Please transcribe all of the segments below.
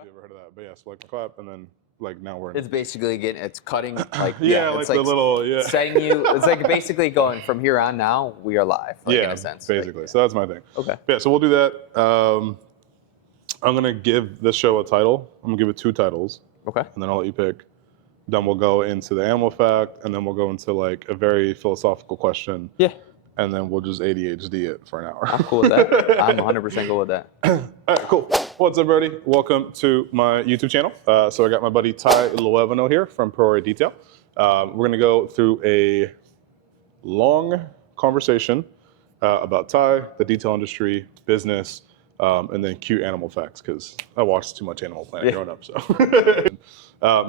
if you ever heard of that. But yeah, so like clap, and then like now we're. It's basically it's cutting like like the little setting you. It's like basically going from here on. Now we are live. Like, in a sense. Basically. So that's my thing. Okay. Yeah, so we'll do that. I'm gonna give this show a title. I'm gonna give it 2 titles. Okay. And then I'll let you pick. Then we'll go into the animal fact, and then we'll go into like a very philosophical question. Yeah. And then we'll just ADHD it for an hour. I'm cool with that. I'm 100% cool with that. All right, cool. What's up, everybody? Welcome to my YouTube channel. So I got my buddy Ty Luevano here from Pro Detail. We're going to go through a long conversation about Ty, the detail industry, business, and then cute animal facts, because I watched too much Animal Planet growing up. So,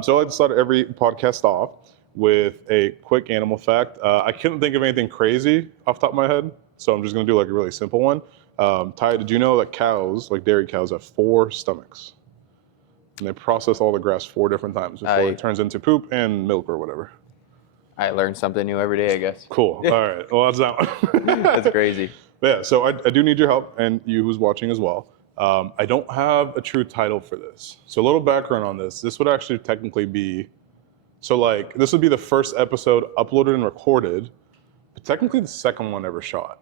so I like to start every podcast off with a quick animal fact. I couldn't think of anything crazy off the top of my head, so I'm just gonna do like a really simple one. Ty, did you know that cows, like dairy cows, have 4 stomachs? And they process all the grass 4 different times before it turns into poop and milk or whatever. I learn something new every day, I guess. Cool, all right, well that's that one. That's crazy. Yeah, so I do need your help, and you who's watching as well. I don't have a true title for this. So a little background on this. This would actually technically be, so like, this would be the first episode uploaded and recorded, but technically the second one ever shot.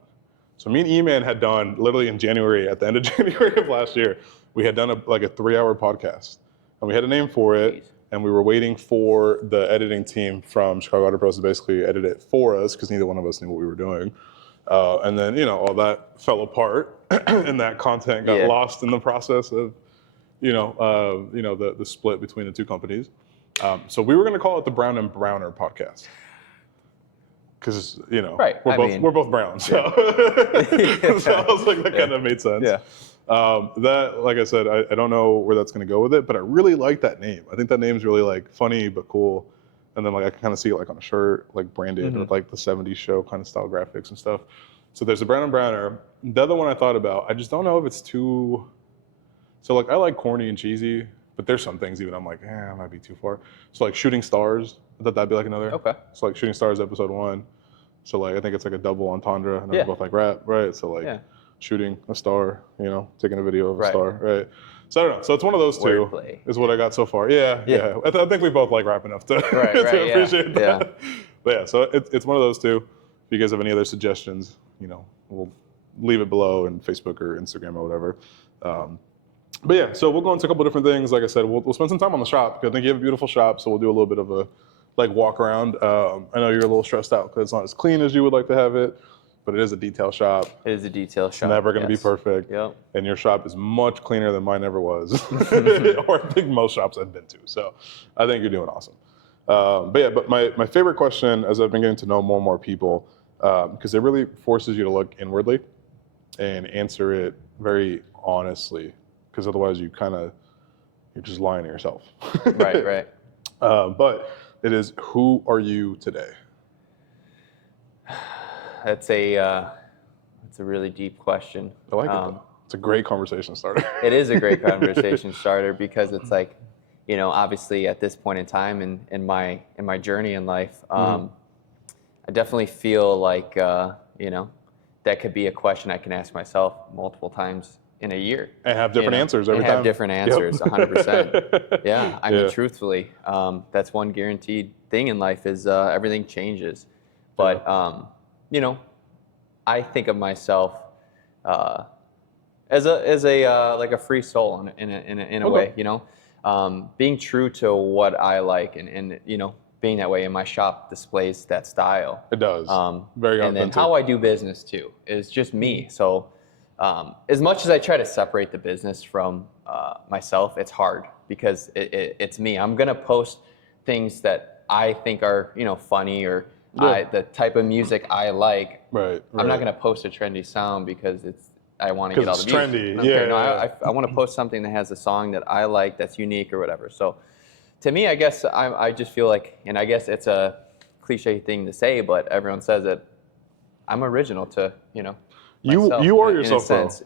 So me and E-Man had done, literally in January, at the end of January of last year, we had done a 3-hour podcast. And we had a name for it, and we were waiting for the editing team from Chicago Auto Pros to basically edit it for us, because neither one of us knew what we were doing. And then, you know, all that fell apart, and that content got lost in the process of, the split between the 2 companies. So we were going to call it the Brown and Browner podcast, because we're both brown. So, so I was like, that kind of made sense. Yeah. That, like I said, I don't know where that's going to go with it, but I really like that name. I think that name's really like funny but cool. And then like I can kind of see it like on a shirt, like branded with like the 70s show kind of style graphics and stuff. So there's a Brown and Browner. The other one I thought about, I just don't know if it's too. So like I like corny and cheesy, but there's some things even I'm like, it might be too far. So like Shooting Stars, I thought that'd be like another. Okay. So like Shooting Stars episode 1. So like I think it's like a double entendre, and they're both like rap, right? So like shooting a star, taking a video of a star, right? So I don't know. So it's one of those 2 Wordplay. Is what I got so far. Yeah. I think we both like rap enough to, to appreciate that. Yeah. But yeah, so it's one of those 2. If you guys have any other suggestions, we'll leave it below in Facebook or Instagram or whatever. But yeah, so we'll go into a couple different things. Like I said, we'll spend some time on the shop, because I think you have a beautiful shop. So we'll do a little bit of a walk around. I know you're a little stressed out because it's not as clean as you would like to have it, but it is a detail shop. It is a detail shop. It's never going to be perfect. Yep. And your shop is much cleaner than mine ever was, or I think most shops I've been to. So I think you're doing awesome. But my favorite question, as I've been getting to know more and more people, because it really forces you to look inwardly and answer it very honestly, because otherwise you're just lying to yourself. Right. But it is, who are you today? That's a really deep question. I like it though. It's a great conversation starter. It is a great conversation starter, because it's like, obviously at this point in time in my journey in life, I definitely feel like that could be a question I can ask myself multiple times in a year. And have different answers every time. Have different answers, 100%. Yeah, I mean, truthfully, that's one guaranteed thing in life is everything changes. But, I think of myself as a like a free soul in a way, being true to what I like and being that way, in my shop displays that style. It does. Very authentic. And then how I do business too is just me. So as much as I try to separate the business from myself, it's hard, because it's me. I'm gonna post things that I think are funny, or the type of music I like. Right. I'm not gonna post a trendy sound because I want to get all the views. Trendy. I want to post something that has a song that I like, that's unique or whatever. So to me, I guess I just feel like, and I guess it's a cliche thing to say, but everyone says that I'm original to myself, you are yourself, in a sense,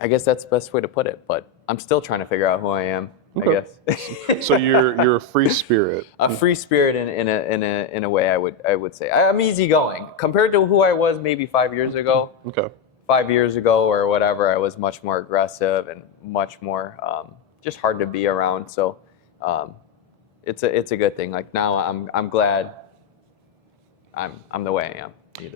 I guess that's the best way to put it, but I'm still trying to figure out who I am. Okay. I guess. So you're a free spirit. A free spirit in a way, I would say. I'm easygoing compared to who I was maybe 5 years ago. Okay. 5 years ago or whatever, I was much more aggressive and much more just hard to be around. So it's a good thing. Like now, I'm glad I'm the way I am.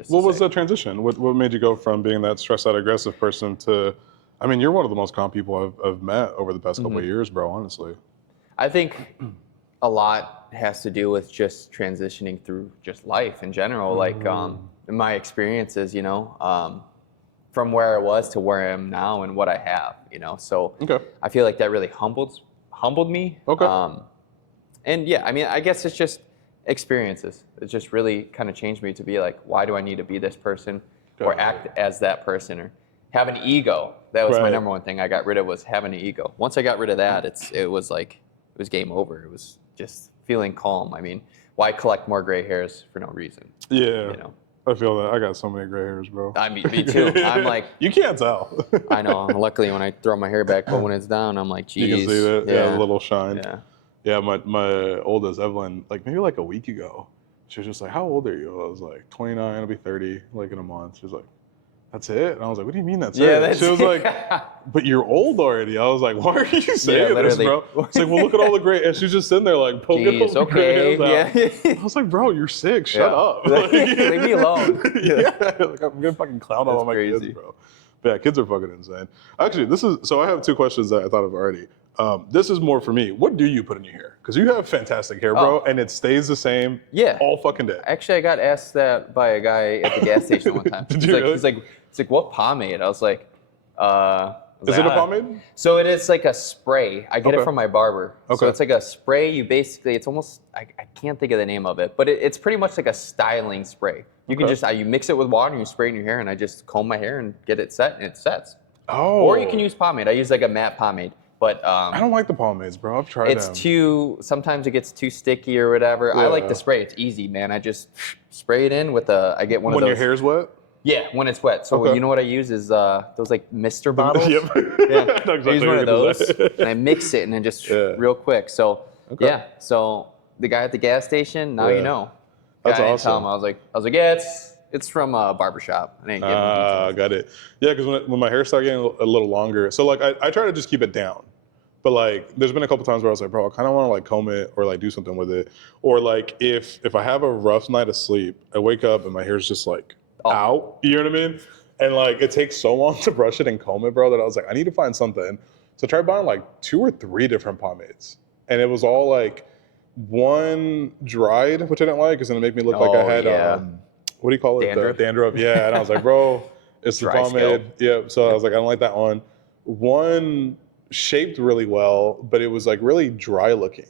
What was the transition? What made you go from being that stressed out, aggressive person to? I mean, you're one of the most calm people I've met over the past couple of years, bro. Honestly, I think a lot has to do with just transitioning through just life in general. Like my experiences, you know, from where I was to where I am now and what I have, you know. So I feel like that really humbled me. Okay. And yeah, I mean, I guess it's just experiences. It just really kind of changed me to be like, why do I need to be this person or act as that person or have an ego? That was my number one thing I got rid of, was having an ego. Once I got rid of that, it was game over. It was just feeling calm. I mean, why collect more gray hairs for no reason? Yeah. You know? I feel that. I got so many gray hairs, bro. I mean, me too. I'm like, you can't tell. I know. Luckily, when I throw my hair back, but when it's down, I'm like, geez. You can see that. Yeah, the little shine. Yeah. Yeah, my oldest, Evelyn, like maybe like a week ago, she was just like, how old are you? I was like, 29, I'll be 30, like in a month. She was like, that's it? And I was like, what do you mean that's it? She was like, but you're old already. I was like, why are you saying this, bro? It's like, well, look at all the gray. And she's just sitting there like poking all the gray hairs out. I was like, bro, you're sick. Shut up. Like, leave me alone. Like I'm gonna fucking clown on all my kids, bro. But yeah, kids are fucking insane. Actually, I have two questions that I thought of already. This is more for me. What do you put in your hair? Because you have fantastic hair, bro, and it stays the same all fucking day. Actually, I got asked that by a guy at the gas station one time. Did you really? He's like, what pomade? I was like, is it a pomade? So it is like a spray. I get it from my barber. Okay. So it's like a spray. You basically, it's almost, I can't think of the name of it, but it's pretty much like a styling spray. You can just, you mix it with water and you spray it in your hair, and I just comb my hair and get it set, and it sets. Oh. Or you can use pomade. I use like a matte pomade. But I don't like the pomades, bro. I've tried them. Sometimes it gets too sticky or whatever. I like the spray. It's easy, man. I just spray it in with I get one of those. When your hair's wet? Yeah, when it's wet. So you know what I use is those like Mister bottles. Yep. Yeah. I use one of those and I mix it and then just real quick. So so the guy at the gas station, now you know. That's awesome. awesome. Tell him, I was like, yeah, it's from a barbershop. I didn't give him details. Got it. Yeah, because when my hair started getting a little longer, so like I try to just keep it down. But like, there's been a couple times where I was like, bro, I kind of want to like comb it or like do something with it. Or like if I have a rough night of sleep, I wake up and my hair's just like out. You know what I mean? And like, it takes so long to brush it and comb it, bro, that I was like, I need to find something. So I tried buying like 2 or 3 different pomades. And it was all like one dried, which I didn't like, because then it made me look like I had, what do you call it? Dandruff. Dandruff. Yeah. And I was like, bro, it's the pomade. Yeah. So I was like, I don't like that one. One shaped really well, but it was like really dry looking.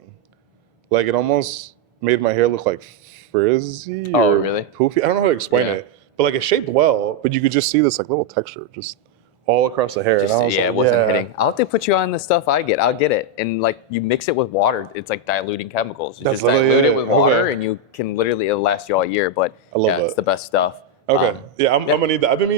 Like it almost made my hair look like frizzy or really? Poofy. I don't know how to explain it, but like it shaped well, but you could just see this like little texture just all across the hair. Just, and I was like, it wasn't hitting. I'll have to put you on the stuff I get. I'll get it. And like you mix it with water, it's like diluting chemicals. You just dilute it with water and you can literally, it'll last you all year. But I love that. It's the best stuff. Okay. I'm gonna need that. I've been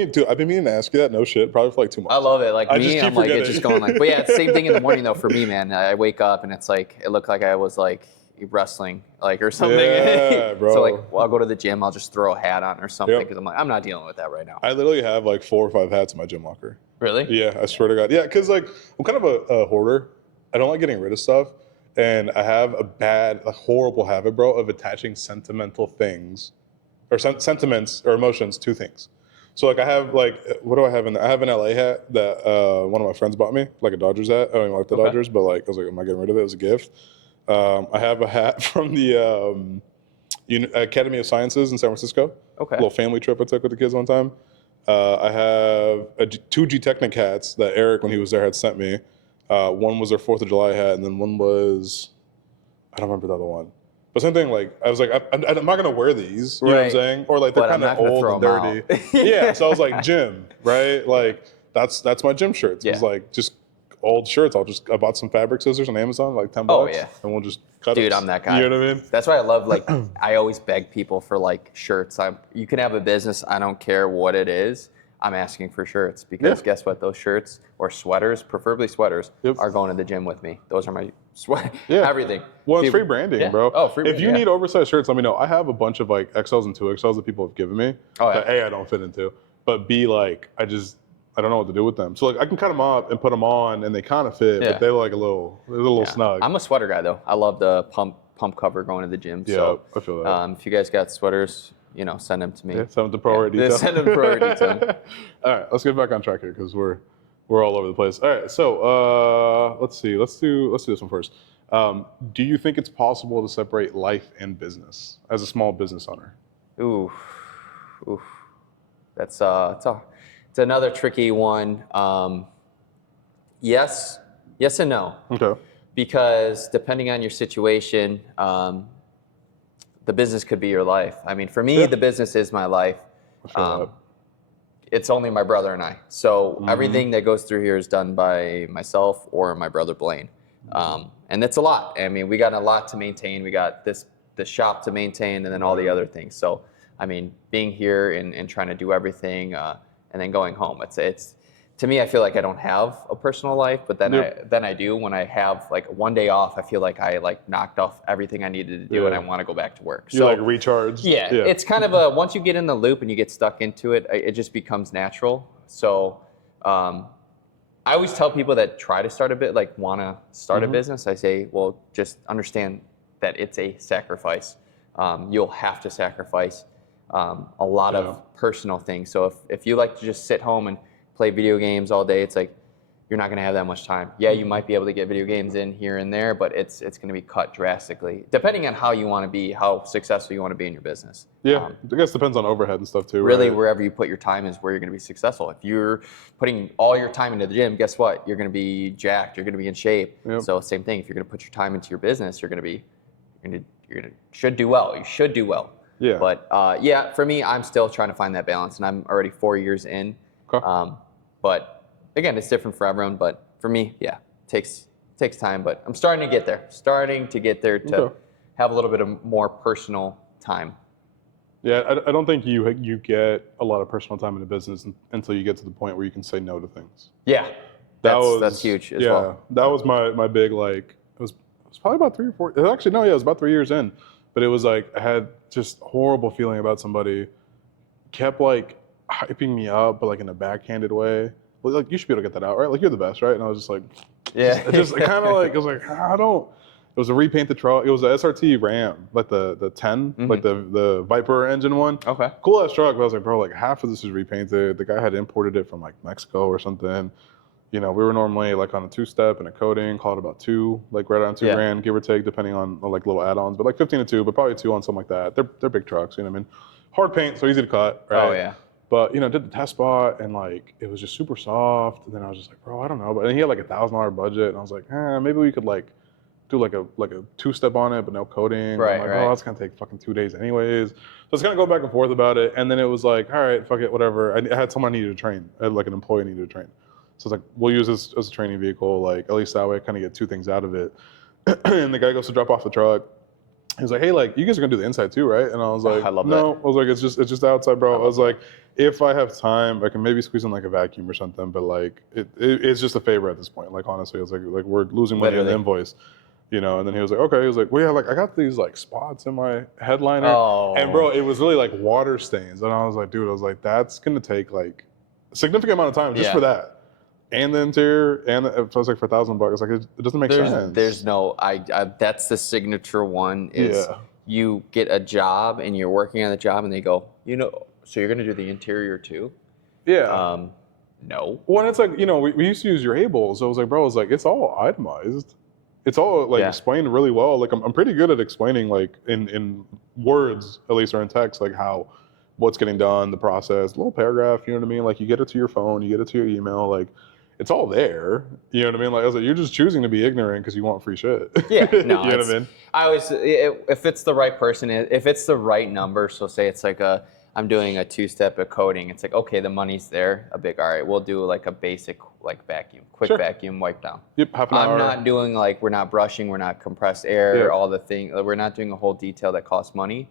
meaning to ask you that. No shit. Probably for like 2 months. I love it. Like I'm like, it's just going like, but yeah, it's the same thing in the morning though for me, man. I wake up and it's like, it looked like I was like wrestling, like or something. Yeah, bro. So like, I'll go to the gym, I'll just throw a hat on or something because I'm like, I'm not dealing with that right now. I literally have like 4 or 5 hats in my gym locker. Really? Yeah, I swear to God. Yeah, because like I'm kind of a hoarder. I don't like getting rid of stuff, and I have a horrible habit, bro, of attaching sentimental things or sentiments or emotions to things. So like I have like, what do I have in there? I have an LA hat that one of my friends bought me, like a Dodgers hat. I don't even like the Dodgers, but like I was like, am I getting rid of it? It was a gift. I have a hat from the Academy of Sciences in San Francisco. Okay. A little family trip I took with the kids one time. I have 2 G-Technic hats that Eric, when he was there, had sent me. One was their 4th of July hat, and then one was, I don't remember the other one. But same thing, like, I was like, I'm not going to wear these, you know what I'm saying? Or like, they're kind of old and dirty. Yeah, so I was like, gym, right? Like, that's my gym shirts. It was like, just old shirts. I bought some fabric scissors on Amazon, like $10. Oh, yeah. And we'll just cut it. Dude, I'm that guy. You know what I mean? That's why I love, like, I always beg people for, like, shirts. You can have a business, I don't care what it is. I'm asking for shirts because guess what? Those shirts or sweaters, preferably sweaters, are going to the gym with me. Those are my everything. Well, it's free branding, bro. Oh, free branding. If you need oversized shirts, let me know. I have a bunch of like XLs and 2XLs that people have given me that I don't fit into. but B, like, I don't know what to do with them. So like I can cut them up and put them on and they kind of fit, but they're like they're a little snug. I'm a sweater guy though. I love the pump cover going to the gym. Yeah, so I feel that. If you guys got sweaters, send them to me. Yeah, send them to Priority Detail. Send them to Priority Detail. All right, let's get back on track here because we're all over the place. All right, so let's see. Let's do this one first. Do you think it's possible to separate life and business as a small business owner? Ooh. That's it's another tricky one. Yes and no. Okay. Because depending on your situation, the business could be your life. I mean, for me, the business is my life. It's only my brother and I. So everything that goes through here is done by myself or my brother Blaine. And it's a lot. I mean, we got a lot to maintain. We got this shop to maintain and then all the other things. So, I mean, being here and trying to do everything and then going home, it's to me, I feel like I don't have a personal life, but then I do. When I have like one day off, I feel like I like knocked off everything I needed to do and I want to go back to work. You're like recharged. Yeah, it's kind of once you get in the loop and you get stuck into it, it just becomes natural. So I always tell people that try to start want to start a business, I say, well, just understand that it's a sacrifice. You'll have to sacrifice a lot of personal things. So if you like to just sit home and play video games all day, it's like you're not going to have that much time. Yeah, you might be able to get video games in here and there, but it's going to be cut drastically depending on how you want to be, how successful you want to be in your business. Yeah, I guess it depends on overhead and stuff too. Really, right? Wherever you put your time is where you're going to be successful. If you're putting all your time into the gym, guess what? You're going to be jacked. You're going to be in shape. Yep. So same thing. If you're going to put your time into your business, you're going to should do well. You should do well. Yeah. But for me, I'm still trying to find that balance, and I'm already 4 years in. Okay. But again, it's different for everyone. But for me, takes time. But I'm starting to get there. To have a little bit of more personal time. Yeah, I don't think you get a lot of personal time in a business until you get to the point where you can say no to things. Yeah, that's huge as well. Yeah, that was my big like. It was probably about 3 or 4. Actually, no, it was about 3 years in. But it was like I had just horrible feeling about somebody. Kept like hyping me up, but like in a backhanded way. Well, like you should be able to get that out, right? Like you're the best, right? And I was just like, kind of like I was like, I don't. It was a repaint the truck. It was a SRT Ram, like the 10, like the Viper engine one. Okay. Cool ass truck. But I was like, bro, like half of this is repainted. The guy had imported it from like Mexico or something. We were normally like on a 2-step and a coating, call it about 2, like right around 2 grand, give or take, depending on like little add-ons, but like 15 to 2, but probably 2 on something like that. They're big trucks, you know what I mean? Hard paint, so easy to cut, right? Oh yeah. But did the test spot and like it was just super soft. And then I was just like, bro, I don't know. But then he had like $1,000 budget, and I was like, maybe we could like do like a 2-step on it, but no coating. Right, I'm like, oh, that's gonna take fucking 2 days anyways. So it's gonna go back and forth about it. And then it was like, all right, fuck it, whatever. I had someone I needed to train. I had like an employee I needed to train. So it's like, we'll use this as a training vehicle. Like at least that way I kind of get 2 things out of it. And the guy goes to drop off the truck. He was like, hey, like you guys are gonna do the inside too, right? And I was like, I love no. that. I was like, it's just outside, bro. I was like, if I have time, I can maybe squeeze in like a vacuum or something, but like it's just a favor at this point. Like honestly, it's like we're losing money on the invoice. And then he was like, okay. He was like, well, yeah, like I got these like spots in my headliner. Oh. And bro, it was really like water stains. And I was like, dude, that's gonna take like a significant amount of time just for that. And the interior, and it was like for $1,000. Like it doesn't make sense. There's no, that's the signature one is you get a job and you're working on the job and they go, so you're gonna do the interior too? Yeah. No. Well, it's like, we used to use your Able, so I was like, bro, I was like, it's all itemized. It's all like explained really well. Like I'm pretty good at explaining like in words, at least, or in text, like what's getting done, the process, a little paragraph, you know what I mean? Like you get it to your phone, you get it to your email, like it's all there. You know what I mean? Like I was like, you're just choosing to be ignorant because you want free shit. Yeah, no. You know what I mean? I always, if it's the right person, if it's the right number, so say it's like I'm doing a 2-step of coating, it's like, okay, the money's there, all right, we'll do like a basic like vacuum, quick vacuum, wipe down. Yep, half an hour. I'm not doing like, we're not brushing, we're not compressed air, all the things, we're not doing a whole detail that costs money.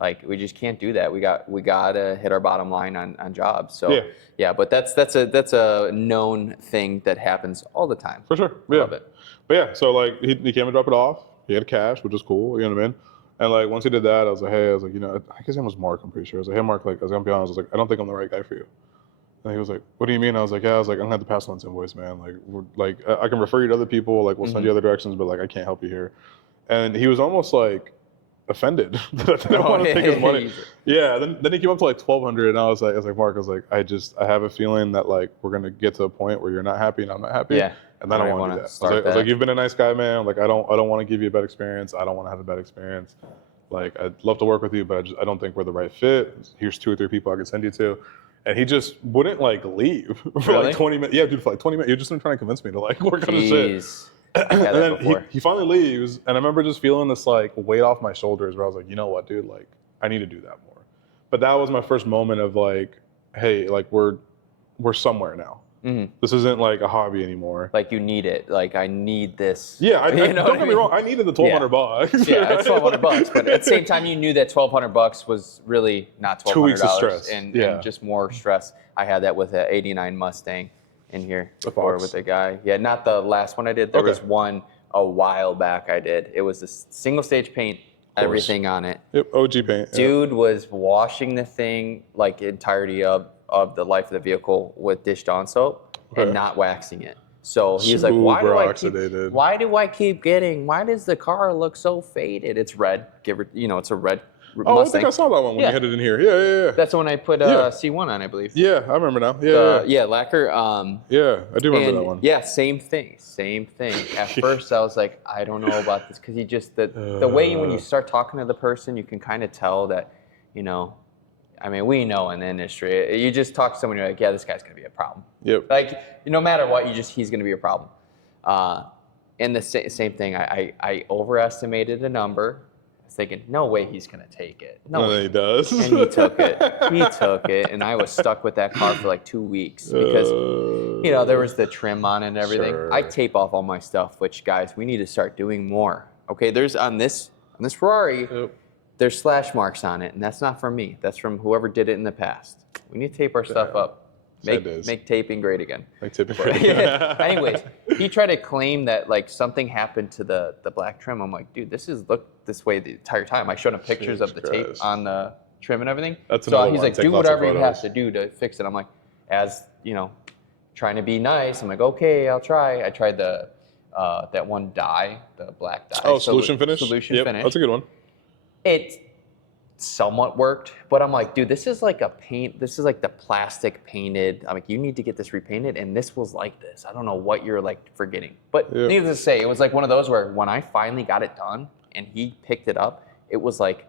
Like we just can't do that. We gotta hit our bottom line on jobs. So but that's a known thing that happens all the time. For sure, Love it. But yeah, so like he came and dropped it off. He had cash, which was cool, you know what I mean? And like once he did that, I was like, hey, I think his name was Mark, I'm pretty sure. I was like, hey Mark, like I was gonna be honest, I was like, I don't think I'm the right guy for you. And he was like, what do you mean? I was like, yeah, I was like, I'm gonna have to pass on this invoice, man. Like, I can refer you to other people, like we'll send you other directions, but like I can't help you here. And he was almost like offended that I didn't want to take his money. Yeah, then he came up to like 1,200, and I was like, Mark, I was like, I have a feeling that like we're gonna get to a point where you're not happy and I'm not happy. Yeah. And I don't want to do that. I was like, you've been a nice guy, man. Like I don't want to give you a bad experience. I don't want to have a bad experience. Like I'd love to work with you, but I don't think we're the right fit. Here's 2 or 3 people I could send you to. And he just wouldn't like leave for like 20 minutes. Yeah, dude, for like 20 minutes. You're just trying to convince me to like work on his shit. And then he finally leaves, and I remember just feeling this like weight off my shoulders where I was like, you know what, dude, like I need to do that more. But that was my first moment of like, hey, like we're somewhere now. This isn't like a hobby anymore. Like you need it. Like I need this. Yeah, don't get me wrong. I needed the $1,200. Yeah, it's $1,200. But at the same time, you knew that $1,200 was really not $1,200. 2 weeks of stress. And just more stress. I had that with an '89 Mustang in here before with a guy. Yeah, not the last one I did. There was one a while back I did. It was a single stage paint, everything on it. Yep, OG paint. Dude was washing the thing like entirety of the life of the vehicle with dish Dawn soap and not waxing it. So he's like, why do I keep getting, why does the car look so faded? It's red, it's a red Mustang. I think I saw that one when you had it in here. Yeah. That's the one I put C1 on, I believe. Yeah, I remember now. Yeah, lacquer. Yeah, I do remember that one. Yeah, same thing. At first, I was like, I don't know about this because the way when you start talking to the person, you can kind of tell that, I mean, we know in the industry, you just talk to someone, you're like, yeah, this guy's going to be a problem. Yep. Like, no matter what, he's going to be a problem. And the same thing, I overestimated the number. I was thinking, no way he's going to take it. No way. He does. And he took it. And I was stuck with that car for like 2 weeks because, there was the trim on it and everything. Sure. I tape off all my stuff, which, guys, we need to start doing more. Okay, there's on this Ferrari, there's slash marks on it, and that's not from me. That's from whoever did it in the past. We need to tape our stuff up. Make taping great again. Make taping great again. Anyways, he tried to claim that like something happened to the black trim. I'm like, dude, this has looked this way the entire time. I showed him pictures of the tape on the trim and everything. So he's like, do whatever you have to do to fix it. I'm like, trying to be nice. I'm like, okay, I'll try. I tried the that one dye, the black dye. Oh, Solution Finish? Solution Finish. That's a good one. It somewhat worked, but I'm like, dude, this is like a paint. This is like the plastic painted. I'm like, you need to get this repainted, and this was like this. I don't know what you're like forgetting. But needless to say, it was like one of those where when I finally got it done and he picked it up, it was like,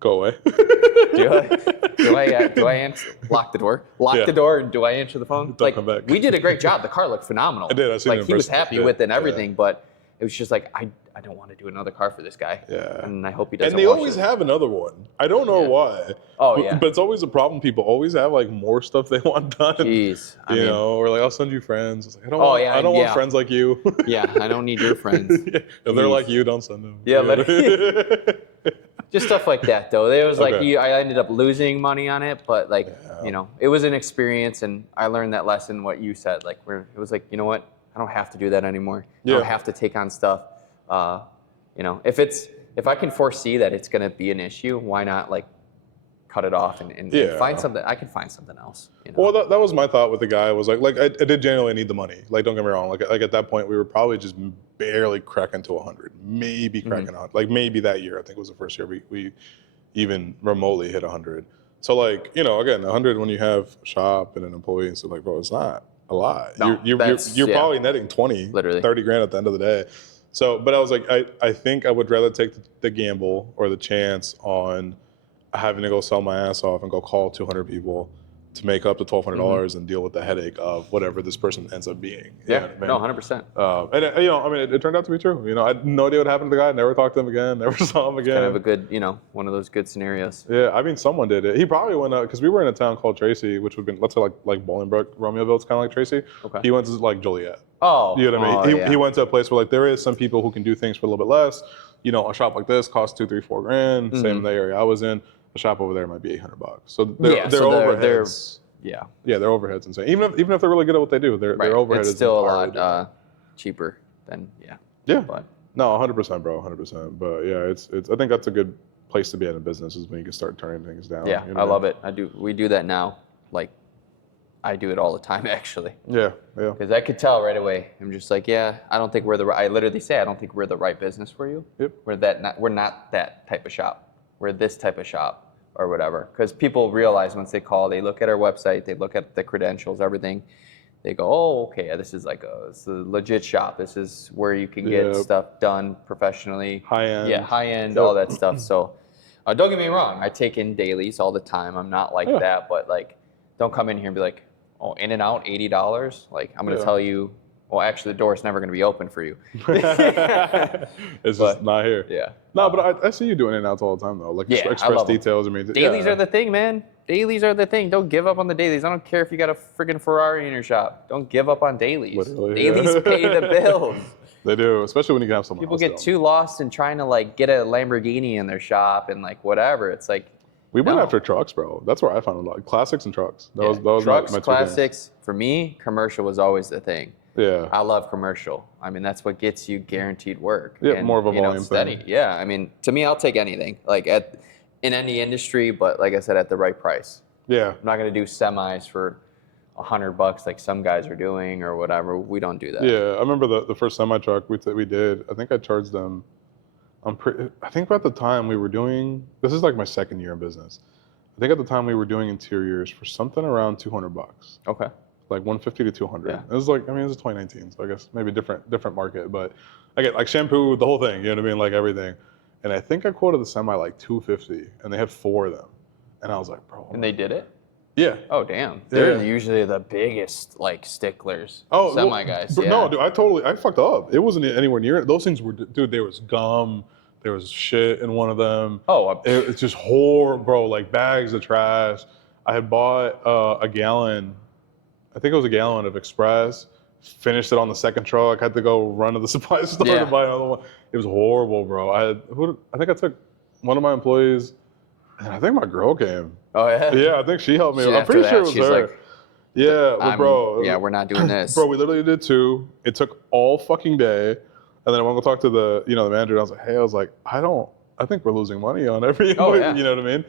go away. do I answer? Lock the door. Lock the door. And do I answer the phone? Don't come back. We did a great job. The car looked phenomenal. I did. I seen it in he was person. happy with it and everything, but it was just like I don't want to do another car for this guy. Yeah. And I hope he doesn't. And they always have another one. I don't know why. Oh, yeah. But it's always a problem. People always have like more stuff they want done. Jeez. Or like, I'll send you friends. It's like, I don't want friends like you. Yeah, I don't need your friends. If they're like you, don't send them. Yeah, just stuff like that, though. There was I ended up losing money on it, but it was an experience, and I learned that lesson. What you said, like, where it was like, you know what, I don't have to do that anymore. I don't have to take on stuff. If I can foresee that it's going to be an issue, why not like cut it off and find something? I can find something else. Well, that was my thought with the guy. Was like I did genuinely need the money. Like, don't get me wrong. Like at that point, we were probably just barely cracking to 100, maybe cracking 100. Like maybe that year, I think was the first year we even remotely hit 100. So like, again, 100 when you have a shop and an employee and stuff, like, bro, it's not a lot. No, you're probably netting 20, literally 30 grand at the end of the day. So, but I was like, I think I would rather take the gamble or the chance on having to go sell my ass off and go call 200 people to make up the $1,200 and deal with the headache of whatever this person ends up being. Yeah, no, 100%. And it turned out to be true. I had no idea what happened to the guy. Never talked to him again. Never saw him again. Kind of a good, one of those good scenarios. Yeah, I mean, someone did it. He probably went out because we were in a town called Tracy, which would have been, let's say, like Bolingbrook, Romeoville. It's kind of like Tracy. Okay. He went to like Joliet. Oh, you know what I mean? Yeah. He went to a place where like there is some people who can do things for a little bit less. A shop like this costs $2, $3, $4 grand. Same in the area I was in. A shop over there might be $800. So their overheads. Yeah, their overheads insane. Even if they're really good at what they do, their overhead is still a lot cheaper than But no, 100%, bro, 100%. But yeah, it's I think that's a good place to be in a business is when you can start turning things down. Yeah, I love it. We do that now, like I do it all the time, actually. Yeah, yeah. Because I could tell right away. I'm just like, yeah, I don't think we're the right. I literally say, I don't think we're the right business for you. Yep. We're not that type of shop. We're this type of shop or whatever. Because people realize once they call, they look at our website, they look at the credentials, everything. They go, oh, okay, this is it's a legit shop. This is where you can get stuff done professionally. High end. Yeah, high end, all that stuff. So don't get me wrong. I take in dailies all the time. I'm not like that, but like, don't come in here and be like, oh, in and out, $80. Like, I'm going to tell you, well, actually, the door's never going to be open for you. It's just not here. Yeah. No, but I see you doing in-and-outs all the time, though. Like, express details. I mean, dailies are the thing, man. Dailies are the thing. Don't give up on the dailies. I don't care if you got a friggin' Ferrari in your shop. Don't give up on dailies. Literally, dailies pay the bills. They do, especially when you can have someone People else get too lost in trying to, like, get a Lamborghini in their shop and, like, whatever. It's like, we went after trucks, bro. That's where I found a lot. Classics and trucks. That was trucks, my two classics. Things. For me, commercial was always the thing. Yeah. I love commercial. I mean, that's what gets you guaranteed work. Yeah, and, more of a volume steady. thing. Yeah, I mean, to me, I'll take anything. Like in any industry, but like I said, at the right price. Yeah. I'm not gonna do semis for $100 like some guys are doing or whatever. We don't do that. Yeah, I remember the first semi truck we did. I think I charged them. I think at the time we were doing. This is like my second year in business. I think at the time we were doing interiors for something around $200. Okay. Like 150 to 200. Yeah. It was like, I mean, it was 2019, so I guess maybe different market, but I get like shampoo, the whole thing, you know what I mean? Like everything. And I think I quoted the semi like 250 and they had 4 of them. And I was like, bro. And they did it? Yeah. Oh, damn. They're usually the biggest like sticklers. Oh, semi guys. Yeah. No, dude, I fucked up. It wasn't anywhere near it. Those things were, dude, there was gum, there was shit in one of them. Oh, it's just horrible, bro, like bags of trash. I had bought a gallon. I think it was a gallon of Express, finished it on the second truck, had to go run to the supply store to buy another one. It was horrible, bro. I think I took one of my employees, and I think my girl came. Oh, yeah? Yeah, I think she helped me. I'm pretty sure it was her. Like, yeah, but bro. Yeah, we're not doing this. Bro, we literally did 2. It took all fucking day. And then I went to talk to the manager, and I was like, hey, I think we're losing money on every, you know what I mean?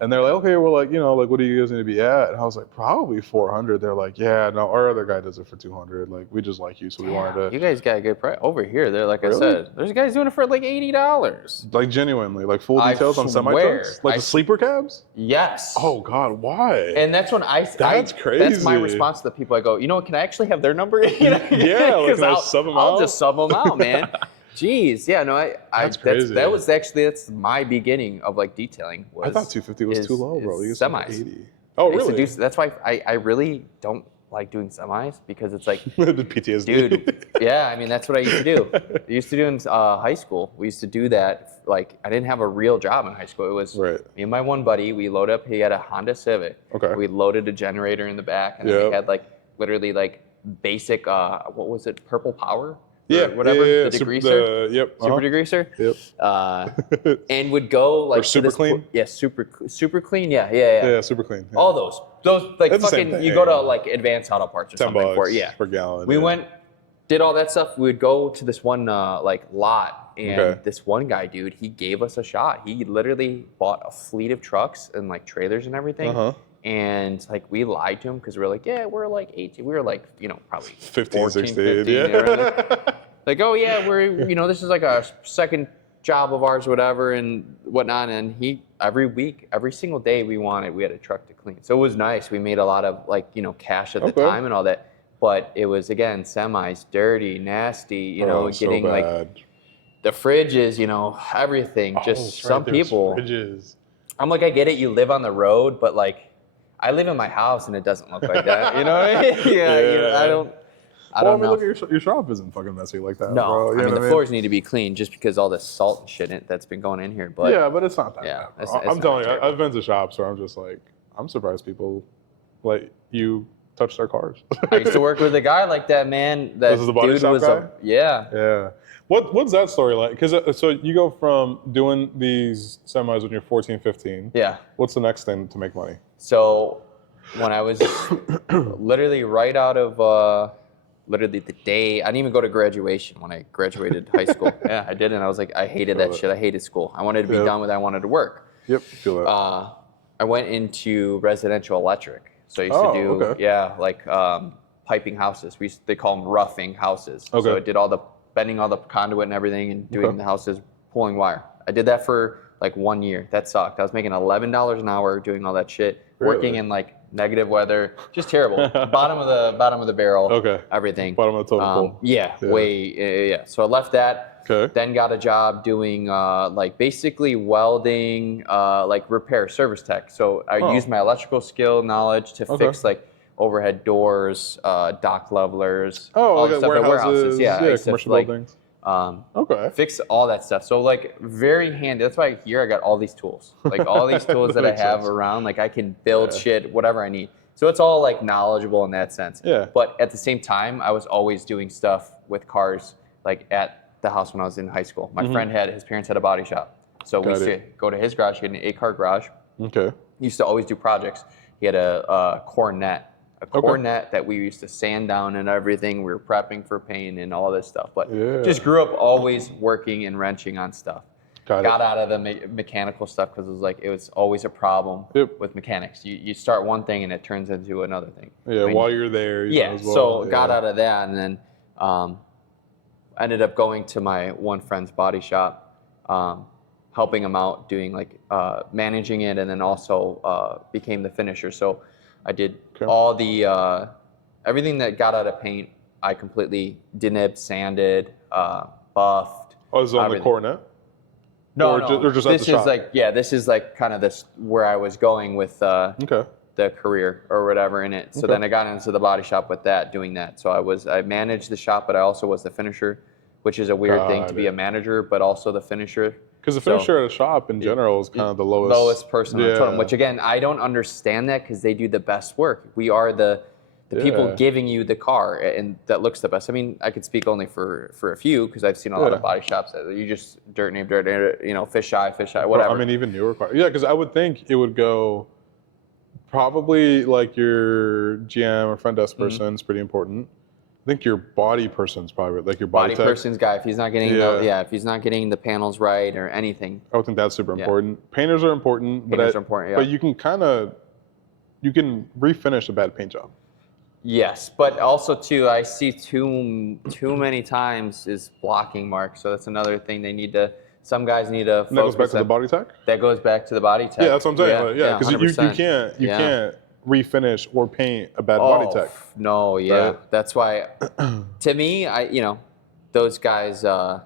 And they're like, okay, well, like, like, what do you guys need to be at? And I was like, probably 400. They're like, yeah, no, our other guy does it for 200. Like, we just like you, so we wanted to. You guys got a good price. Over here, they're like I said, there's guys doing it for like $80. Like, genuinely, like full details on semi-trucks? Like the sleeper cabs? Yes. Oh, God, why? And that's when That's crazy. That's my response to the people. I go, you know what, can I actually have their number? Yeah, like, can I sub them out? I'll just sub them out, man. Jeez, yeah, no, that's crazy. That's my beginning of like detailing. I thought 250 was too low, bro. You semis. 80. Oh, really? That's why I really don't like doing semis because it's like the PTSD. Dude, yeah, I mean that's what I used to do. I used to do in high school. We used to do that. Like I didn't have a real job in high school. It was me and my one buddy. We load up. He had a Honda Civic. Okay. We loaded a generator in the back, and then we had like literally like basic what was it? Purple Power. Yeah, whatever. Yeah. The degreaser. Super degreaser. Yep. And would go like or super clean. Yeah, super clean. Yeah. Yeah, super clean. Yeah. All those like that's fucking. You go to like Advanced Auto Parts or something for it. per gallon. We went, did all that stuff. We would go to this one like lot, and this one guy, dude, he gave us a shot. He literally bought a fleet of trucks and like trailers and everything. And like we lied to him because we were like, yeah, we're like 18. We were like, probably 15, 14, 16. 15, Yeah. Like, oh yeah, we're this is like a second job of ours, whatever, and whatnot. And he every week, every single day we had a truck to clean. So it was nice. We made a lot of like cash at the time and all that. But it was again semis, dirty, nasty. Getting so like the fridges, everything. Just some people. Fridges. I'm like, I get it. You live on the road, but like. I live in my house and it doesn't look like that. You know what I mean? Yeah. I don't know. Look at your shop isn't fucking messy like that, no, bro. I mean, the floors need to be clean just because all the salt and shit that's been going in here. But yeah, but it's not that bad. It's I'm telling you, I've been to shops where I'm just like, I'm surprised people let you touch their cars. I used to work with a guy like that, man. That this is the body shop guy? Yeah. Yeah. What's that story like? Because so you go from doing these semis when you're 14, 15. Yeah. What's the next thing to make money? So when I was literally right out of literally the day, I didn't even go to graduation when I graduated high school. Yeah, I didn't. I was like, I hated that shit. I hated school. I wanted to be done with it. I wanted to work. Yep, feel that. I went into residential electric. So I used to do, okay. like piping houses. They call them roughing houses. Okay. So I did bending all the conduit and everything and doing the houses, pulling wire. I did that for like 1 year. That sucked. I was making $11 an hour doing all that shit, working in like negative weather, just terrible. bottom of the barrel. Okay. Everything. Bottom of the totem pole. Yeah. So I left that. Okay. Then got a job doing like basically welding, like repair, service tech. So I used my electrical skill knowledge to fix like overhead doors, dock levelers, all like the stuff at warehouses. Yeah, commercial like, buildings. Fix all that stuff. So like very handy. That's why here I got all these tools. Like all these tools that I have around, like I can build shit, whatever I need. So it's all like knowledgeable in that sense. Yeah. But at the same time, I was always doing stuff with cars, like at the house when I was in high school. My friend his parents had a body shop. So we used to go to his garage, he had an 8-car garage. Okay. He used to always do projects. He had a cornet. Cornet that we used to sand down and everything. We were prepping for paint and all this stuff. But just grew up always working and wrenching on stuff. Got out of the mechanical stuff because it was always a problem with mechanics. You start one thing and it turns into another thing. Yeah, while you're there. So got out of that and then ended up going to my one friend's body shop, helping him out, doing like managing it, and then also became the finisher. So I did all the everything that got out of paint. I completely denibbed, sanded, buffed. Oh, is it on the cornet? No, or just this at the shop? This is like kind of this where I was going with the career or whatever in it. So then I got into the body shop with that, doing that. So I managed the shop, but I also was the finisher, which is a weird thing to be a manager, but also the finisher. Because the finisher at a shop in general is kind of the lowest person on the totem, which again, I don't understand that because they do the best work. We are the people giving you the car and that looks the best. I mean, I could speak only for a few because I've seen a lot of body shops that you just dirt, fish eye, whatever. I mean, even newer cars. Yeah, because I would think it would go probably like your GM or front desk person is pretty important. I think your body person's probably like your body tech. Person's guy. If he's not getting if he's not getting the panels right or anything, I would think that's super important. Painters are important, but you can refinish a bad paint job. Yes, but also too, I see too many times is blocking marks. So that's another thing they need to. Some guys need to. And that goes back to the body tech. That goes back to the body tech. Yeah, that's what I'm saying. Yeah, because you can't refinish or paint a bad body tech. No, right? That's why. To me, those guys are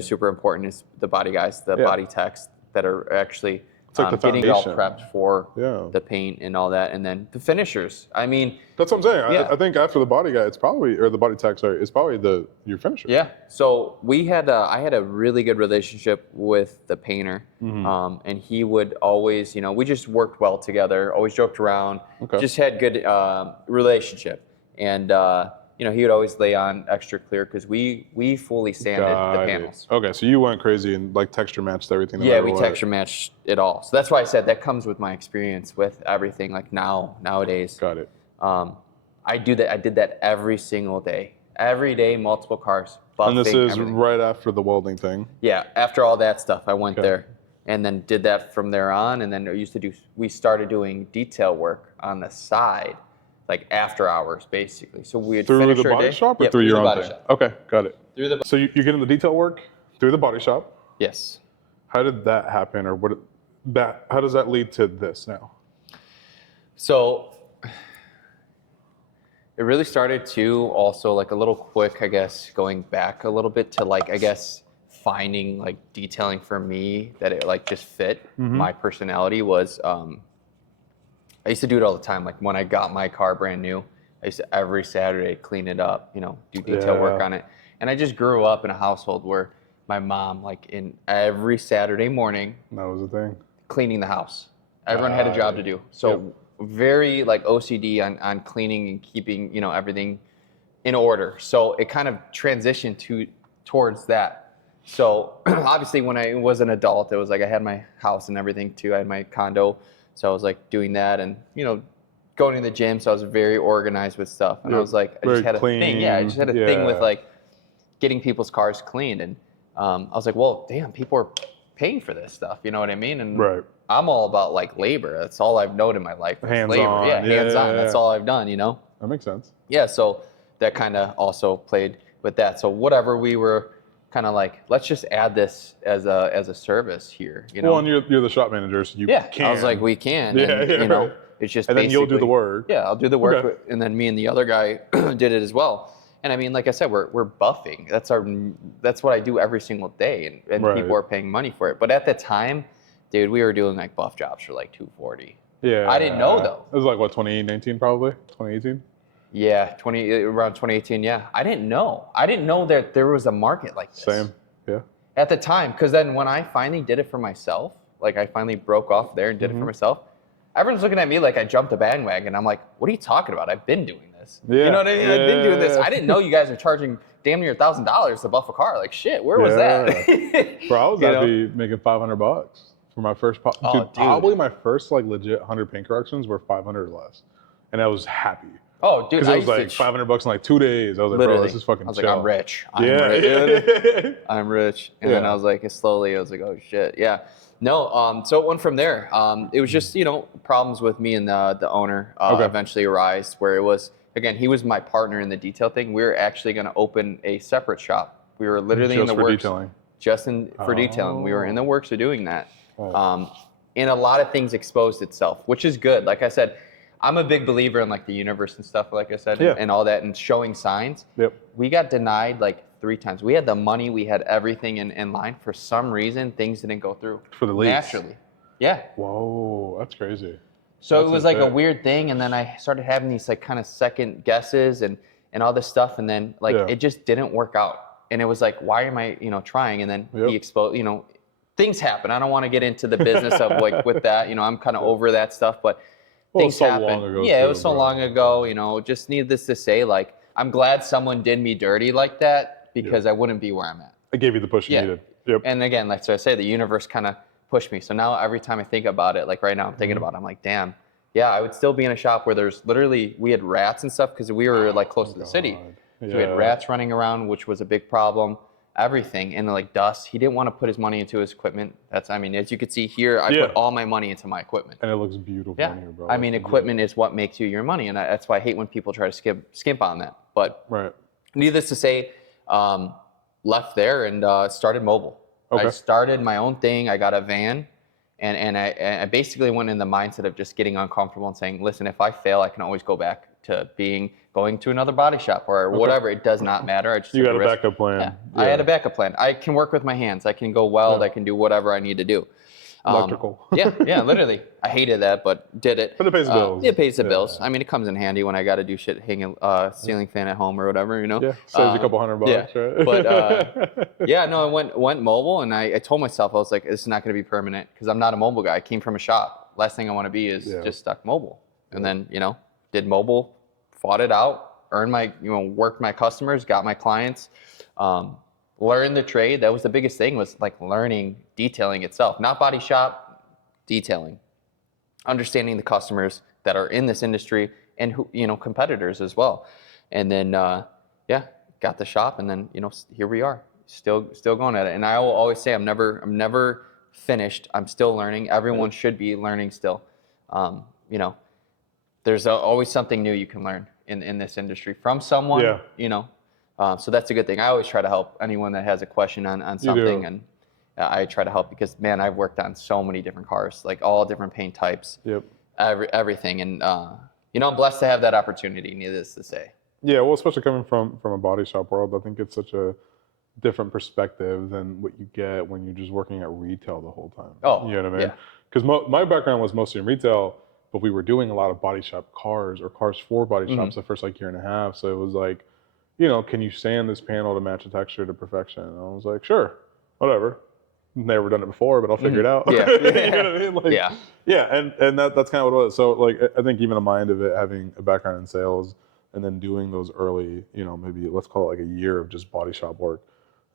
super important. Is the body guys, the body techs that are actually. It's like getting it all prepped for the paint and all that, and then the finishers. I mean, that's what I'm saying. I think after the body guy, it's probably the body tech. It's probably your finisher. Yeah. So I had a really good relationship with the painter, and he would always, we just worked well together. Always joked around. Just had good relationship, and he would always lay on extra clear because we fully sanded the panels. Okay, so you went crazy and like texture matched everything. Yeah, we texture matched it all. So that's why I said that comes with my experience with everything. Like nowadays. Got it. I do that. I did that every single day. Every day, multiple cars. Buffing, and this is right after the welding thing. Yeah, after all that stuff, I went there and then did that from there on. And then we started doing detail work on the side. Like after hours, basically. So we had through the body shop or through your own thing? Okay, got it. So you get in the detail work through the body shop. Yes. How did that happen, or how does that lead to this now? So it really started to also like a little quick, I guess, going back a little bit to like I guess finding like detailing for me that it like just fit my personality was. I used to do it all the time. Like when I got my car brand new, I used to every Saturday clean it up, do detail work on it. And I just grew up in a household where my mom, like in every Saturday morning, that was the thing, cleaning the house. Everyone had a job to do. So very like OCD on cleaning and keeping, everything in order. So it kind of transitioned towards that. So obviously when I was an adult, it was like I had my house and everything too. I had my condo. So I was like doing that and, going to the gym. So I was very organized with stuff. And I was like, I just had a thing. Yeah, I just had a thing with like getting people's cars cleaned. And I was like, well, damn, people are paying for this stuff. You know what I mean? And Right. I'm all about like labor. That's all I've known in my life. Is labor. Hands-on. Yeah, hands-on. Yeah. That's all I've done, you know? That makes sense. Yeah, so that kind of also played with that. So whatever, we were kind of like, let's just add this as a service here, you know? Well, and you're the shop manager, so you can. I was like, we can. Yeah, And, yeah, you know, right. it's just And then you'll do the work. Yeah, I'll do the work, Okay. and then me and the other guy did it as well. And I mean, like I said, we're buffing. That's what I do every single day, and Right. people are paying money for it. But at the time, dude, we were doing like buff jobs for like $240. Yeah. I didn't know though. It was like what, 2019 probably? 2018? Yeah, around 2018. Yeah, I didn't know. I didn't know that there was a market like this. Same. Yeah. At the time, because then when I finally did it for myself, like I finally broke off there and did it for myself, everyone's looking at me like I jumped the bandwagon. I'm like, what are you talking about? I've been doing this. Yeah. You know what I mean? I've been doing this. Yeah. I didn't know you guys are charging damn near $1,000 to buff a car. Like shit, where was that? Bro, I was You know? happy making $500 for my first dude. Probably my first like legit 100 paint corrections were 500 or less. And I was happy. Oh, dude, Because it was like $500 in like 2 days. I was like, literally, bro, this is fucking I was chill. like, I'm rich. I'm Yeah. rich. I'm rich. And then Yeah. I was like, slowly, I was like, oh shit, yeah. No, so it went from there. It was just, you know, problems with me and the owner eventually arise, where it was, again, he was my partner in the detail thing. We were actually going to open a separate shop. We were literally in the works. Detailing. For detailing. We were in the works of doing that. Oh. And a lot of things exposed itself, which is good. Like I said, I'm a big believer in like the universe and stuff, like I said, and all that, and showing signs. Yep. We got denied like 3 times. We had the money, we had everything in line. For some reason, things didn't go through. For the lease. Naturally. Yeah. Whoa, that's crazy. So That's it was like a insane. weird thing, and then I started having these like kind of second guesses and all this stuff, and then like it just didn't work out. And it was like, why am I, you know, trying? And then he exposed, you know, things happen. I don't want to get into the business of like with that, you know, I'm kind of over that stuff, but things so happen. long ago Yeah, too, it was so bro. long ago, you know, just needless to say, like, I'm glad someone did me dirty like that, because I wouldn't be where I'm at. I gave you the push you needed. Yep. And again, like so I say, the universe kind of pushed me. So now every time I think about it, like right now I'm thinking about it, I'm like, damn, yeah, I would still be in a shop where there's literally, we had rats and stuff because we were like close to the city. So we had rats running around, which was a big problem. Everything, and like dust. He didn't want to put his money into his equipment. That's, I mean, as you can see here, I put all my money into my equipment. And it looks beautiful in here, bro. I mean, equipment is what makes you your money, and that's why I hate when people try to skimp on that. But needless to say, left there and started mobile. I started my own thing. I got a van, and I basically went in the mindset of just getting uncomfortable and saying, listen, if I fail, I can always go back to going to another body shop or whatever. It does not matter. I just You took got a risk. backup plan. Yeah. I had a backup plan. I can work with my hands. I can go weld. I can do whatever I need to do. Electrical. yeah, literally. I hated that, but did it. But it pays the bills. It pays the bills. I mean, it comes in handy when I got to do shit, hang a ceiling fan at home or whatever, you know? Yeah, saves you a couple $100, right? But yeah, no, I went mobile, and I told myself, I was like, this is not going to be permanent because I'm not a mobile guy. I came from a shop. Last thing I want to be is just stuck mobile. And then, you know, did mobile, fought it out, earned my, you know, worked my customers, got my clients, learned the trade. That was the biggest thing, was like learning detailing itself, not body shop, detailing, understanding the customers that are in this industry and who, you know, competitors as well. And then, got the shop, and then, you know, here we are, still going at it. And I will always say, I'm never finished. I'm still learning. Everyone should be learning still. You know, there's always something new you can learn in this industry from someone, you know. So that's a good thing. I always try to help anyone that has a question on something, and I try to help because, man, I've worked on so many different cars, like all different paint types, everything. And, you know, I'm blessed to have that opportunity, needless to say. Yeah, well, especially coming from a body shop world, I think it's such a different perspective than what you get when you're just working at retail the whole time. Oh, you know what I mean? yeah. Because my background was mostly in retail, but we were doing a lot of body shop cars or cars for body shops the first like year and a half. So it was like, you know, can you sand this panel to match the texture to perfection? And I was like, sure, whatever. Never done it before, but I'll figure it out. Yeah. You know what I mean? Like, Yeah. Yeah, and that's kind of what it was. So like, I think even a mind of it, having a background in sales and then doing those early, you know, maybe let's call it like a year of just body shop work.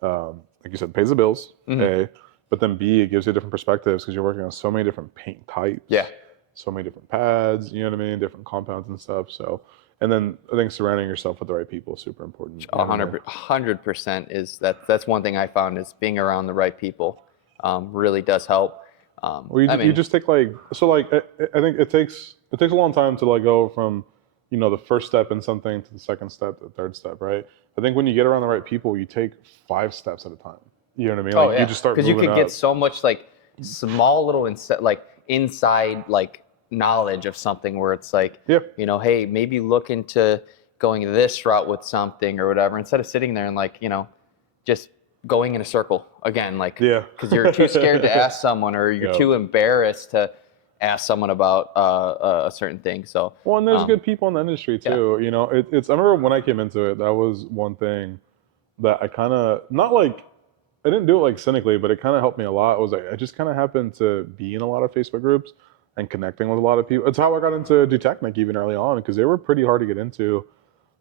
Like you said, pays the bills, A, but then B, it gives you different perspectives because you're working on so many different paint types. Yeah. So many different pads, you know what I mean? Different compounds and stuff. So, and then I think surrounding yourself with the right people is super important. 100% is that's one thing I found, is being around the right people. really does help. Or you just take like, so like, I think it takes a long time to like go from, you know, the first step in something to the second step to the third step, right? I think when you get around the right people, you take 5 steps at a time. You know what I mean? Like you just start moving up. Because you could get so much like small little inside like knowledge of something where it's like, you know, hey, maybe look into going this route with something or whatever, instead of sitting there and like, you know, just going in a circle again, like, because you're too scared to ask someone, or you're too embarrassed to ask someone about a certain thing. So, well, and there's good people in the industry too. You know, it's, I remember when I came into it, that was one thing that I kind of, not like, I didn't do it like cynically, but it kind of helped me a lot. It was like, I just kind of happened to be in a lot of Facebook groups and connecting with a lot of people. It's how I got into Dutechnic even early on, because they were pretty hard to get into.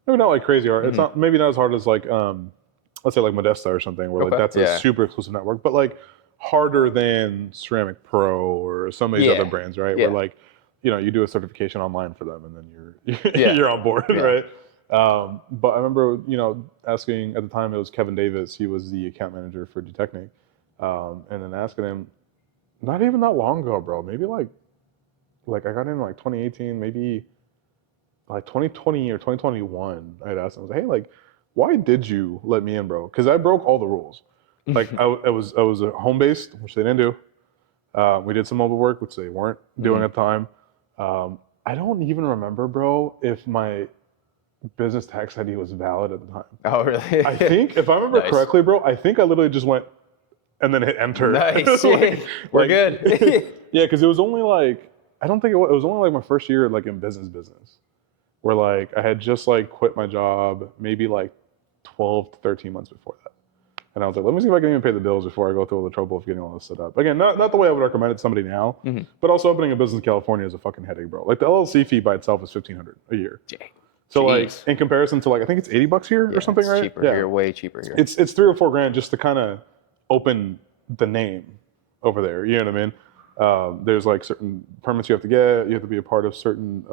Maybe not like crazy hard. It's not, maybe not as hard as like, let's say like Modesta or something, where like that's a super exclusive network, but like harder than Ceramic Pro or some of these other brands, right? Where like, you know, you do a certification online for them and then you're on board, right? But I remember, you know, asking at the time, it was Kevin Davis. He was the account manager for Dutechnic. And then asking him, not even that long ago, bro, maybe like I got in like 2018, maybe like 2020 or 2021. I'd asked him, I was like, hey, like, why did you let me in, bro? Because I broke all the rules. Like I was a home based, which they didn't do. We did some mobile work, which they weren't doing at the time. I don't even remember, bro, if my business tax ID was valid at the time. Oh, really? I think, if I remember correctly, bro, I think I literally just went and then hit enter. Nice. We're good. Yeah, because it was only like, I don't think it was only like my first year like in business, where like I had just like quit my job maybe like 12 to 13 months before that. And I was like, let me see if I can even pay the bills before I go through all the trouble of getting all this set up. Again, not the way I would recommend it to somebody now, but also opening a business in California is a fucking headache, bro. Like the LLC fee by itself is $1,500 a year. So like in comparison to like, I think it's $80 here or something, right? Cheaper here, way cheaper here. It's 3 or 4 grand just to kind of open the name over there. You know what I mean? There's like certain permits you have to get. You have to be a part of certain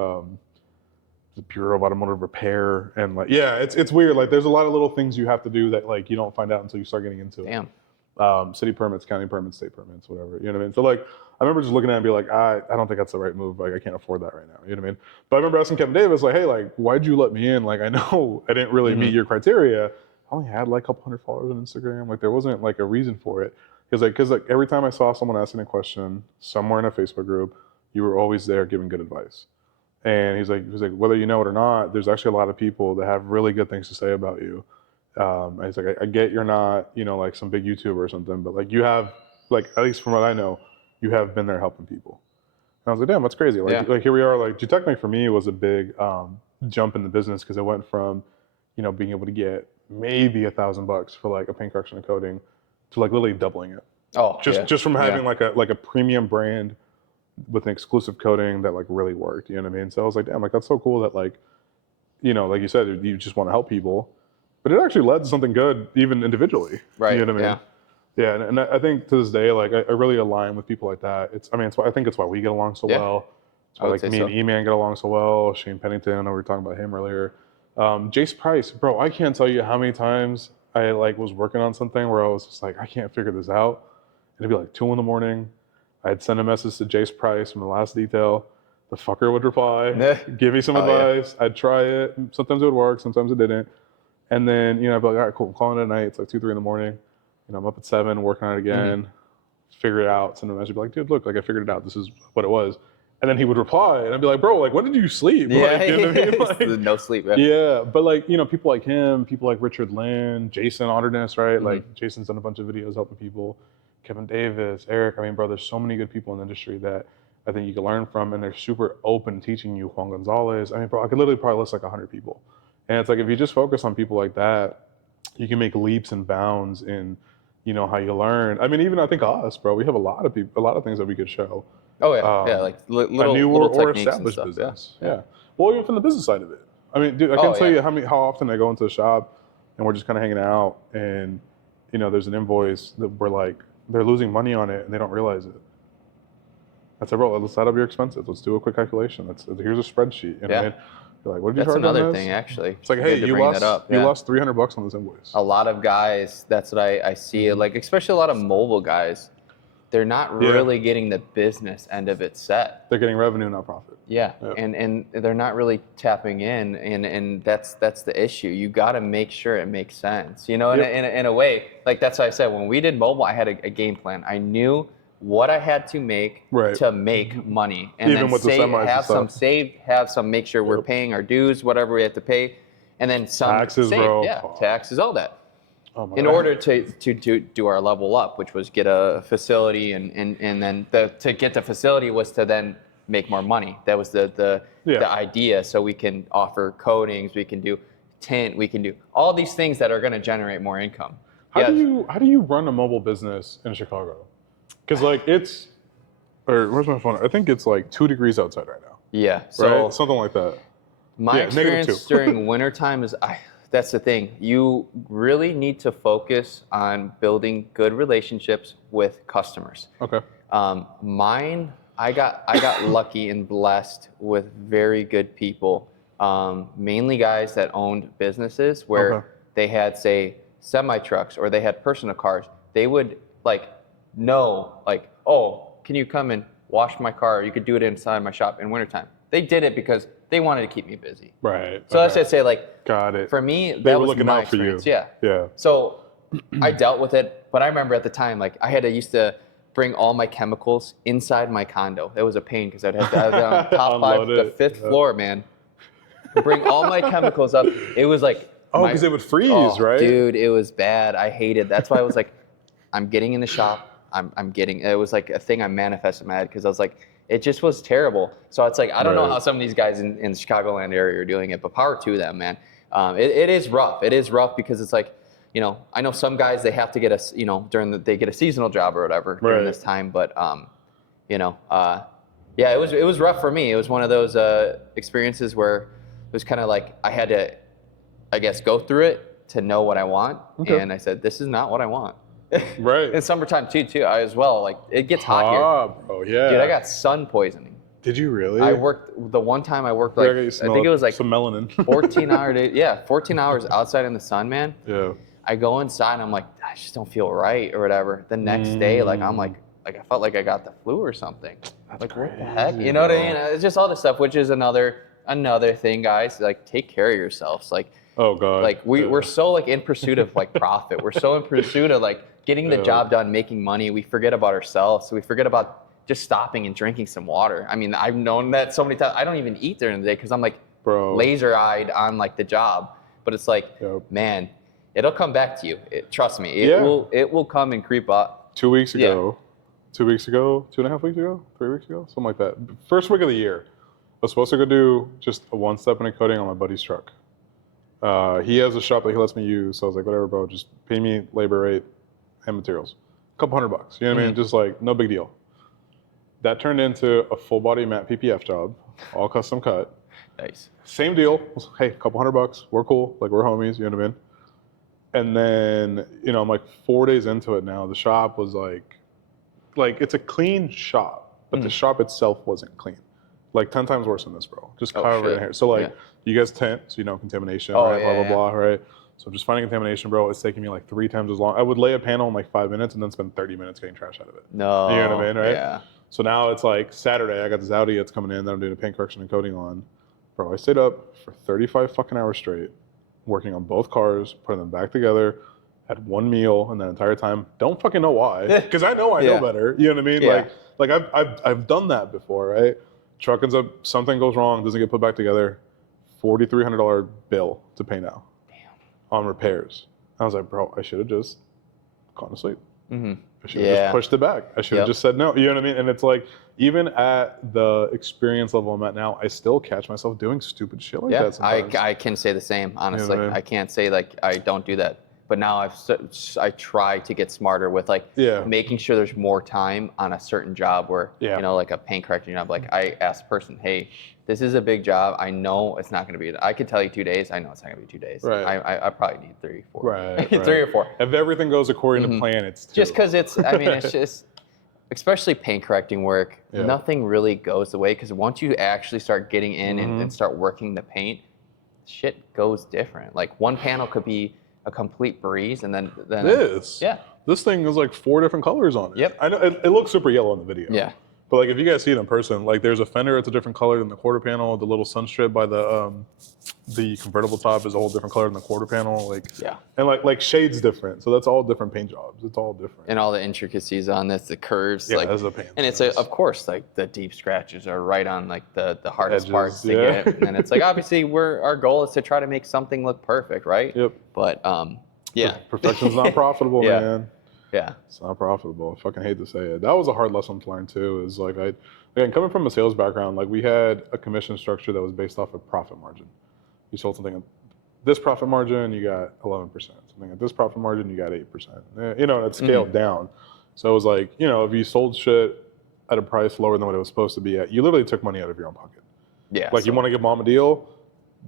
the Bureau of Automotive Repair, and like it's weird. Like there's a lot of little things you have to do that like you don't find out until you start getting into it. City permits, county permits, state permits, whatever. You know what I mean? So like I remember just looking at it and be like, I don't think that's the right move. Like I can't afford that right now. You know what I mean? But I remember asking Kevin Davis like, hey, like why'd you let me in? Like I know I didn't really meet your criteria. I only had like a couple hundred followers on Instagram. Like there wasn't like a reason for it. Because like every time I saw someone asking a question somewhere in a Facebook group, you were always there giving good advice. And he's like, whether you know it or not, there's actually a lot of people that have really good things to say about you. And he's like, I get you're not, you know, like some big YouTuber or something, but like you have, like at least from what I know, you have been there helping people. And I was like, damn, that's crazy. Like here we are. Like Dutechnic for me was a big jump in the business, because it went from, you know, being able to get maybe $1,000 for like a paint correction and coating to like literally doubling it. Just from having like a premium brand with an exclusive coating that like really worked, you know what I mean? So I was like, damn, like that's so cool that like, you know, like you said, you just want to help people, but it actually led to something good even individually, right? You know what I mean? Yeah, and I think to this day, like I really align with people like that. I think it's why we get along so well. It's why like me and E-Man get along so well. Shane Pennington, I know we were talking about him earlier. Jace Price, bro, I can't tell you how many times I like was working on something where I was just like, I can't figure this out. And it'd be like 2 a.m. I'd send a message to Jace Price from the last detail. The fucker would reply, give me some advice. I'd try it. Sometimes it would work, sometimes it didn't. And then, you know, I'd be like, all right, cool, I'm calling it at night. It's like 2, 3 a.m. You know, I'm up at 7, working on it again, figure it out, send him a message, be like, dude, look, like I figured it out. This is what it was. And then he would reply, and I'd be like, bro, like, when did you sleep? Like, you know what I mean? Like, no sleep. Yeah, but like, you know, people like him, people like Richard Lynn, Jason Otterness, right? Like Jason's done a bunch of videos helping people. Kevin Davis, Eric. I mean, bro, there's so many good people in the industry that I think you can learn from, and they're super open teaching you. Juan Gonzalez. I mean, bro, I could literally probably list like 100 people. And it's like, if you just focus on people like that, you can make leaps and bounds in, you know, how you learn. I mean, even I think us, bro, we have a lot of people, a lot of things that we could show. Oh yeah, like little, a new little or techniques established and stuff. business. Yeah. Well, even from the business side of it. I mean, dude, I can't tell you how often I go into the shop and we're just kind of hanging out, and you know, there's an invoice that we're like, they're losing money on it and they don't realize it. I said, bro, let's add up your expenses. Let's do a quick calculation. Here's a spreadsheet. You know what I mean? You're like, what did you charge on this? That's another thing, actually. It's like, hey, you lost $300 on this invoice. A lot of guys, that's what I see. Like, especially a lot of mobile guys, they're not really getting the business end of it set. They're getting revenue, not profit. Yeah, and they're not really tapping in, and that's the issue. You got to make sure it makes sense, you know. In a way, like that's why I said when we did mobile, I had a game plan. I knew what I had to make to make money, and even then with the semis have some saved, have some make sure we're paying our dues, whatever we have to pay, and then some taxes, saved, bro. taxes, all that. Oh my in God. order to do our level up, which was get a facility, and then to get the facility was to then make more money. That was the idea. So we can offer coatings, we can do tint, we can do all these things that are going to generate more income. How do you run a mobile business in Chicago? Because like where's my phone? I think it's like 2 degrees outside right now. Yeah. So right? Something like that. My experience during wintertime is that's the thing. You really need to focus on building good relationships with customers. Okay. Mine, I got lucky and blessed with very good people, mainly guys that owned businesses where they had, say, semi trucks or they had personal cars. They would know, oh, can you come and wash my car? You could do it inside my shop in wintertime. They did it because they wanted to keep me busy. Right. So that's what I say, got it. For me, they that were was looking my out for you. experience. Yeah. Yeah. So I dealt with it, but I remember at the time, I used to bring all my chemicals inside my condo. It was a pain because I'd have to have it on top 5, the 5th floor, man. Bring all my chemicals up. It was because it would freeze, right? Dude, it was bad. I hated. That's why I was I'm getting in the shop. I'm getting. It was a thing I manifested in my head because I was it just was terrible. So it's I don't know how some of these guys in the Chicagoland area are doing it, but power to them, man. It is rough. It is rough because it's I know some guys, they have to get they get a seasonal job or whatever during this time, but it was rough for me. It was one of those experiences where it was kind of I had to, I guess, go through it to know what I want, and I said, this is not what I want. Right. In summertime too, as well. It gets hot here. Bro, yeah. Dude, I got sun poisoning. Did you really? I worked, the one time I worked I think it was some melanin. 14-hour day. Yeah, 14 hours outside in the sun, man. Yeah. I go inside and I'm I just don't feel right or whatever. The next day, I'm I felt like I got the flu or something. That's what crazy, the heck? You know what I mean? It's just all this stuff, which is another thing, guys. Take care of yourselves. Oh God. We're so in pursuit of profit. We're so in pursuit of getting the job done, making money. We forget about ourselves. So we forget about just stopping and drinking some water. I mean, I've known that so many times. I don't even eat during the day because I'm laser-eyed on the job. But it's man, it'll come back to you. Trust me. It will come and creep up. 2 weeks ago, 2 weeks ago, 2.5 weeks ago, 3 weeks ago, something like that. First week of the year, I was supposed to go do just a 1-step and a coating on my buddy's truck. He has a shop that he lets me use, so I was whatever, bro, just pay me labor rate and materials. A couple $100, you know what I mean? Just no big deal. That turned into a full body matte PPF job, all custom cut. Nice. Same deal. Hey, a couple $100, we're cool, we're homies, you know what I mean? And then, I'm 4 days into it now. The shop was it's a clean shop, but the shop itself wasn't clean. 10 times worse than this, bro. Just covered in hair. So you guys tint, so contamination, right? Blah, blah, blah, right? So I'm just finding contamination, bro. It's taking me 3 times as long. I would lay a panel in 5 minutes and then spend 30 minutes getting trash out of it. No. You know what I mean, right? Yeah. So now it's Saturday, I got this Audi that's coming in that I'm doing a paint correction and coating on. Bro, I stayed up for 35 fucking hours straight, working on both cars, putting them back together, had one meal, and that entire time, don't fucking know why. Because I know better. You know what I mean? Yeah. I've done that before, right? Truck ends up, something goes wrong, doesn't get put back together, $4,300 bill to pay now. Damn. On repairs. I was bro, I should have just gone to sleep. Mm-hmm. I should have just pushed it back. I should have just said no. You know what I mean? And it's even at the experience level I'm at now, I still catch myself doing stupid shit like that sometimes. I can say the same, honestly. You know what I mean? I can't say I don't do that. But now I try to get smarter with making sure there's more time on a certain job where, a paint correcting job. I ask the person, hey, this is a big job. I know it's not going to be, I could tell you 2 days. I know it's not going to be 2 days. Right. I probably need 3, 4. Right. 3 or 4. If everything goes according to plan, it's 2. Just because it's just, especially paint correcting work, nothing really goes the way because once you actually start getting in and start working the paint, shit goes different. One panel could be a complete breeze, and then this this thing is like 4 different colors on it. Yep. I know it looks super yellow in the video. Yeah. But like if you guys see it in person, like there's a fender that's a different color than the quarter panel. The little sun strip by the convertible top is a whole different color than the quarter panel. Like Yeah. and like shades different. So that's all different paint jobs. It's all different. And all the intricacies on this, the curves. Yeah, like, that's the paint. and it's of course like the deep scratches are right on like the hardest Edges, parts to yeah. get. And it's like obviously our goal is to try to make something look perfect, right? Yep. But yeah. Perfection's not profitable, Yeah. man. Yeah. It's not profitable. I fucking hate to say it. That was a hard lesson to learn too. Is like again, coming from a sales background, like we had a commission structure that was based off of profit margin. You sold something at this profit margin, you got 11%. Something at this profit margin, you got 8%. You know, and it scaled down. So it was like, you know, if you sold shit at a price lower than what it was supposed to be at, you literally took money out of your own pocket. Yeah. Like you want to give mom a deal,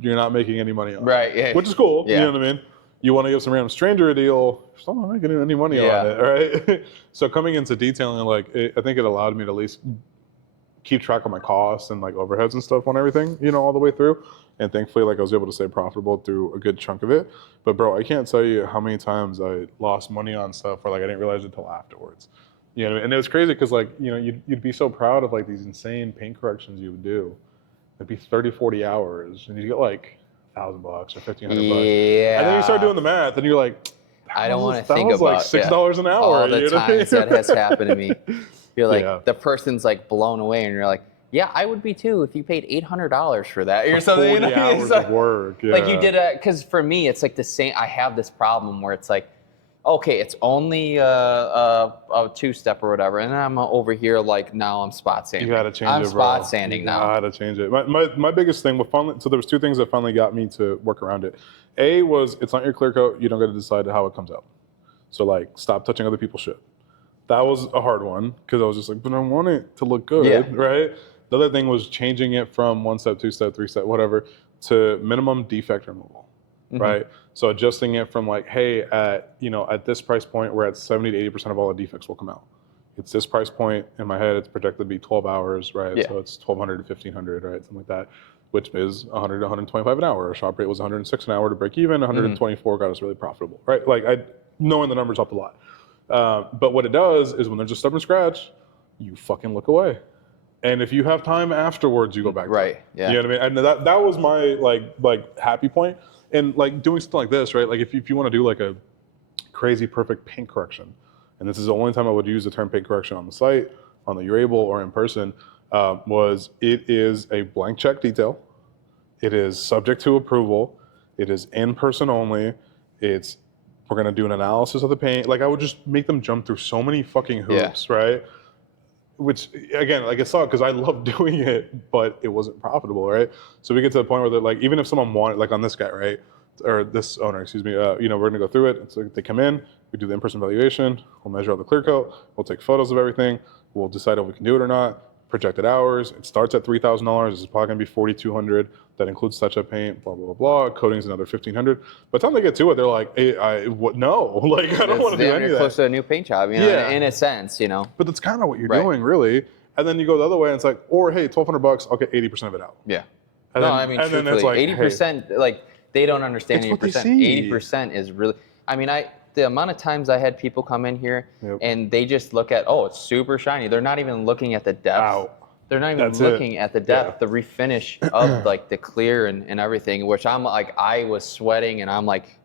you're not making any money on it. Right. Yeah. Which is cool. Yeah. You know what I mean? You want to give some random stranger a deal, you're still not making any money on it, right? So coming into detailing, like I think it allowed me to at least keep track of my costs and like overheads and stuff on everything, you know, all the way through. And thankfully, like I was able to stay profitable through a good chunk of it. But bro, I can't tell you how many times I lost money on stuff where like I didn't realize it until afterwards. You know, and it was crazy because like, you know, you'd be so proud of like these insane paint corrections you would do. It'd be 30, 40 hours and you get like $1,000 or $1,500. Yeah. And then you start doing the math and you're like, I don't want to that think was about like $6 an hour. all the you know? times that has happened to me. You're like, Yeah. the person's like blown away, and you're like, yeah, I would be too if you paid $800 for that or something. 40 You know? hours It's like, of work. Yeah. like you did because for me, it's like the same. I have this problem where it's like, okay, it's only a two-step or whatever, and then I'm over here like now I'm spot sanding. You gotta change I'm it, bro. spot sanding now. You gotta change it. My biggest thing with finally, so there was 2 things that finally got me to work around it. A was it's not your clear coat. You don't get to decide how it comes out. So like, stop touching other people's shit. That was a hard one because I was just like, but I want it to look good, Yeah. right? The other thing was changing it from 1 step, 2 step, 3 step, whatever, to minimum defect removal, right? So adjusting it from like, hey, at this price point, we're at 70 to 80% of all the defects will come out. It's this price point in my head. It's projected to be 12 hours, right? Yeah. So it's 1,200 to 1,500, right? Something like that, which is 100 to 125 an hour. Our shop rate was 106 an hour to break even. 124 got us really profitable, right? Like knowing the numbers helped a lot. But what it does is when there's a stubborn scratch, you fucking look away. And if you have time afterwards, you go back to Right. it. Yeah. You know what I mean? And that was my like happy point. And like doing something like this, right? Like if you want to do like a crazy perfect paint correction, and this is the only time I would use the term paint correction on the site, on the Urable or in person, was it is a blank check detail. It is subject to approval. It is in person only. We're gonna do an analysis of the paint. Like I would just make them jump through so many fucking hoops, right? Which again, like I saw it because I love doing it, but it wasn't profitable, right? So we get to the point where they're like, even if someone wanted, like on this guy, right, or this owner, excuse me, we're gonna go through it. It's like they come in, we do the in-person valuation, we'll measure out the clear coat, we'll take photos of everything, we'll decide if we can do it or not. Projected hours. It starts at $3,000. It's probably gonna be $4,200. That includes touch-up paint, blah blah blah. Coating's another $1,500. By the time they get to it, they're like, "Hey, what? No, like I don't want to do any of that." Close to a new paint job, you know, in a sense, you know. But that's kind of what you're doing, really. And then you go the other way, and it's like, or hey, $1,200, I'll get 80% of it out. Yeah. And no, then, I mean, and then it's truthfully, like 80%, like they don't understand It's what they 80%. see. 80% is really. I mean, the amount of times I had people come in here Yep. and they just look at, oh, it's super shiny. They're not even looking at the depth. Ow. They're not even That's looking it. at the depth, the refinish of like the clear and everything, which I'm like, I was sweating and I'm like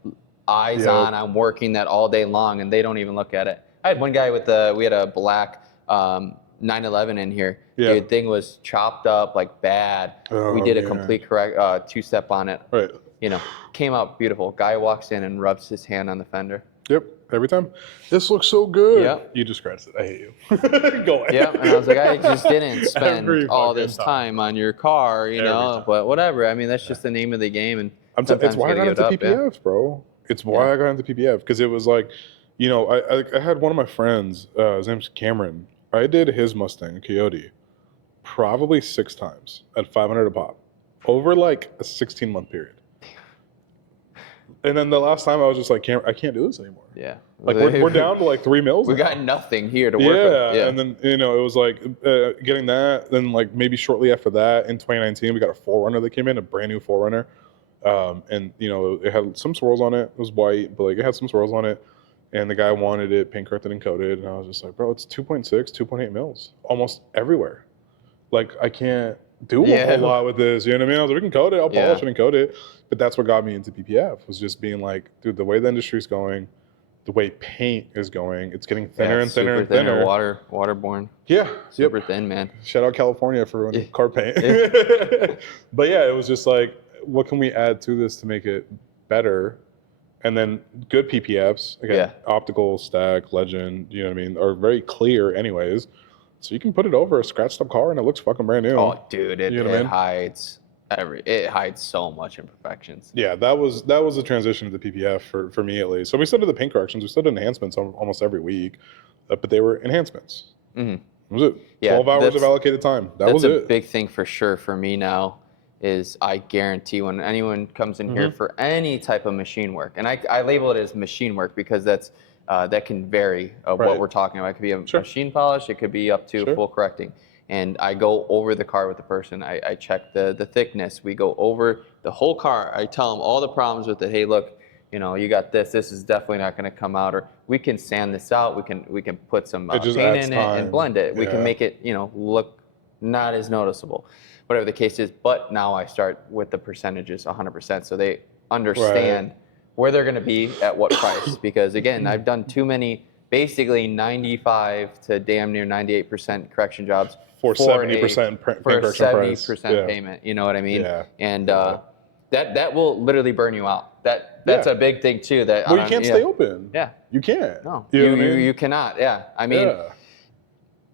eyes Yep. on, I'm working that all day long and they don't even look at it. I had one guy we had a black 911 in here. Yeah. The thing was chopped up like bad. Oh, we did a yeah. complete correct two-step on it. Right. You know, came out beautiful. Guy walks in and rubs his hand on the fender. Yep. Every time. This looks so good. Yep. You just scratched it. I hate you. Go away. Yeah, and I was like, I just didn't spend Every all fucking this time on your car, you Every know. time. But whatever. I mean, that's just the name of the game, and It's sometimes why I you got gotta into give it up, PPFs, bro. It's why I got into PPF because it was like, you know, I had one of my friends, his name's Cameron. I did his Mustang Coyote probably 6 times at $500 a pop over like a 16-month period. And then the last time I was just like, I can't do this anymore. Yeah. Like we're down to like 3 mils. We now. got nothing here to work with. Yeah. And then, you know, it was like getting that. Then like maybe shortly after that in 2019, we got a 4Runner that came in, a brand new 4Runner. And, you know, it had some swirls on it. It was white, but like it had some swirls on it. and the guy wanted it paint corrected and coated, and I was just like, bro, it's 2.6, 2.8 mils almost everywhere. Like, I can't do a whole lot with this. You know what I mean? I was like, we can coat it, I'll polish it and coat it. But that's what got me into PPF, was just being like, dude, the way the industry's going, the way paint is going, it's getting thinner and thinner and thinner. Waterborne. Yeah. Super thin, man. Shout out California for ruining car paint. But yeah, it was just like, what can we add to this to make it better? And then good PPFs, again, optical, stack, legend, you know what I mean, are very clear anyways. So you can put it over a scratched up car and it looks fucking brand new. Oh, dude, it hides so much imperfections. Yeah, that was the transition to the PPF for me at least. So we still did the paint corrections, we still did enhancements almost every week, but they were enhancements. Mm-hmm. That was it. 12 hours of allocated time. That was it. That's a big thing for sure for me now. Is I guarantee when anyone comes in here for any type of machine work, and I label it as machine work because that can vary of what we're talking about. It could be a machine polish, it could be up to full correcting. And I go over the car with the person. I check the thickness. We go over the whole car. I tell them all the problems with it. Hey, look, you know, you got this. This is definitely not going to come out. Or we can sand this out. We can put some paint in it and blend it. We can make it, you know, look not as noticeable. Whatever the case is, but now I start with the percentages 100%, so they understand where they're going to be at what price. Because again, I've done too many, basically 95 to damn near 98% correction jobs for 70% paint correction price. 70% payment. You know what I mean? Yeah. And that will literally burn you out. That's a big thing too. That you can't stay open. Yeah, you can't. No, you cannot. Yeah, I mean. Yeah.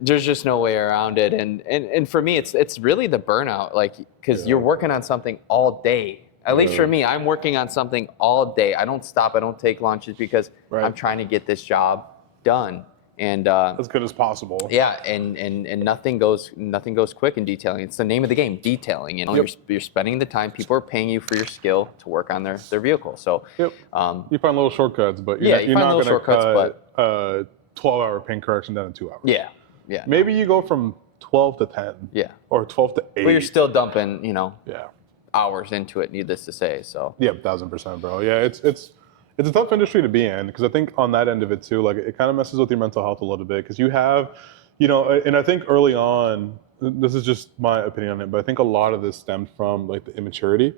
There's just no way around it, and for me, it's really the burnout, like, because you're working on something all day. At least for me, I'm working on something all day. I don't stop. I don't take lunches because I'm trying to get this job done and as good as possible. Yeah, and nothing goes quick in detailing. It's the name of the game, detailing. You know, you're spending the time. People are paying you for your skill to work on their vehicle. So you find little shortcuts, but you're not going to cut a 12-hour paint correction down in 2 hours. Yeah. Maybe you go from 12 to 10. Yeah. Or 12 to 8. But you're still dumping, hours into it, needless to say. So. Yeah, 1000%, bro. Yeah, it's a tough industry to be in, because I think on that end of it too, like, it kind of messes with your mental health a little bit, because you have, and I think early on, this is just my opinion on it, but I think a lot of this stemmed from like the immaturity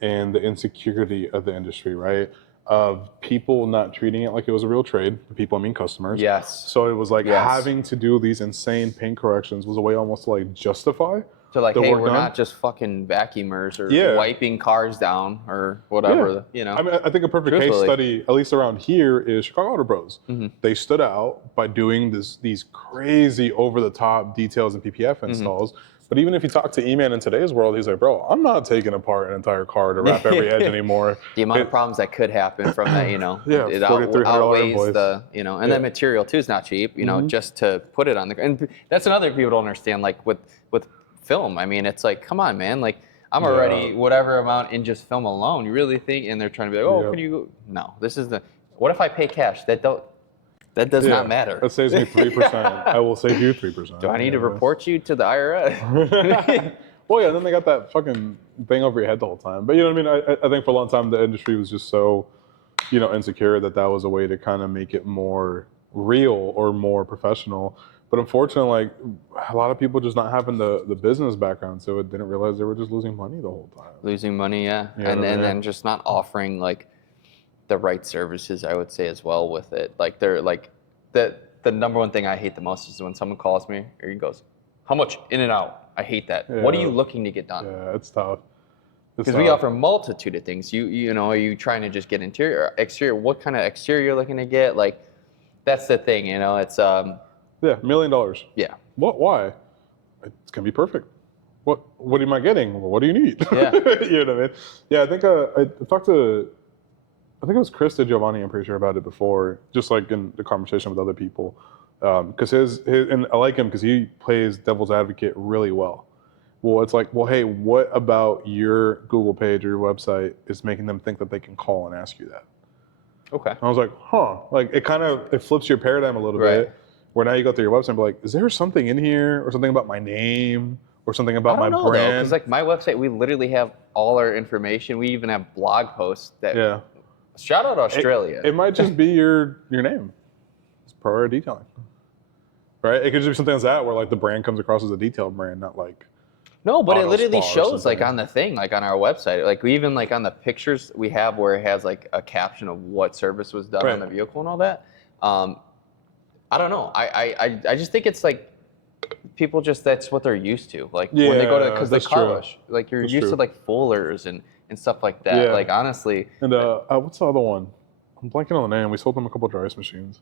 and the insecurity of the industry, right? Of people not treating it like it was a real trade. People, I mean customers. Yes. So it was like having to do these insane paint corrections was a way almost to like justify. So like, hey, we're not just fucking vacuumers or wiping cars down or whatever, I mean, I think a perfect case study, at least around here, is Chicago Auto Bros. They stood out by doing these crazy over-the-top details and PPF installs. But even if you talk to E-Man in today's world, he's like, bro, I'm not taking apart an entire car to wrap every edge anymore. The amount of problems that could happen from that, it $4,300 outweighs invoice. and that material too is not cheap, just to put it on the, and that's another thing people don't understand, like with film. I mean, it's like, come on, man, like, I'm already whatever amount in just film alone. You really think, and they're trying to be like, can you, no, this is what if I pay cash? That does not matter. That saves me 3%. I will save you 3%. Do I need to report you to the IRS? Well, yeah, then they got that fucking thing over your head the whole time. But you know what I mean? I think for a long time the industry was just so, insecure that was a way to kind of make it more real or more professional. But unfortunately, like, a lot of people just not having the business background, so it didn't realize they were just losing money the whole time. Losing money, yeah. And then just not offering, like, the right services, I would say, as well with it. Like, they're like, the number one thing I hate the most is when someone calls me or he goes, how much in and out? I hate that. Yeah. What are you looking to get done? Yeah, it's tough. Because we offer a multitude of things. Are you trying to just get interior or exterior? What kind of exterior you're looking to get? Like, that's the thing, it's $1 million. Yeah. What? Why? It's gonna be perfect. What am I getting? Well, what do you need? Yeah. You know what I mean? Yeah, I think I talked to, I think it was Chris Giovanni, I'm pretty sure, about it before, just like in the conversation with other people. Because and I like him because he plays devil's advocate really well. Well, it's like, well, hey, what about your Google page or your website is making them think that they can call and ask you that? Okay. And I was like, like, it flips your paradigm a little bit, where now you go through your website and be like, is there something in here or something about my name or something about my brand? Because like my website, we literally have all our information. We even have blog posts that Shout out Australia. It might just be your name. It's Pro Detailing. Right? It could just be something like that where like the brand comes across as a detail brand, not like No, but it Auto literally Spa or shows like something. on the thing, like on our website, like we even like on the pictures we have where it has like a caption of what service was done on Right. the vehicle and all that. I don't know. I just think it's like people just that's what they're used to. Like when they go to because the that's car true. wash, like you're That's used to true. like Fullers and stuff like that. Yeah. Like honestly, And what's the other one? I'm blanking on the name. We sold them a couple of dry ice machines.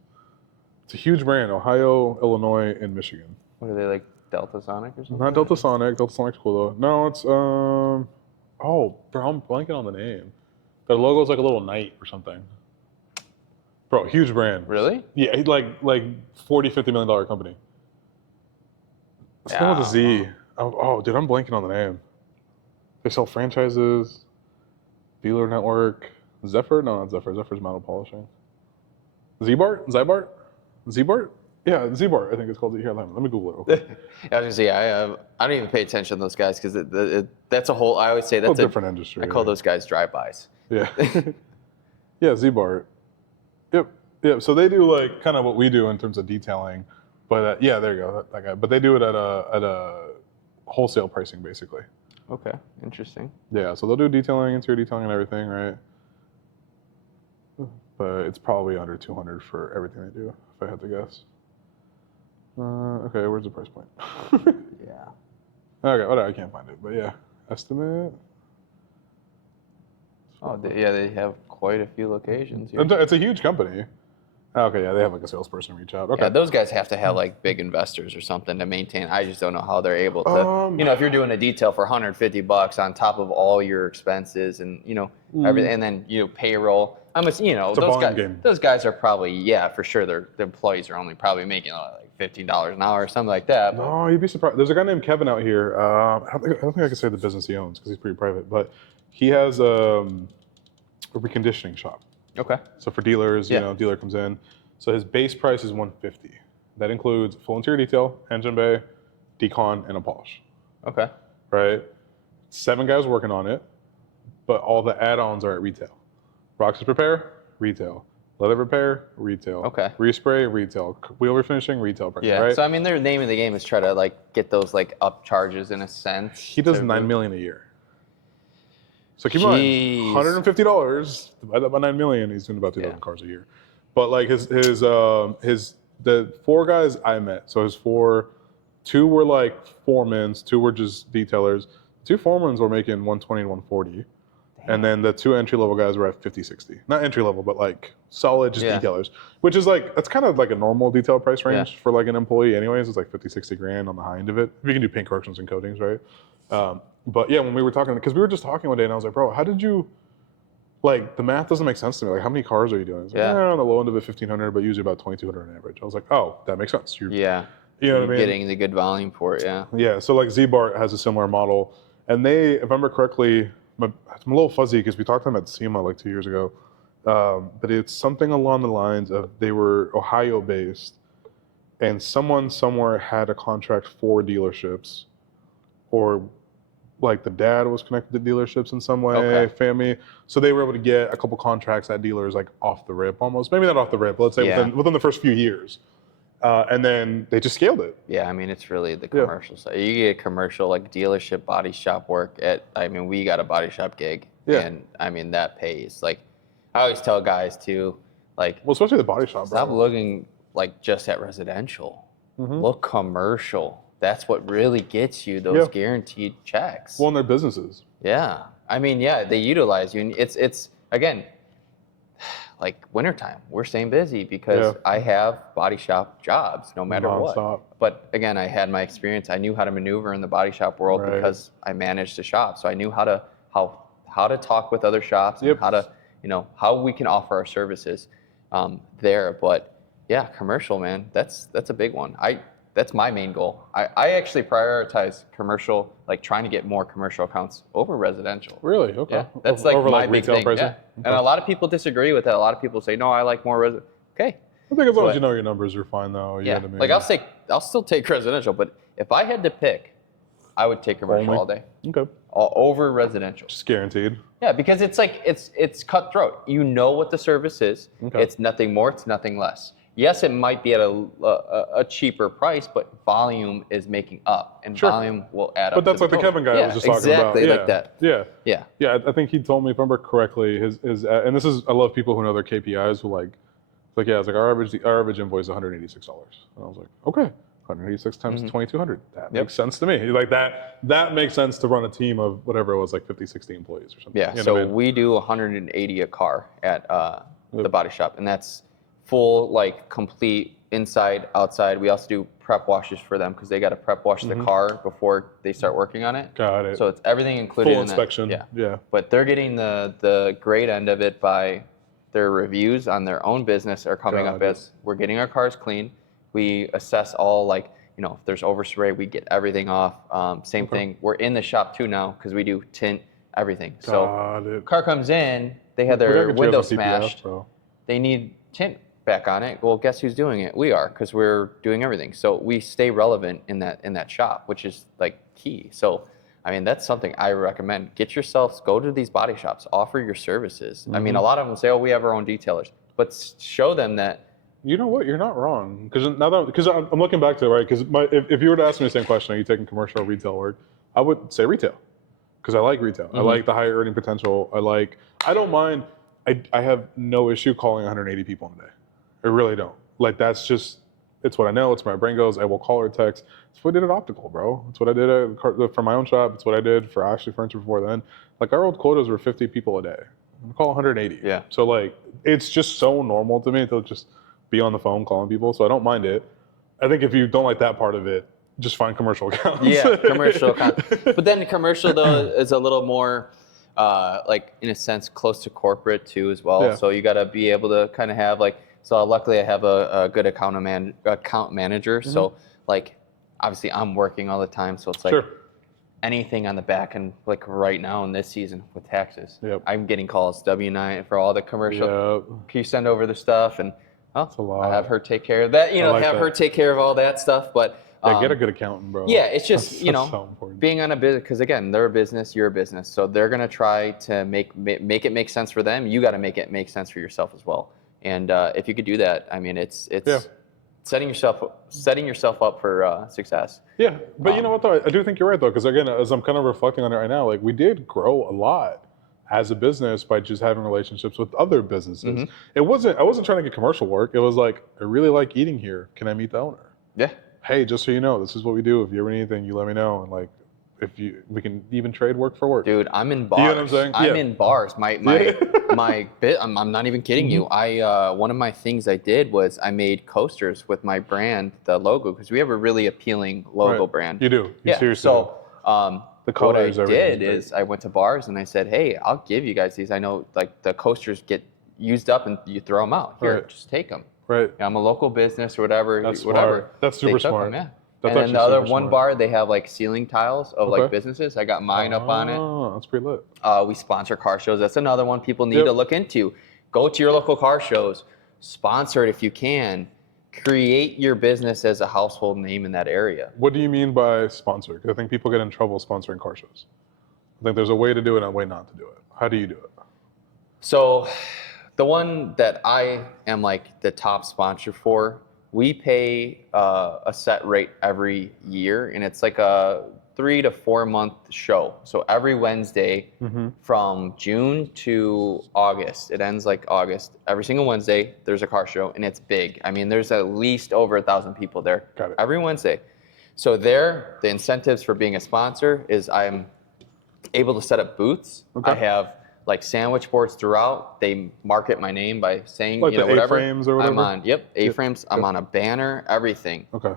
It's a huge brand, Ohio, Illinois, and Michigan. what are they like Delta Sonic or something? Not Delta Sonic. Delta Sonic's cool though. No, it's oh, bro, I'm blanking on the name. Their logo's like a little knight or something. Bro, huge brand. Really? Yeah, like $40-50 million company. It's Yeah, not with a Z. Oh, dude, I'm blanking on the name. They sell franchises, dealer network. Zephyr? No, not Zephyr. Zephyr's metal polishing. Zbart? Yeah, Z-Bar, I think it's called. Here, let me Google it real quick. I was gonna say I don't even pay attention to those guys because that's a whole. I always say that's a different industry. I call those guys drive-bys. Yeah. Yeah, Z-Bar. Yep. So they do like kind of what we do in terms of detailing, but yeah, there you go, that guy. But they do it at a wholesale pricing basically. Okay, interesting. Yeah, so they'll do detailing, interior detailing, and everything, right? But it's probably under 200 for everything they do, if I had to guess. Okay, where's the price point? Yeah. Okay, whatever, I can't find it, but yeah, estimate. Oh, they have quite a few locations here. It's a huge company. Okay, yeah, they have like a salesperson reach out. Okay. Yeah, those guys have to have like big investors or something to maintain. I just don't know how they're able to. If you're doing a detail for $150 on top of all your expenses and everything, and then payroll. Those volume guys. game. Those guys are probably for sure. The employees are only probably making like $15 an hour or something like that. But. No, you'd be surprised. There's a guy named Kevin out here. I don't think I can say the business he owns because he's pretty private, but he has a reconditioning shop. Okay. So for dealers, dealer comes in. So his base price is $150. That includes full interior detail, engine bay, decon, and a polish. Okay. Right? 7 guys working on it, but all the add-ons are at retail. Roxas repair, retail. Leather repair, retail. Okay. Respray, retail. Wheel refinishing, retail price. Yeah. Right? So their name of the game is try to like get those like up charges in a sense. He does $9 million a year. So keep in mind, $150 divide that by $9 million. He's doing about 2,000 cars a year. But like the 4 guys I met. So his 2 were like foremen, 2 were just detailers. 2 foremen were making 120 and 140. And then the 2 entry level guys were at 50, 60. Not entry level, but like solid just detailers. Which is like, that's kind of like a normal detail price range for like an employee anyways. It's like 50, 60 grand on the high end of it. If you can do paint corrections and coatings, right? But yeah, when we were talking, because we were just talking one day and I was like, bro, how did you, like the math doesn't make sense to me. Like how many cars are you doing? It's like, on the low end of it, 1,500, but usually about 2,200 on average. I was like, oh, that makes sense. You know what I mean? Getting the good volume for it, Yeah, so like Z-Bar has a similar model. And they, if I remember correctly, I'm a little fuzzy because we talked to them at SEMA like 2 years ago. But it's something along the lines of they were Ohio based and someone somewhere had a contract for dealerships or like the dad was connected to dealerships in some way, family. So they were able to get a couple contracts at dealers like off the rip almost. Maybe not off the rip, but let's say within the first few years. And then they just scaled it. Yeah, it's really the commercial side. You get commercial like dealership body shop work we got a body shop gig. Yeah. And that pays. Like I always tell guys too, like well, especially the body shop. Stop looking like just at residential. Look commercial. That's what really gets you those guaranteed checks. Well, in their businesses. Yeah. They utilize you. And it's again, like wintertime, we're staying busy because I have body shop jobs no matter what. But again, I had my experience. I knew how to maneuver in the body shop world because I managed the shop. So I knew how to talk with other shops and how to, how we can offer our services there. But yeah, commercial, man, that's a big one. That's my main goal. I actually prioritize commercial, like trying to get more commercial accounts over residential. Really? Okay. Yeah, that's like over my like big retail thing. pricing? Yeah. And a lot of people disagree with that. A lot of people say, no, I like more residential. Okay. I think as long as you know your numbers, you're fine though. I'll still take residential, but if I had to pick I would take commercial Only? all day. Okay. All over residential. Just guaranteed. Yeah, because it's like it's cutthroat. You know what the service is. Okay. It's nothing more. It's nothing less. Yes, it might be at a cheaper price, but volume is making up, and Sure. volume will add up. But that's to like the total. Kevin guy I was just talking about. Exactly like that. Yeah. Yeah. Yeah, I think he told me, if I remember correctly, his and this is, I love people who know their KPIs who yeah, it's like our average invoice is $186. And I was like, okay, 186 times 2,200. That makes sense to me. Like that makes sense to run a team of whatever it was, like 50, 60 employees or something. Yeah. You know So what I mean? we do 180 a car at the body shop, and that's full, like complete inside, outside. We also do prep washes for them because they got to prep wash the car before they start working on it. Got it. So it's everything included. Full in inspection. That. Yeah. But they're getting the great end of it by their reviews on their own business are coming up as we're getting our cars clean. We assess all, like, you know, if there's overspray, we get everything off. Same thing. We're in the shop too now because we do tint everything. So car comes in, they had their window smashed. They need tint back on it. Well, guess who's doing it? We are, because we're doing everything. So we stay relevant in that shop, which is like key. So I mean, that's something I recommend. Go to these body shops, offer your services. I mean, a lot of them say, oh, we have our own detailers, but show them that. You know what? You're not wrong. Because I'm looking back to it, right? Because if you were to ask me the same question, are you taking commercial or retail work? I would say retail, because I like retail. I like the higher earning potential. I don't mind. I have no issue calling 180 people in a day. I really don't. Like, it's what I know. It's where my brain goes. I will call or text. It's what I did at Optical, bro. It's what I did for my own shop. It's what I did for Ashley Furniture before then. Like, our old quotas were 50 people a day. I call 180. Yeah. So, like, it's just so normal to me to just be on the phone calling people. So I don't mind it. I think if you don't like that part of it, just find commercial accounts. Yeah, commercial accounts. But then commercial, though, is a little more, like, in a sense, close to corporate, too, as well. Yeah. So you got to be able to kind of have, like, so luckily I have a good account manager. So, like, obviously I'm working all the time. So it's like anything on the back end, like right now in this season with taxes, I'm getting calls, W-9 for all the commercial. Can you send over the stuff? And I have her take care of that, her take care of all that stuff. But get a good accountant, bro. Yeah, it's just, that's so important. being on a business, because again, they're a business, you're a business. So they're going to try to make it make sense for them. You got to make it make sense for yourself as well. And if you could do that, I mean, it's setting yourself up for success. Yeah, but you know what, though? I do think you're right, though, because again, as I'm kind of reflecting on it right now, like, we did grow a lot as a business by just having relationships with other businesses. I wasn't trying to get commercial work. It was like, I really like eating here. Can I meet the owner? Yeah. Hey, just so you know, this is what we do. If you ever need anything, you let me know. And like, we can even trade work for work. Dude, I'm in bars. You know what I'm saying? I'm in bars. My bit. I'm not even kidding you. One of my things I did was I made coasters with my brand, the logo, because we have a really appealing logo brand. You do. You seriously so, the colors, what I did is I went to bars and I said, hey, I'll give you guys these. I know, like, the coasters get used up and you throw them out. Here, just take them. Right. I'm a local business or whatever. That's whatever. Smart. That's super smart. Them, That's and then the other one bar, they have like ceiling tiles of like businesses. I got mine up on it. Oh, that's pretty lit. We sponsor car shows. That's another one people need to look into. Go to your local car shows, sponsor it if you can. Create your business as a household name in that area. What do you mean by sponsor? Because I think people get in trouble sponsoring car shows. I think there's a way to do it and a way not to do it. How do you do it? So the one that I am like the top sponsor for, we pay a set rate every year, and it's like a 3 to 4 month show. So every Wednesday from June to August, it ends like August. Every single Wednesday, there's a car show, and it's big. I mean, there's at least over 1,000 people there every Wednesday. So there, the incentives for being a sponsor is I'm able to set up booths. I have like sandwich boards throughout. They market my name by saying, like whatever. A-frames or whatever? I'm on, A-frames. I'm on a banner, everything. Okay.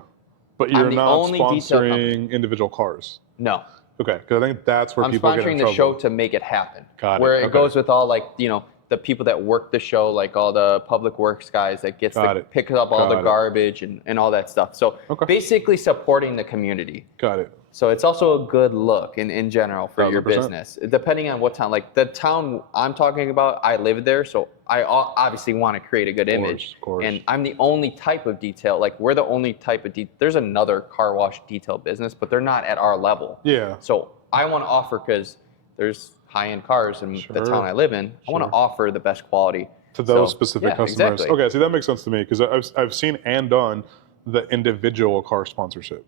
But you're not sponsoring individual cars? No. Okay, because I think that's where people get in trouble. I'm sponsoring the show to make it happen. Got it. Where it goes with all, like, the people that work the show, like all the public works guys that gets to pick up all the garbage and all that stuff. So basically supporting the community. Got it. So it's also a good look in general for your 1000%. business, depending on what town. Like the town I'm talking about, I live there, so I obviously want to create a good image. Of course. And I'm the only type of detail. Like we're the only type of there's another car wash detail business, but they're not at our level. Yeah. So I want to offer, because there's high-end cars in the town I live in. I want to offer the best quality to those specific customers. Exactly. Okay, see, that makes sense to me, because I've seen and done the individual car sponsorship.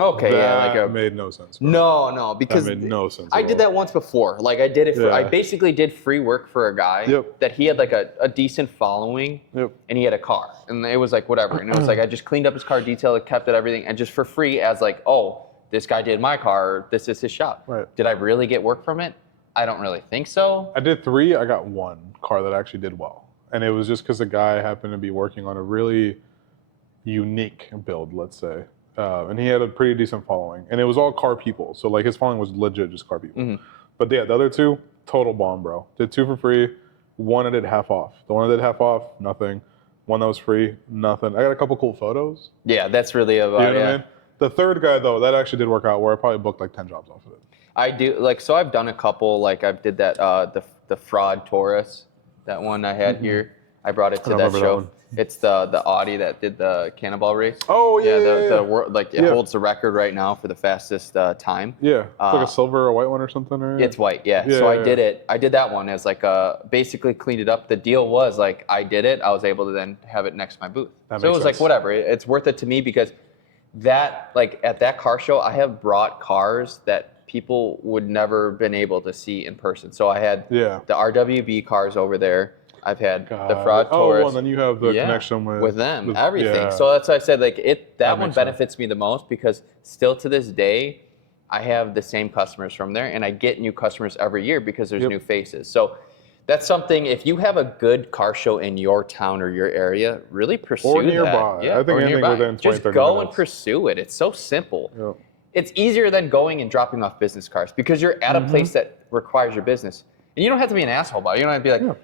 Okay, that made no sense. Bro. No, because that made no sense. I did that once before. Like I did it for, I Yeah. basically did free work for a guy that he had like a decent following, and he had a car, and it was like whatever, and it was like I just cleaned up his car, detailed, kept it, everything, and just for free as like, oh, this guy did my car, this is his shop. Right. Did I really get work from it? I don't really think so. I did 3. I got 1 car that actually did well, and it was just because the guy happened to be working on a really unique build, let's say. And he had a pretty decent following, and it was all car people. So like his following was legit just car people. Mm-hmm. But yeah, the other 2, total bomb, bro. Did 2 for free. 1 I did half off. The one I did half off, nothing. 1 that was free, nothing. I got a couple cool photos. Yeah, that's really about You know what I mean? The third guy though, that actually did work out, where I probably booked like 10 jobs off of it. I do, like, so I've done a couple, like I did that the fraud Taurus, that one I had here. I brought it to that show. It's the Audi that did the Cannonball race. Oh yeah, the world, like it holds the record right now for the fastest time. Yeah, it's like a silver or a white one or something, right? It's white, yeah. So I did it. I did that one as like basically cleaned it up. The deal was like I did it. I was able to then have it next to my booth. So it was like whatever. It's worth it to me, because that, like at that car show, I have brought cars that people would never been able to see in person. So I had the RWB cars over there. I've had the fraud Taurus. Oh, and then you have the connection with them, everything. So that's why I said like that one benefits me the most, because still to this day, I have the same customers from there, and I get new customers every year because there's new faces. So that's something, if you have a good car show in your town or your area, really pursue or nearby. that. Yeah, I think anything within 20, just 30 go minutes. and pursue it. It's so simple. It's easier than going and dropping off business cards, because you're at a place that requires your business. And you don't have to be an asshole about it. You don't have to be like,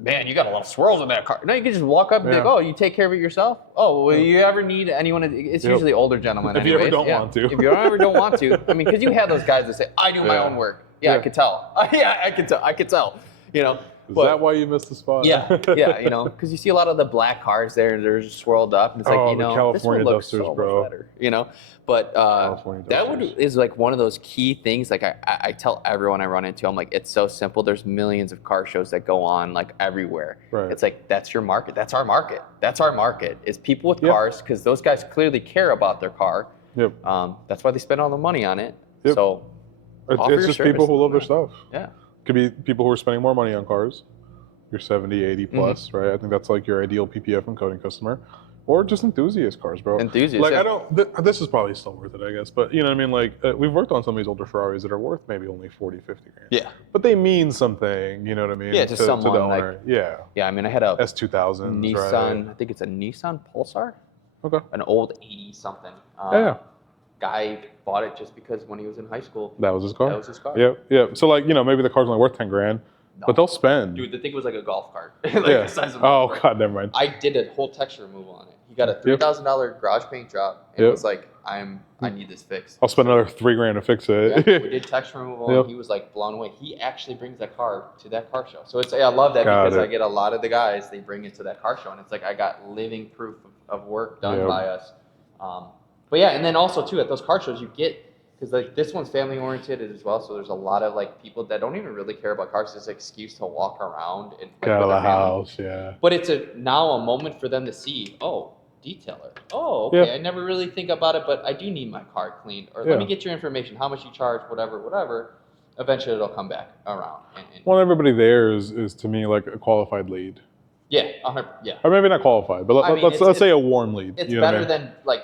man, you got a lot of swirls in that car. No, you can just walk up and be like, oh, you take care of it yourself? Oh, well, you ever need anyone? It's usually older gentlemen. If you ever don't want to. If you ever don't want to. I mean, because you have those guys that say, I do my own work. Yeah, I could tell. I could tell. You know. Is that why you missed the spot? Yeah, you know, because you see a lot of the black cars there, they're just swirled up, and it's like, you know, California this one looks dusters, so bro. much better, you know. But that is like one of those key things. Like I tell everyone I run into, I'm like, it's so simple. There's millions of car shows that go on like everywhere. Right. It's like, that's your market. That's our market. That's our market, is people with cars, because those guys clearly care about their car. That's why they spend all the money on it. So it's just people who love their stuff. Yeah. Could be people who are spending more money on cars. You're 70, 80 plus, right? I think that's like your ideal PPF and coating customer. Or just enthusiast cars, bro. Enthusiast. Like, I don't, this is probably still worth it, I guess. But you know what I mean? Like, we've worked on some of these older Ferraris that are worth maybe only 40, 50 grand. Yeah. But they mean something, you know what I mean? Yeah, to someone, the owner. like, yeah, I mean, I had a S2000, Nissan, right? I think it's a Nissan Pulsar. Okay. An old 80 something. Guy bought it just because when he was in high school. That was his car? That was his car. Yeah. So like, you know, maybe the car's only worth 10 grand. No. But they'll spend. Dude, the thing was like a golf cart. The size of God, never mind. I did a whole texture removal on it. He got a $3,000 garage paint job. And it was like, I need this fixed. I'll spend another $3 grand to fix it. We did texture removal, and he was like blown away. He actually brings that car to that car show. So I love that, because I get a lot of the guys, they bring it to that car show, and it's like I got living proof of work done by us. But yeah, and then also too, at those car shows you get, because like this one's family oriented as well, so there's a lot of like people that don't even really care about cars. It's an excuse to walk around and get out of the house, But it's now a moment for them to see, detailer. Oh, okay. I never really think about it, but I do need my car cleaned. Or let me get your information, how much you charge, whatever. Eventually it'll come back around. Well, everybody there is to me like a qualified lead. Yeah, Or maybe not qualified, but let's say a warm lead. It's better than like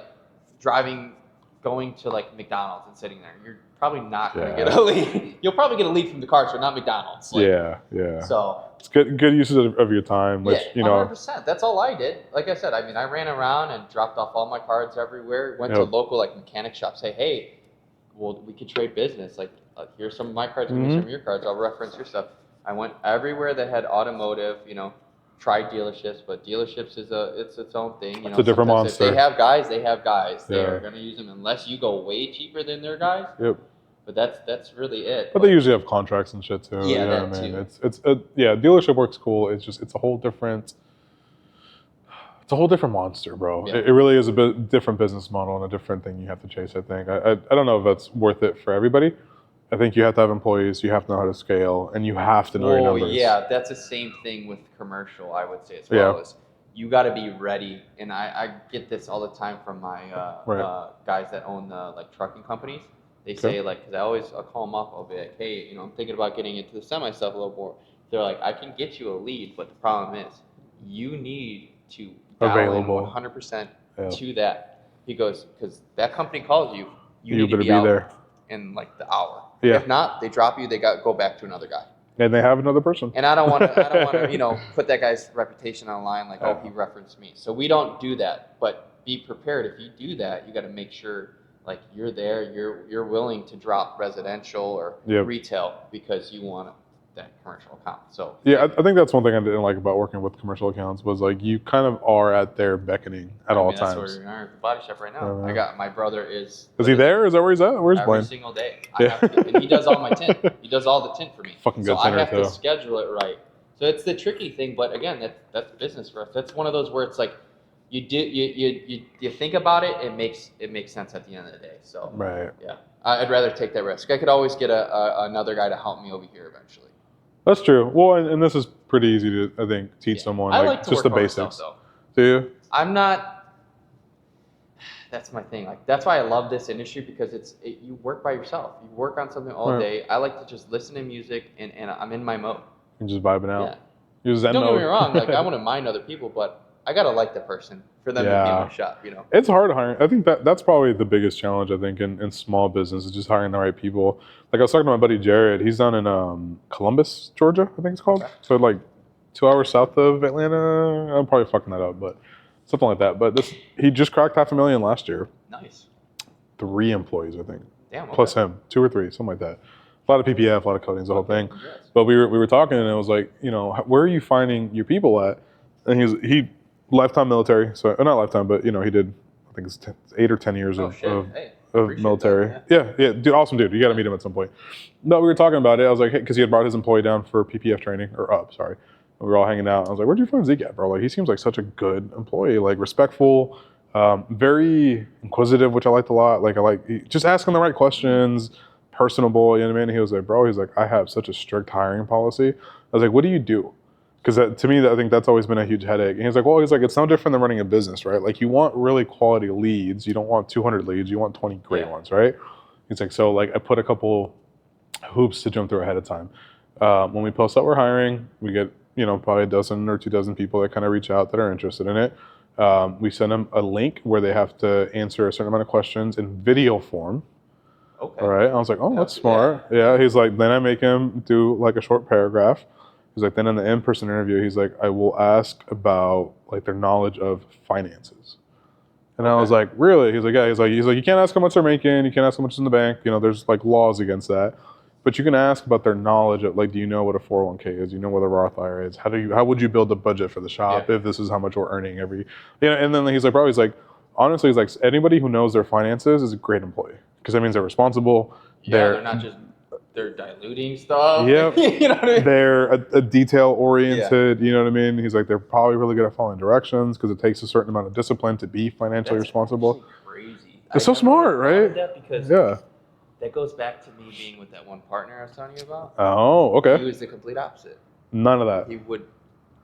going to like McDonald's and sitting there. You're probably not going to get a lead. You'll probably get a lead from the car show, not McDonald's. Like, So it's good usage of your time, which, you know. 100%. That's all I did. Like I said, I mean, I ran around and dropped off all my cards everywhere. Went to local like mechanic shops. Say, hey, well, we could trade business. Like, here's some of my cards. Here's some of your cards. I'll reference your stuff. I went everywhere that had automotive, you know, tried dealerships, but dealerships is its own thing. You know, It's a different sometimes monster. If they have guys, they have guys. They Yeah. are going to use them unless you go way cheaper than their guys. Yep. But that's really it. But they usually have contracts and shit too. Yeah, you know that what I mean? too. Yeah, dealership work's cool. It's a whole different monster, bro. Yeah. It really is a bit different business model and a different thing you have to chase, I think. I don't know if that's worth it for everybody. I think you have to have employees, you have to know how to scale, and you have to know your numbers. Yeah, that's the same thing with commercial, I would say as well. Yeah. Is you got to be ready, and I get this all the time from my guys that own the like trucking companies. They say like, because I'll call them up. I'll be like, hey, you know, I'm thinking about getting into the semi stuff a little more. They're like, I can get you a lead, but the problem is you need to dial in 100% to that. He goes, because that company calls you, you need to be out there in like the hour. Yeah. If not, they drop you. They go back to another guy. And they have another person. And I don't want to, you know, put that guy's reputation online like, oh, he referenced me. So we don't do that. But be prepared. If you do that, you got to make sure like you're there. You're willing to drop residential or retail because you want that commercial account. So yeah, I think that's one thing I didn't like about working with commercial accounts was like you kind of are at their beckoning at all times. That's where we are at the body shop right now. I got my brother is. Is he there? Is that where he's at? Where's Blaine? Every single day. And he does all my tint. He does all the tint for me. Fucking good so tinter I have too. to schedule it right. So it's the tricky thing, but again, that's business for us. That's one of those where it's like you think about it, it makes sense at the end of the day. So right. Yeah, I'd rather take that risk. I could always get another guy to help me over here eventually. That's true. Well, and this is pretty easy to, I think, teach someone. I like to just work the by basics. myself, Do you? I'm not. That's my thing. Like that's why I love this industry because you work by yourself. You work on something all day. I like to just listen to music and I'm in my mode. And just vibing out. Yeah. You're zen Don't mode. get me wrong. Like I wouldn't mind other people, but I gotta like the person for them to be in my shop. You know. It's hard hiring. I think that's probably the biggest challenge. I think in small business is just hiring the right people. Like I was talking to my buddy Jared. He's down in Columbus, Georgia. I think it's called. Okay. So like 2 hours south of Atlanta. I'm probably fucking that up, but something like that. But he just cracked $500,000 last year. Nice. 3 employees, I think. Damn. Okay. Plus him, 2 or 3, something like that. A lot of PPF, a lot of coatings, the whole thing. But we were talking, and it was like, you know, where are you finding your people at? And he lifetime military, so not lifetime, but you know, he did, I think it's 8 or 10 years of military. That, yeah, dude, awesome dude. You got to meet him at some point. No, we were talking about it. I was like, hey, because he had brought his employee down for PPF training, or up, sorry. And we were all hanging out. I was like, where'd you find Zeke at, bro? Like, he seems like such a good employee, like respectful, very inquisitive, which I liked a lot. Like, just asking the right questions, personable, you know what I mean? And he was like, bro, he's like, I have such a strict hiring policy. I was like, what do you do? Because to me, I think that's always been a huge headache. And he's like, well, it's no different than running a business, right? Like you want really quality leads. You don't want 200 leads. You want 20 great ones, right? He's like, so like I put a couple hoops to jump through ahead of time. When we post that we're hiring, we get, you know, probably a dozen or 2 dozen people that kind of reach out that are interested in it. We send them a link where they have to answer a certain amount of questions in video form. Okay. All right. I was like, oh, that's smart. Yeah. He's like, then I make him do like a short paragraph. He's like, then in the in-person interview, he's like, I will ask about like their knowledge of finances. And I was like, really? He's like, yeah. He's like, you can't ask how much they're making. You can't ask how much is in the bank. You know, there's like laws against that. But you can ask about their knowledge of like, do you know what a 401k is? Do you know what a Roth IRA is? How would you build a budget for the shop if this is how much we're earning every, you know? And then he's like, bro, he's like, honestly, he's like, anybody who knows their finances is a great employee because that means they're responsible. Yeah, they're not just. They're diluting stuff. Yeah, you know what I mean? They're a detail-oriented, you know what I mean? He's like, they're probably really good at following directions because it takes a certain amount of discipline to be financially responsible. Crazy. It's so smart, right? That because that goes back to me being with that one partner I was telling you about. Oh, okay. He was the complete opposite. None of that. He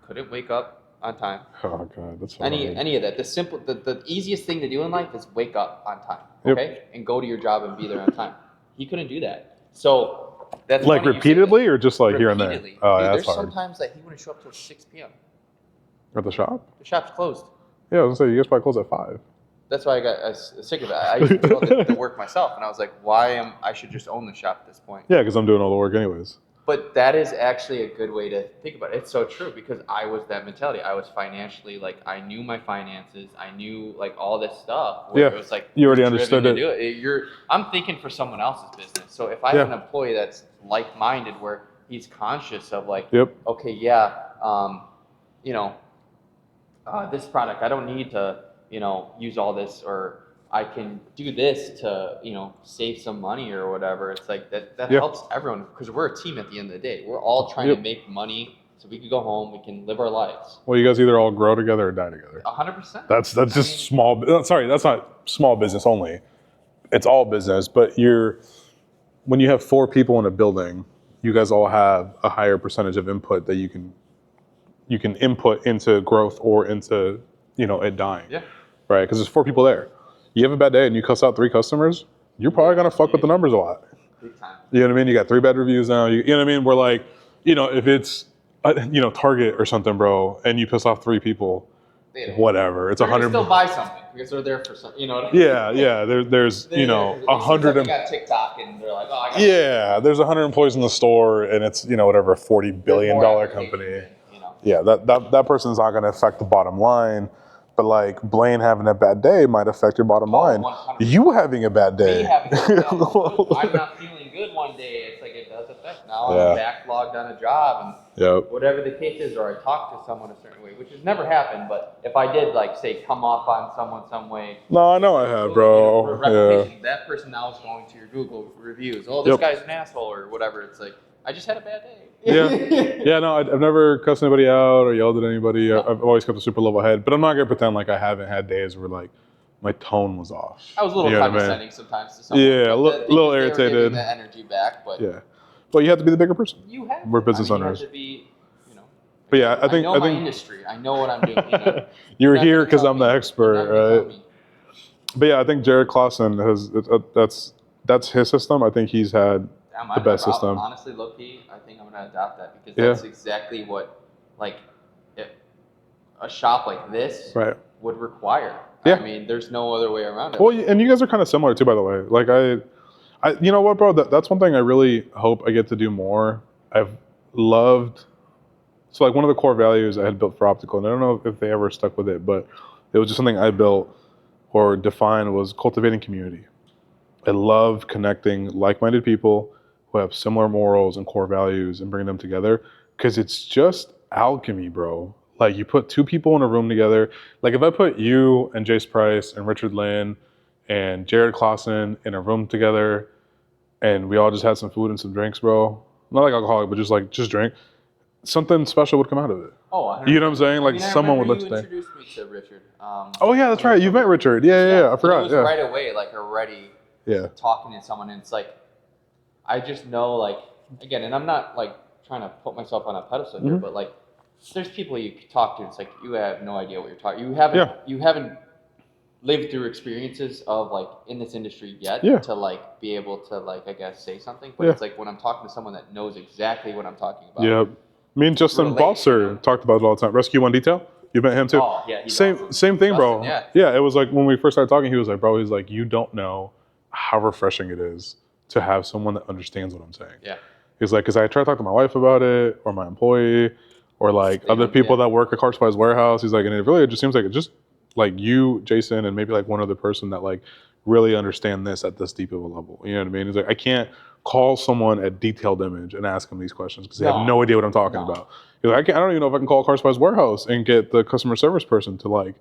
couldn't wake up on time. Oh God, that's so any of that. The easiest thing to do in life is wake up on time, okay, and go to your job and be there on time. He couldn't do that. So that's like repeatedly or just like here and there? Oh, dude, yeah, there's that's hard. sometimes that he wouldn't show up till 6 p.m. At the shop? The shop's closed. Yeah, I was gonna say you guys probably close at 5. That's why I got sick of it. I used to go to work myself, and I was like, I should just own the shop at this point. Yeah, because I'm doing all the work anyways. But that is actually a good way to think about it. It's so true because I was that mentality. I was financially like I knew my finances. I knew like all this stuff. Where it was like you already understood it. I'm thinking for someone else's business. So if I have an employee that's like-minded, where he's conscious of like, okay, you know, this product, I don't need to, you know, use all this, or I can do this to, you know, save some money or whatever. It's like that helps everyone, because we're a team at the end of the day. We're all trying to make money so we can go home, we can live our lives. Well, you guys either all grow together or die together. 100%. That's just small. Sorry, that's not small business only. It's all business. But when you have 4 people in a building, you guys all have a higher percentage of input that you can input into growth or into, you know, it dying. Yeah. Right? Because there's 4 people there. You have a bad day and you cuss out 3 customers, you're probably gonna fuck with the numbers a lot. Big time. You know what I mean? You got 3 bad reviews now. You know what I mean? We're like, you know, if it's you know, Target or something, bro, and you piss off 3 people, whatever. It's 100. Still buy something because they're there for something. You know what I mean? Yeah. There's you know 100. They got TikTok and they're like, oh, I got. Yeah, there's 100 employees in the store, and it's, you know, whatever, a $40 billion company. You know. Yeah, that person's not going to affect the bottom line. But like Blaine having a bad day might affect your bottom line. 100%. You having a bad day. Me having a bad day. I'm not feeling good one day. It's like it does affect. Now I'm backlogged on a job, and whatever the case is, or I talk to someone a certain way, which has never happened. But if I did, like, say, come off on someone some way. No, I know I have, bro. You know, that person now is going to your Google reviews. Oh, this guy's an asshole or whatever. It's like, I just had a bad day. Yeah, no, I've never cussed anybody out or yelled at anybody. I've always kept a super level head, but I'm not gonna pretend like I haven't had days where like my tone was off. I was a little condescending sometimes to someone. Yeah, a little irritated. The energy back, but well, you have to be the bigger person. You have. We're business owners. You have to be, you know. But yeah, I think my industry. I know what I'm doing. You know? You're here because I'm the expert, right? But yeah, I think Jared Clausen has that's his system. I think he's had the best system. Honestly, low-key, I think I'm gonna adopt that, because that's exactly what, like, a shop like this would require. I mean, there's no other way around it. Well, and you guys are kind of similar too, by the way. Like I you know what, bro? That's one thing I really hope I get to do more. I've loved. So like one of the core values I had built for Optical, and I don't know if they ever stuck with it, but it was just something I built or defined, was cultivating community. I love connecting like-minded people who have similar morals and core values and bring them together, because it's just alchemy, bro. Like, you put 2 people in a room together. Like, if I put you and Jace Price and Richard Lynn and Jared Clausen in a room together and we all just had some food and some drinks, bro, not like alcoholic, but just drink, something special would come out of it. Oh, you know what I'm saying? Like, someone would look today. You introduced me to Richard. Oh yeah, that's right. You met Richard. Yeah. I forgot. It was right away, like, already talking to someone, and it's like, I just know, like, again, and I'm not like trying to put myself on a pedestal here, but like, there's people you talk to, it's like, you have no idea what you're talking. You haven't lived through experiences of, like, in this industry yet to, like, be able to, like, I guess, say something. But it's like when I'm talking to someone that knows exactly what I'm talking about. Yeah. Me and Justin Balser talked about it all the time. Rescue One Detail. You met him too. Oh yeah. Same thing, bro. Justin, yeah. It was like when we first started talking, he was like, bro, he's like, you don't know how refreshing it is to have someone that understands what I'm saying. Yeah. He's like, because I try to talk to my wife about it, or my employee, or like other people that work at Car Supplies Warehouse. He's like, and it just seems like it just like you, Jason, and maybe like one other person that like really understand this at this deep of a level. You know what I mean? He's like, I can't call someone at Detailed Image and ask them these questions because they have no idea what I'm talking about. He's like, I don't even know if I can call Car Supplies Warehouse and get the customer service person to like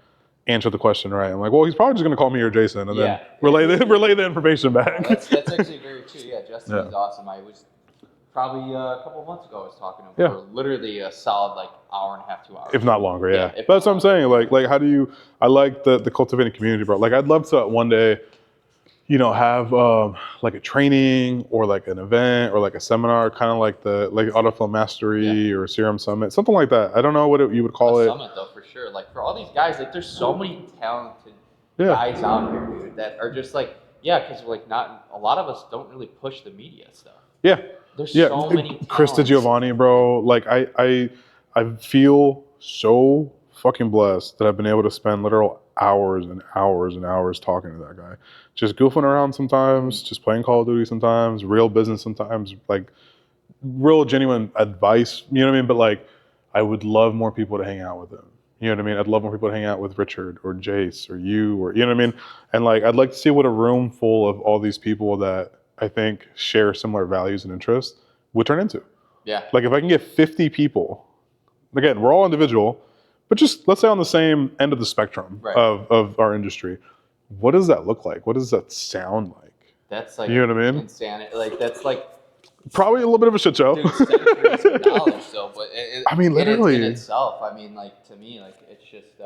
answer the question right. I'm like, well, he's probably just gonna call me or Jason and then relay the information back. That's actually very true. Yeah, Justin is awesome. I was probably a couple of months ago, I was talking to him for literally a solid like hour and a half, 2 hours. If not longer, But that's what I'm saying. Like how do you, I like the cultivating community, bro. Like I'd love to one day, you know, have like a training or like an event or like a seminar, kind of like the Autofill Mastery or Serum Summit, something like that. I don't know what you would call it. Summit though, for sure. Like for all these guys, like there's so many talented guys out here, dude, that are just like, because like not a lot of us don't really push the media stuff. Yeah. There's so many Chris DiGiovanni, bro. Like I feel so fucking blessed that I've been able to spend literal hours and hours and hours talking to that guy. Just goofing around sometimes, just playing Call of Duty sometimes, real business sometimes, like real genuine advice, you know what I mean? But like, I would love more people to hang out with him. You know what I mean? I'd love more people to hang out with Richard or Jace or you, or, you know what I mean? And like, I'd like to see what a room full of all these people that I think share similar values and interests would turn into. Yeah. Like if I can get 50 people, again, we're all individual, But just let's say on the same end of the spectrum Right. of our industry, what does that look like? What does that sound like? That's like, you know what I mean? insanity. Like, that's like, Probably a little bit of a shit show. dude, centuries of knowledge, though. But I mean, literally. in itself, I mean, like, to me, like, it's just,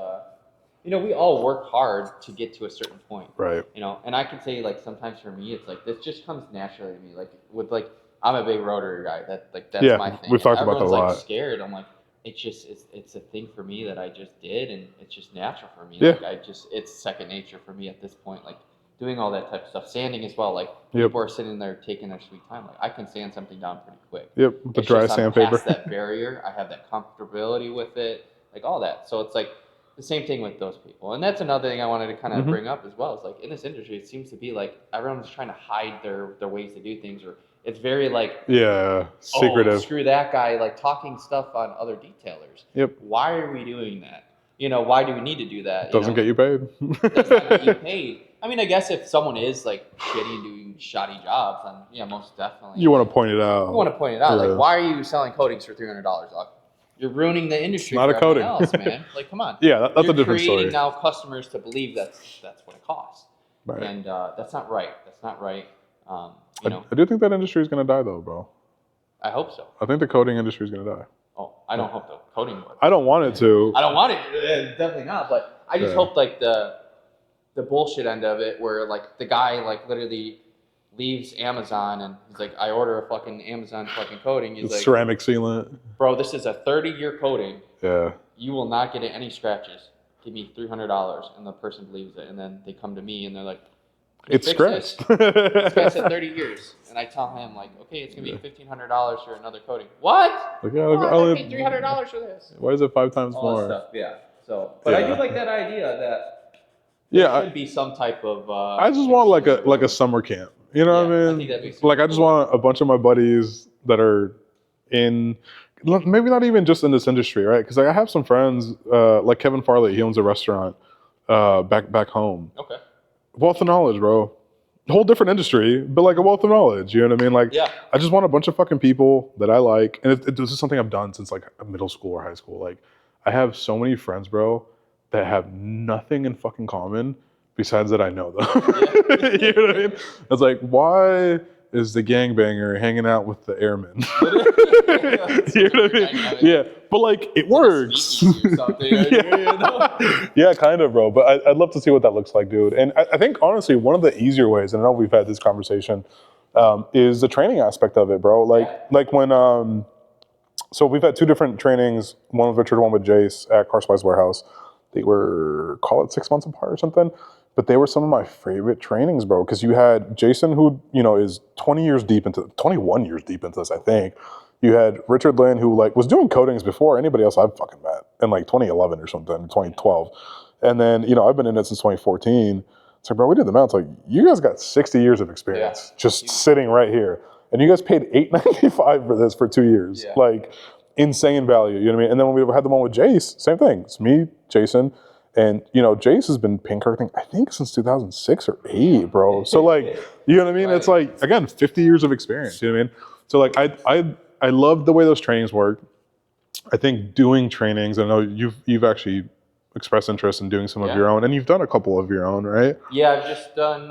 you know, we all work hard to get to a certain point. Right. You know, and I can say, like, sometimes for me, it's like, this just comes naturally to me. Like, with, like, I'm a big rotary guy. That's Yeah, my thing. we've talked about that a Everyone's, lot. like, scared. I'm like, it's a thing for me that I just did, and it's just natural for me. Yeah. Like, it's second nature for me at this point. Like, doing all that type of stuff, sanding as well. Like, Yep. people are sitting there taking their sweet time. Like, I can sand something down pretty quick. Yep, the It's dry just I'm sandpaper. past that barrier. I have that comfortability with it, like all that. So it's like the same thing with those people. And that's another thing I wanted to kind of bring up as well. Is like, in this industry, it seems to be like everyone's trying to hide their ways to do things, or it's very like, Yeah, secretive. oh, screw that guy, like talking stuff on other detailers. Yep. Why are we doing that? You know, why do we need to do that? Doesn't get you paid. Does not get you paid. I mean, I guess if someone is like shitty and doing shoddy jobs, then yeah, most definitely. You want to point it out. You want to point it out. Yeah. Like, why are you selling coatings for $300? Like, you're ruining the industry Not for a coating. everyone else, man. Like, come on. Yeah, that's You're a different creating story. now customers to believe that's what it costs. Right. And that's not right. That's not right. You know, I do think that industry is going to die, though, bro. I hope so. I think the coding industry is going to die. Oh, I don't hope the coding would. I don't want it to. I don't want it. Definitely not. But I just Yeah. hope like the bullshit end of it, where like the guy like literally leaves Amazon and he's like, I order a fucking Amazon fucking coating. He's like, Ceramic sealant. bro, this is a 30-year coating. Yeah. You will not get any scratches. Give me $300, and the person believes it, and then they come to me and they're like, It's fix scratched. It's scratched at 30 years, and I tell him like, okay, it's gonna be $1,500 for another coating. What? Like, yeah, I paid $300 for this. Why is it 5 times All that more? stuff, yeah. So, but I Yeah. do like that idea that Yeah, there should be some type of. I just want like a summer camp. You know what Yeah, I I mean? think that'd be super Like I just cool. want a bunch of my buddies that are in, maybe not even just in this industry, right? Because like, I have some friends, like Kevin Farley. He owns a restaurant back home. Okay. Wealth of knowledge, bro. Whole different industry, but like a wealth of knowledge. You know what I mean? Like, Yeah. I just want a bunch of fucking people that I like, and this is something I've done since like middle school or high school. Like, I have so many friends, bro, that have nothing in fucking common besides that I know them. You know what I mean? It's like, why is the gangbanger hanging out with the airman? You know what I mean? Yeah, but like it works. Yeah, kind of, bro. But I'd love to see what that looks like, dude. And I think honestly, one of the easier ways, and I know we've had this conversation, is the training aspect of it, bro. Like when so we've had 2 different trainings, one with Richard, one with Jace at Car Supplies Warehouse. They were, call it 6 months apart or something. But they were some of my favorite trainings, bro. Because you had Jason, who, you know, is 21 years deep into this, I think. You had Richard Lynn, who like was doing coatings before anybody else I've fucking met in like 2011 or something, 2012. And then, you know, I've been in it since 2014. It's like, bro, we did the math. It's like, you guys got 60 years of experience just sitting right here. And you guys paid $895 for this for 2 years. Yeah. Like, insane value, you know what I mean? And then when we had the one with Jace, same thing. It's me, Jason, and, you know, Jace has been paint correcting, I think, since 2006 or 8, bro. So, like, you know what I mean? Right. It's like, again, 50 years of experience, you know what I mean? So, like, I love the way those trainings work. I think doing trainings, I know you've actually expressed interest in doing some of your own, and you've done a couple of your own, right? Yeah, I've just done,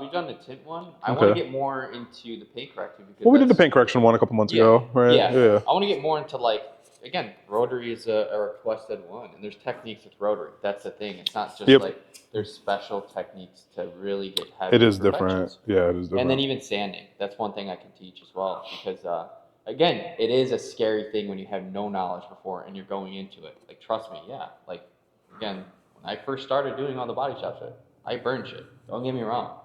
we've done the tint one. I want to Okay. get more into the paint correcting. Because Well, we did the paint correction one a couple months ago, right? Yeah. I want to get more into, like, again, rotary is a requested one, and there's techniques with rotary. That's the thing. It's not just like there's special techniques to really get heavy. It is perfections. different. Yeah, it is different. And then even sanding. That's one thing I can teach as well, because again, it is a scary thing when you have no knowledge before and you're going into it. Like, trust me, yeah. Like, again, when I first started doing all the body shop shit, I burned shit. Don't get me wrong,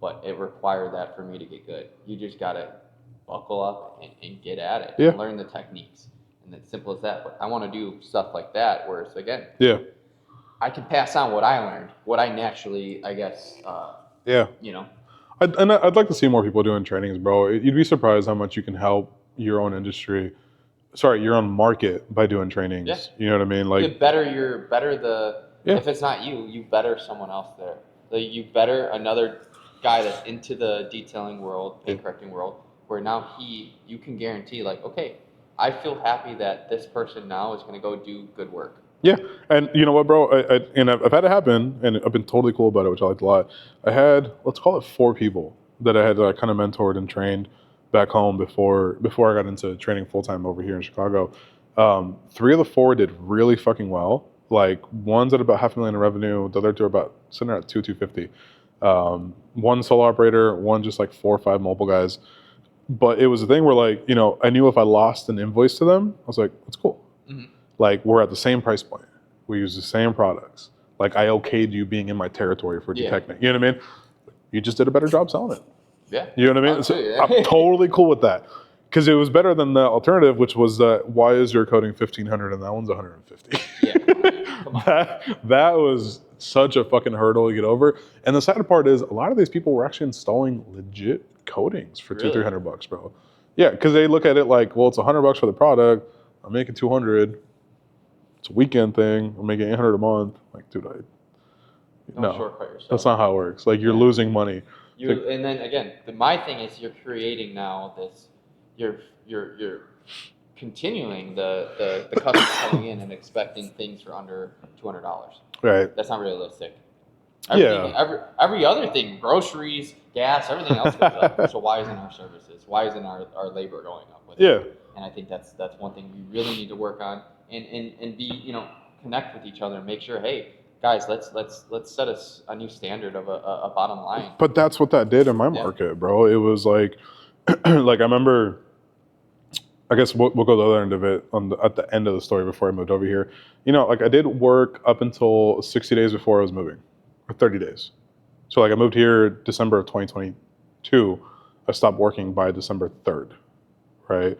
but it required that for me to get good. You just gotta buckle up and get at it. Yeah. And learn the techniques. And it's simple as that. But I want to do stuff like that where it's, again, I can pass on what I learned, what I naturally, I guess, you know. I'd like to see more people doing trainings, bro. You'd be surprised how much you can help your own industry, your own market by doing trainings. Yeah. You know what I mean? Like, you better the, if it's not you, you better someone else there. Like, you better another guy that's into the detailing world, paint correcting world, where now you can guarantee, like, okay, I feel happy that this person now is going to go do good work. Yeah, and you know what, bro? I've had it happen, and I've been totally cool about it, which I liked a lot. I had, let's call it 4 people that I kind of mentored and trained back home before I got into training full time over here in Chicago. 3 of the 4 did really fucking well. Like one's at about $500,000 in revenue, the other 2 are about sitting at 250. One solo operator, one just like 4 or 5 mobile guys. But it was a thing where like, you know, I knew if I lost an invoice to them, I was like, it's cool. Mhm. Like we're at the same price point. We use the same products. Like I okayed you being in my territory for detecting. You know what I mean? You just did a better job selling it. Yeah. You know what I mean? So I'm totally cool with that. Because it was better than the alternative, which was that why is your coding 1,500 and that one's 150? Yeah. Come on. That was such a fucking hurdle to get over. And the sad part is a lot of these people were actually installing legit coatings for Really? $200-300, bro. Yeah, because they look at it like, well, it's $100 for the product. I'm making 200. It's a weekend thing. I'm making 800 a month. Like, dude, Don't shortcut yourself. that's not how it works. Like, you're losing money. And then again, my thing is you're creating now this. You're continuing the customer coming in and expecting things for under $200. Right. That's not realistic. Every other thing, groceries, gas, everything else goes up. So why isn't our services? Why isn't our labor going up with it? And I think that's one thing we really need to work on and be, connect with each other and make sure, hey, guys, let's set a new standard of a bottom line. But that's what that did in my market, bro. It was like, like I remember, I guess we'll go to the other end of it at the end of the story before I moved over here. Like I did work up until 60 days before I was moving, or 30 days. So like I moved here December of 2022. I stopped working by December 3rd, right?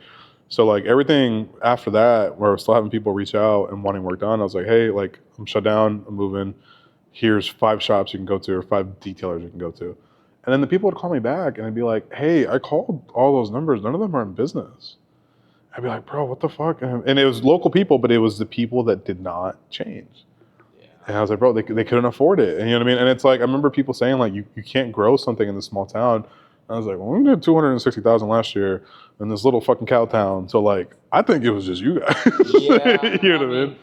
So like everything after that, where I was still having people reach out and wanting work done, I was like, hey, like I'm shut down, I'm moving. Here's 5 shops you can go to, or 5 detailers you can go to. And then the people would call me back and I'd be like, hey, I called all those numbers. None of them are in business. I'd be like, bro, what the fuck? And it was local people, but it was the people that did not change. Yeah. And I was like, bro, they couldn't afford it. And you know what I mean? And it's like, I remember people saying like, you can't grow something in this small town. And I was like, well, we did 260,000 last year in this little fucking cow town. So like, I think it was just you guys. Yeah. You know what I mean?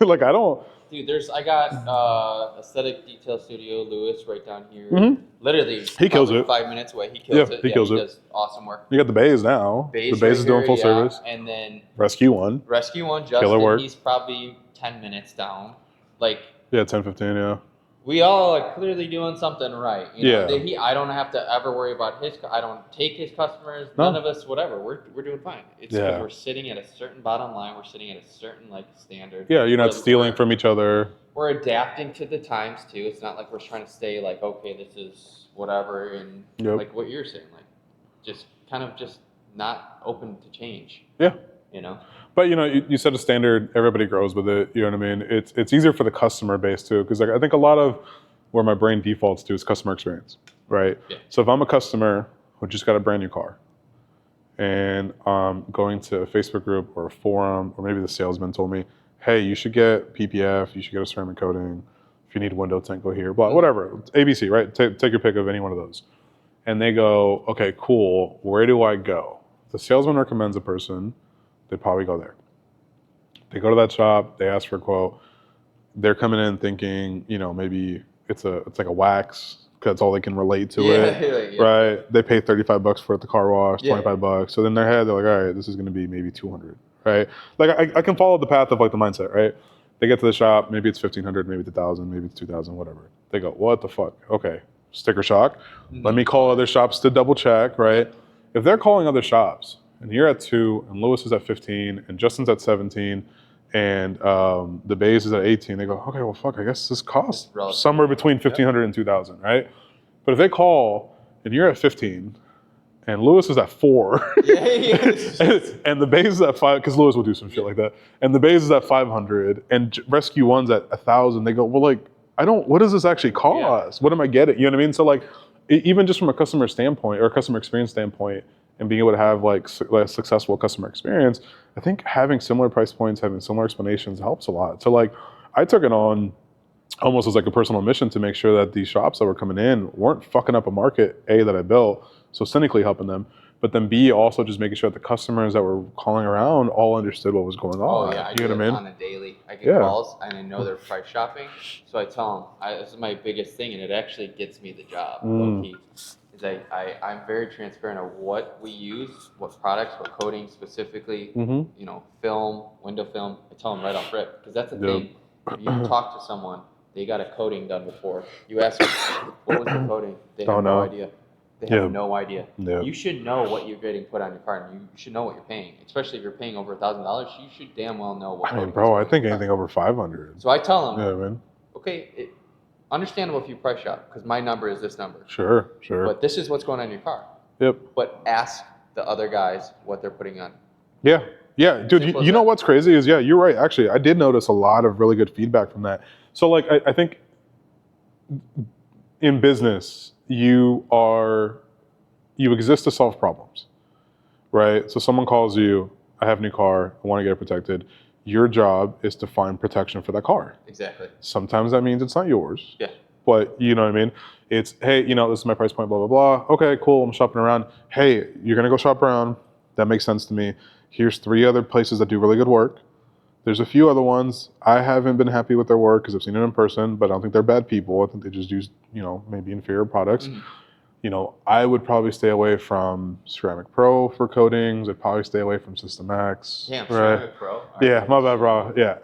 Like, I don't. Dude, I got aesthetic detail studio, Lewis, right down here. Mm-hmm. Literally, he kills it. 5 minutes away. He kills it. He kills it. He does awesome work. You got the Bays now. The Bays is doing full service. And then Rescue One, Justin, killer work. He's probably 10 minutes down. Like, yeah, 10, 15, yeah. We all are clearly doing something right. Yeah. I don't have to ever worry about I don't take his customers. None of us, whatever. We're doing fine. It's because we're sitting at a certain bottom line. We're sitting at a certain standard. Yeah, you're not stealing from each other. We're adapting to the times too. It's not like we're trying to stay like, okay, this is whatever, and like what you're saying, like just kind of just not open to change. Yeah. But you set a standard, everybody grows with it. You know what I mean? It's easier for the customer base too, because like I think a lot of where my brain defaults to is customer experience, right? Yeah. So if I'm a customer who just got a brand new car, and I'm going to a Facebook group or a forum, or maybe the salesman told me, hey, you should get PPF, you should get a ceramic coating. If you need window tint, go here. Blah, whatever. ABC, right? Take your pick of any one of those. And they go, okay, cool. Where do I go? The salesman recommends a person. They'd probably go there. They go to that shop. They ask for a quote. They're coming in thinking, maybe it's like a wax because that's all they can relate to it, right? They pay $35 for it at the car wash, $25. So in their head, they're like, all right, this is going to be maybe $200, right? Like I can follow the path of like the mindset, right? They get to the shop, maybe it's $1,500, maybe it's $1,000, maybe it's $2,000, whatever. They go, what the fuck? Okay, sticker shock. Mm-hmm. Let me call other shops to double check, right? If they're calling other shops, and you're at 2, and Lewis is at 15, and Justin's at 17, and the Bays is at 18, they go, okay, well, fuck, I guess this costs somewhere between $1,500 and $2,000, right? But if they call, and you're at 15, and Lewis is at 4, and the Bays is at 5, because Lewis will do some shit like that, and the Bays is at 500, and Rescue One's at 1,000, they go, well, like, what does this actually cost? Yeah. What am I getting? You know what I mean? So, like, even just from a customer standpoint, or a customer experience standpoint, and being able to have like a successful customer experience, I think having similar price points, having similar explanations helps a lot. So like I took it on almost as like a personal mission to make sure that these shops that were coming in weren't fucking up a market, A, that I built, so cynically helping them, but then B, also just making sure that the customers that were calling around all understood what was going on. Oh yeah, I you do know it what I mean? on a daily. I get calls and I know they're price shopping, so I tell them this is my biggest thing, and it actually gets me the job. Low key, is I'm very transparent of what we use, what products, what coating specifically. You know, film, window film. I tell them right off rip, because that's the thing. If you talk to someone, they got a coating done before. You ask them, what was the coating? They have no idea. They have no idea. You should know what you're getting put on your car, and you should know what you're paying. Especially if you're paying over $1,000, you should damn well know what. I mean, bro, I think anything over 500. So I tell them, yeah, man. Okay, understandable if you price shop, because my number is this number. Sure. But this is what's going on in your car. Yep. But ask the other guys what they're putting on. Yeah, dude. You know what's crazy is, you're right. Actually, I did notice a lot of really good feedback from that. So, like, I think in business, you exist to solve problems, right? So someone calls you, I have a new car, I want to get it protected. Your job is to find protection for that car. Exactly. Sometimes that means it's not yours. Yeah. But you know what I mean? It's, hey, this is my price point, blah, blah, blah. Okay, cool, I'm shopping around. Hey, you're going to go shop around. That makes sense to me. Here's 3 other places that do really good work. There's a few other ones. I haven't been happy with their work because I've seen it in person, but I don't think they're bad people. I think they just use, maybe inferior products. I would probably stay away from Ceramic Pro for coatings. I'd probably stay away from System X. Damn, Ceramic Pro. Yeah, my bad, bro. Yeah.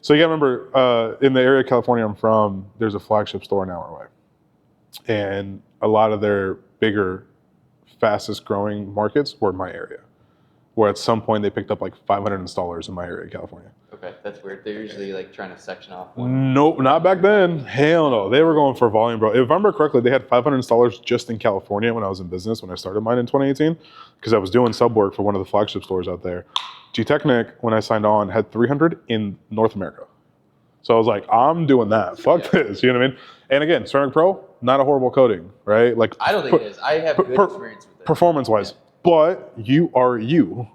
So you gotta remember, in the area of California I'm from, there's a flagship store an hour away. And a lot of their bigger, fastest growing markets were in my area. Where at some point they picked up like 500 installers in my area, California. Okay, that's weird. They're usually like trying to section off one. Nope, not back then. Hell no. They were going for volume, bro. If I remember correctly, they had 500 installers just in California when I was in business, when I started mine in 2018, because I was doing sub work for one of the flagship stores out there. G-Technic, when I signed on, had 300 in North America. So I was like, I'm doing that. Fuck this, you know what I mean? And again, Ceramic Pro, not a horrible coating, right? Like, I don't think it is. I have good experience with it. Performance-wise. But you are you.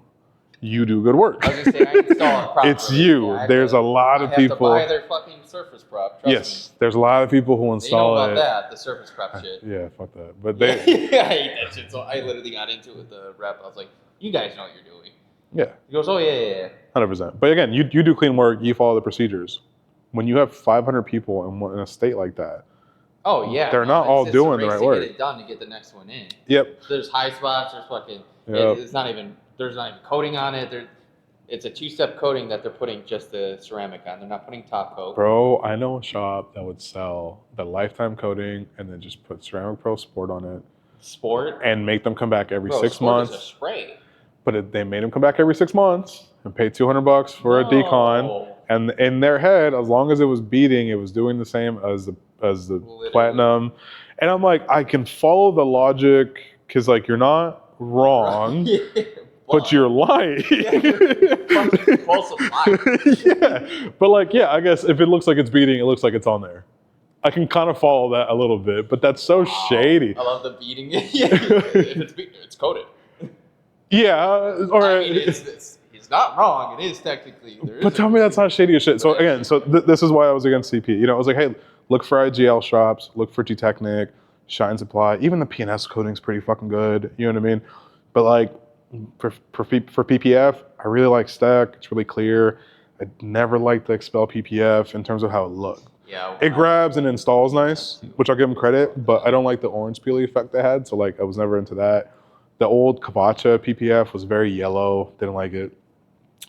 You do good work. I was just saying, I install it properly. It's you. There's a lot of people. I have to buy their fucking Surface Prep. Trust me. There's a lot of people who install they know about that, the Surface Prep shit. Yeah, fuck that. But they. Yeah, I hate that shit. So I literally got into it with the rep. I was like, you guys know what you're doing. Yeah. He goes, oh yeah. 100%. But again, you do clean work. You follow the procedures. When you have 500 people in a state like that. Oh yeah. They're not all doing the right work. Get it done to get the next one in. Yep. There's high spots. There's fucking. Yep. There's not even coating on it. It's a 2-step coating that they're putting just the ceramic on. They're not putting top coat. Bro, I know a shop that would sell the lifetime coating and then just put Ceramic Pro Sport on it. Sport? And make them come back every 6 Sport months. Is a spray. But they made them come back every 6 months and pay $200 for a decon. And in their head, as long as it was beating, it was doing the same as the Literally. Platinum. And I'm like, I can follow the logic because like you're not wrong. Yeah. But you're lying. Yeah. But like, yeah, I guess if it looks like it's beating, it looks like it's on there. I can kind of follow that a little bit, but that's so shady. I love the beating. Yeah. If it's beating, it's coated. Yeah. Or I mean, he's not wrong. It is technically. But tell me that's not shady as shit. So again, this is why I was against CP. I was like, hey, look for IGL shops, look for G-Technic, Shine Supply. Even the PNS coating's pretty fucking good. You know what I mean? But like, for PPF, I really like Stack. It's really clear. I never liked the Expel PPF in terms of how it looked. Yeah. It grabs and installs nice, which I'll give them credit, but I don't like the orange peely effect they had, so like I was never into that. The old Kavacha PPF was very yellow. Didn't like it.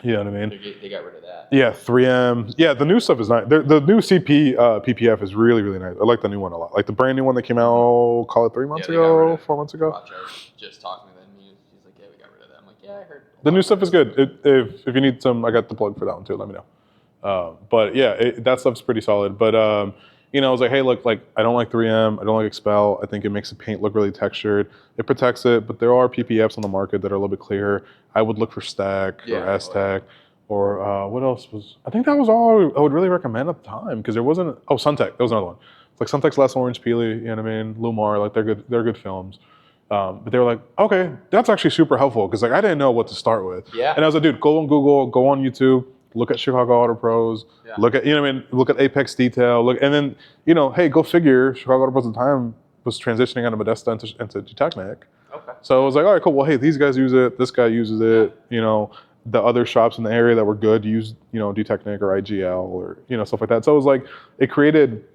You know what I mean? They got rid of that. Yeah, 3M. Yeah, the new stuff is nice. The new CP PPF is really, really nice. I like the new one a lot. Like the brand new one that came out, call it 3 months ago, 4 months ago. I was just talking to them. He's like, yeah, we got rid of that. I'm like, yeah, I heard. The new stuff is good. If you need some, I got the plug for that one too. Let me know. But yeah, that stuff's pretty solid. But I was like, hey, look, like I don't like 3M. I don't like Expel. I think it makes the paint look really textured. It protects it, but there are PPFs on the market that are a little bit clearer. I would look for Stack or Aztec or what else was? I think that was all I would really recommend at the time because there wasn't. Oh, Suntech. That was another one. It's like Suntech's less orange peely. You know what I mean? Lumar, like they're good. They're good films. But they were like, okay, that's actually super helpful because like I didn't know what to start with. Yeah. And I was like, dude, go on Google, go on YouTube. Look at Chicago Auto Pros. Yeah. Look at look at Apex Detail. Look, and then hey, go figure. Chicago Auto Pros at the time was transitioning out of Modesta into G-Technic. Okay. So I was like, all right, cool. Well, hey, these guys use it. This guy uses it. You know, the other shops in the area that were good use, you know, D-Technic or IGL or, you know, stuff like that. So it was like, it created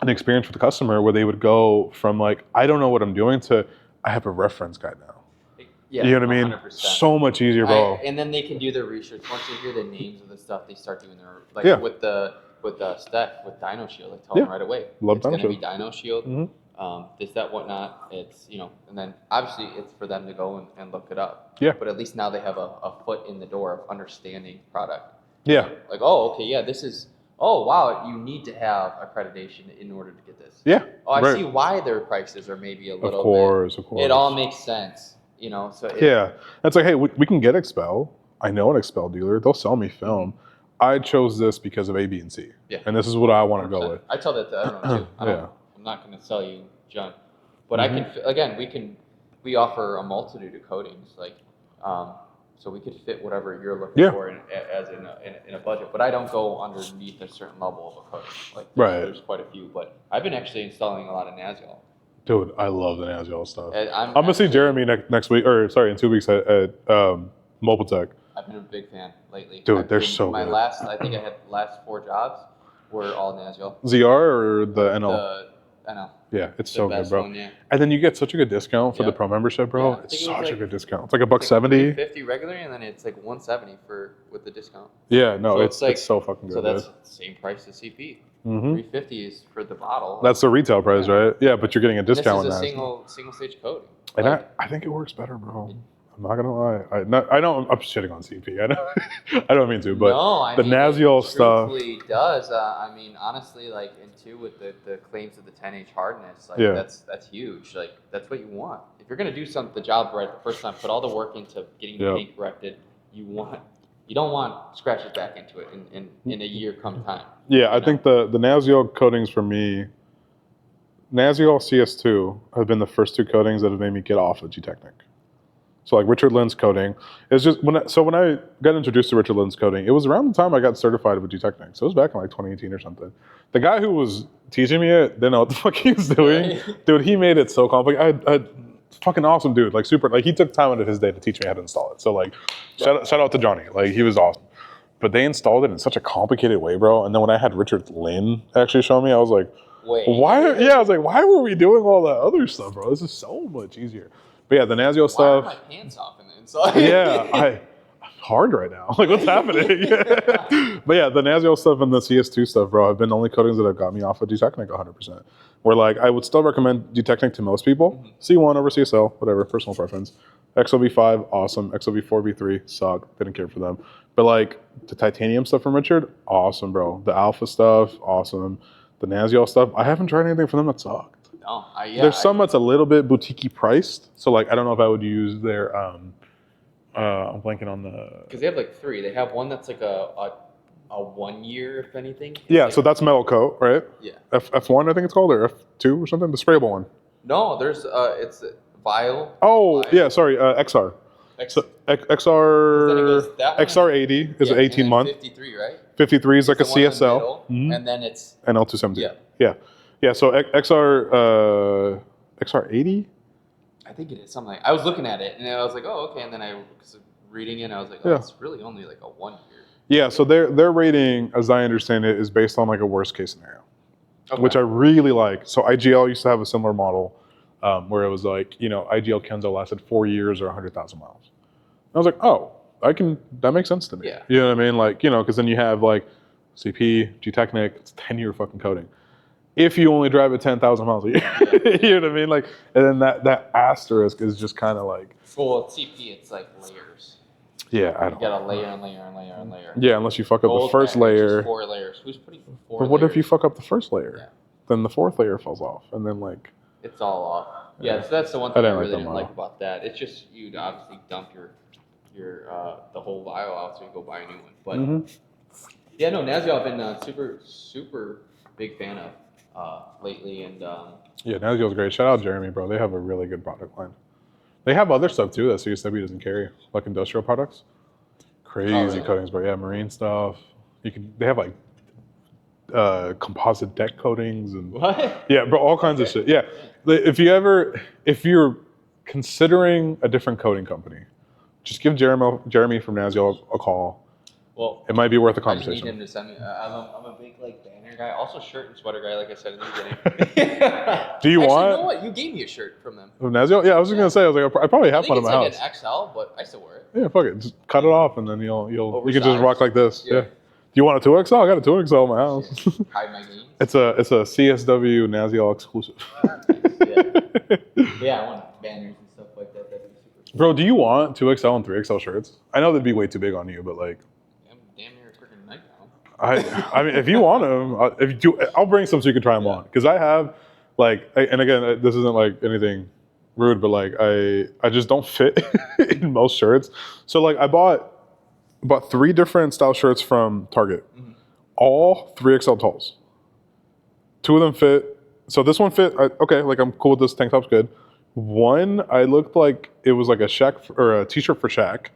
an experience for the customer where they would go from like, I don't know what I'm doing to I have a reference guide now. Yeah, you know what I mean? 100%. So much easier, bro. And then they can do their research. Once they hear the names of the stuff, they start doing their like Yeah. with Steph with Dino Shield. I tell them right away. Love it's Dino gonna be Shield. Dino Shield. This, that, whatnot. It's, you know, and then obviously it's for them to go and look it up. Yeah. But at least now they have a foot in the door of understanding product. Yeah. Like, oh, okay, yeah, this is. Oh wow, you need to have accreditation in order to get this. Yeah. Oh, I right. see why their prices are maybe a little Of course. It all makes sense, you know. So yeah, it's like, hey, we can get Expel. I know an Expel dealer. They'll sell me film. I chose this because of A, B, and C. Yeah. And this is what I want to go with. I tell that to everyone too. I'm not going to sell you junk, but I can. We offer a multitude of coatings, like, so we could fit whatever you're looking for as in a budget. But I don't go underneath a certain level of a coating. Like, there's quite a few. But I've been actually installing a lot of Naziol. Dude, I love the Naziol stuff. I'm gonna see Jeremy next week, or sorry, in 2 weeks at Mobile Tech. I've been a big fan lately. Dude, they're so good. good. I think I had the last 4 jobs were all Naziol. ZR or the NL? The NL. Yeah, it's so good, bro. One, yeah. And then you get such a good discount for the pro membership, bro. Yeah, it's such a good discount. It's like $1.70. $50 regularly, and then it's like $170 with the discount. Yeah, no, so it's so fucking good. So that's the same price as CP. $350 is for the bottle. That's the retail price, right? Yeah, but you're getting a discount. This is a single stage coating. And I think it works better, bro. I'm not gonna lie. I don't. I'm shitting on CP. I don't mean to, but the Naziol stuff. It truthfully does. I mean, honestly, like, and two with the claims of the 10H hardness, like that's huge. Like, that's what you want. If you're gonna do the job right the first time, put all the work into getting the paint corrected. You don't want scratches back into it in a year come time. Yeah, I think the Naziol coatings for me, Naziol CS2 have been the first 2 coatings that have made me get off of G-Technic. So like Richard Lynn's coating, it's just when I got introduced to Richard Lynn's coating, it was around the time I got certified with G-Technic. So it was back in like 2018 or something. The guy who was teaching me it didn't know what the fuck he was doing. Dude, he made it so complicated. I fucking awesome dude, like super, like he took time out of his day to teach me how to install it. So like shout out to Johnny, like he was awesome. But they installed it in such a complicated way, bro. And then when I had Richard Lynn actually show me, I was like, why? Yeah, I was like, why were we doing all that other stuff, bro? This is so much easier. But yeah, the Naziol stuff. Why are my pants off in the inside? Yeah, I'm hard right now. Like, what's happening? But yeah, the Naziol stuff and the CS2 stuff, bro, have been the only coatings that have got me off of G-Technic 100%. Where like, I would still recommend G-Technic to most people. C1 over CSL, whatever, personal preference. XOV5, awesome. XOV4, V3, suck. Didn't care for them. But like, the titanium stuff from Richard, awesome, bro. The Alpha stuff, awesome. The Naziol stuff, I haven't tried anything from them that sucked. No, there's some that's a little bit boutique priced. So like, I don't know if I would use their, I'm blanking on the. Because they have like 3. They have one that's like a 1 year, if anything. Yeah, like, so that's metal coat, right? Yeah. F1, I think it's called, or F2 or something, the sprayable one. No, there's it's vial. Oh, yeah, sorry, XR. So XR80 is 18 month. 53, right? 53 is like a CSL. And then it's NL270. Yeah. So XR80. I think it is something like. I was looking at it and I was like, oh, okay. And then I was reading it and I was like, oh, it's really only like a 1 year. Yeah. So their rating, as I understand it, is based on like a worst case scenario, which I really like. So IGL used to have a similar model where it was like, IGL Kenzo lasted 4 years or 100,000 miles. I was like, oh, that makes sense to me. Yeah. You know what I mean? Like, because then you have like CP, G-Technic, it's 10-year fucking coating. If you only drive it 10,000 miles a year, you know what I mean? Like, and then that asterisk is just kind of like. Well, CP, it's like layers. Yeah, I don't. You got a layer and layer and layer and layer. Yeah, unless you fuck up the first layer. 4 layers. Who's putting 4 But what layers? if you fuck up the first layer? Yeah. Then the 4th layer falls off, and then like. It's all off. Yeah, so that's the one thing I really didn't like about that. It's just you'd obviously dump your the whole vial out so you go buy a new one. But yeah, no, Naziol I've been super big fan of lately, and yeah, Naziol's great. Shout out Jeremy, bro. They have a really good product line. They have other stuff too that CSW doesn't carry, like industrial products. Crazy coatings, bro. Yeah, marine stuff. They have like composite deck coatings and what? Yeah, bro, all kinds of shit. Yeah, if you're considering a different coding company. Just give Jeremy from Naziel a call. Well, it might be worth a I need conversation. him to send me. I'm a big like banner guy, also shirt and sweater guy, like I said in the beginning. Do you want? You know what? You gave me a shirt from them. From Naziel? Yeah, I was just gonna say. I was like, I probably have I think one in it's my like house. an XL, but I still wear it. Yeah, fuck it. Just cut it off, and then you can just Oversized. rock like this. Yeah. Yeah. Do you want a 2XL? I got a 2XL in my house. Hide my gains. It's a CSW Naziel exclusive. Yeah, I want banners and stuff like that. That'd be super. Bro, do you want 2XL and 3XL shirts? I know they'd be way too big on you, but like, I'm damn near a freaking nightgown. I mean, if you want them, I'll bring some so you can try them on. Because I have, like, and again, this isn't like anything rude, but like, I just don't fit in most shirts. So like, I bought 3 different style shirts from Target, all 3XL talls. 2 of them fit. So this one fit. Okay, like I'm cool with this. Tank top's good. One, I looked like it was like a Shaq or a t-shirt for Shaq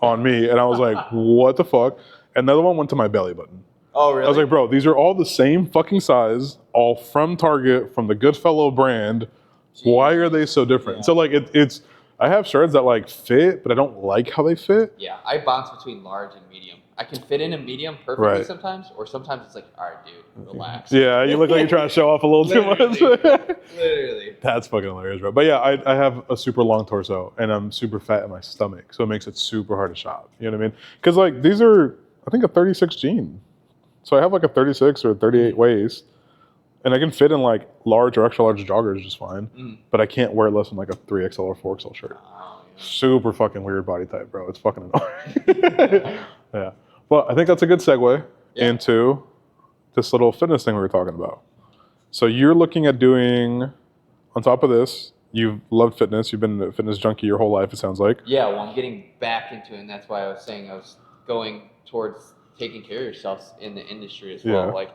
on me, and I was like, what the fuck? Another one went to my belly button. Oh, really? I was like, bro, these are all the same fucking size, all from Target, from the Goodfellow brand. Jeez. Why are they so different? Yeah. So like, it's. I have shirts that like fit, but I don't like how they fit. Yeah, I bounce between large and medium. I can fit in a medium perfectly sometimes, or sometimes it's like, all right, dude, relax. Yeah, you look like you're trying to show off a little too much. Literally. That's fucking hilarious, bro. But yeah, I have a super long torso, and I'm super fat in my stomach, so it makes it super hard to shop. You know what I mean? Because like these are, I think, a 36 jean. So I have like a 36 or a 38 waist, and I can fit in like large or extra large joggers just fine. But I can't wear less than like a 3XL or 4XL shirt. Oh, yeah. Super fucking weird body type, bro. It's fucking annoying. Yeah. Well, I think that's a good segue into this little fitness thing we were talking about. So you're looking at doing, on top of this, you've loved fitness. You've been a fitness junkie your whole life, it sounds like. Yeah, well, I'm getting back into it, and that's why I was saying I was going towards taking care of yourself in the industry as well. Yeah. Like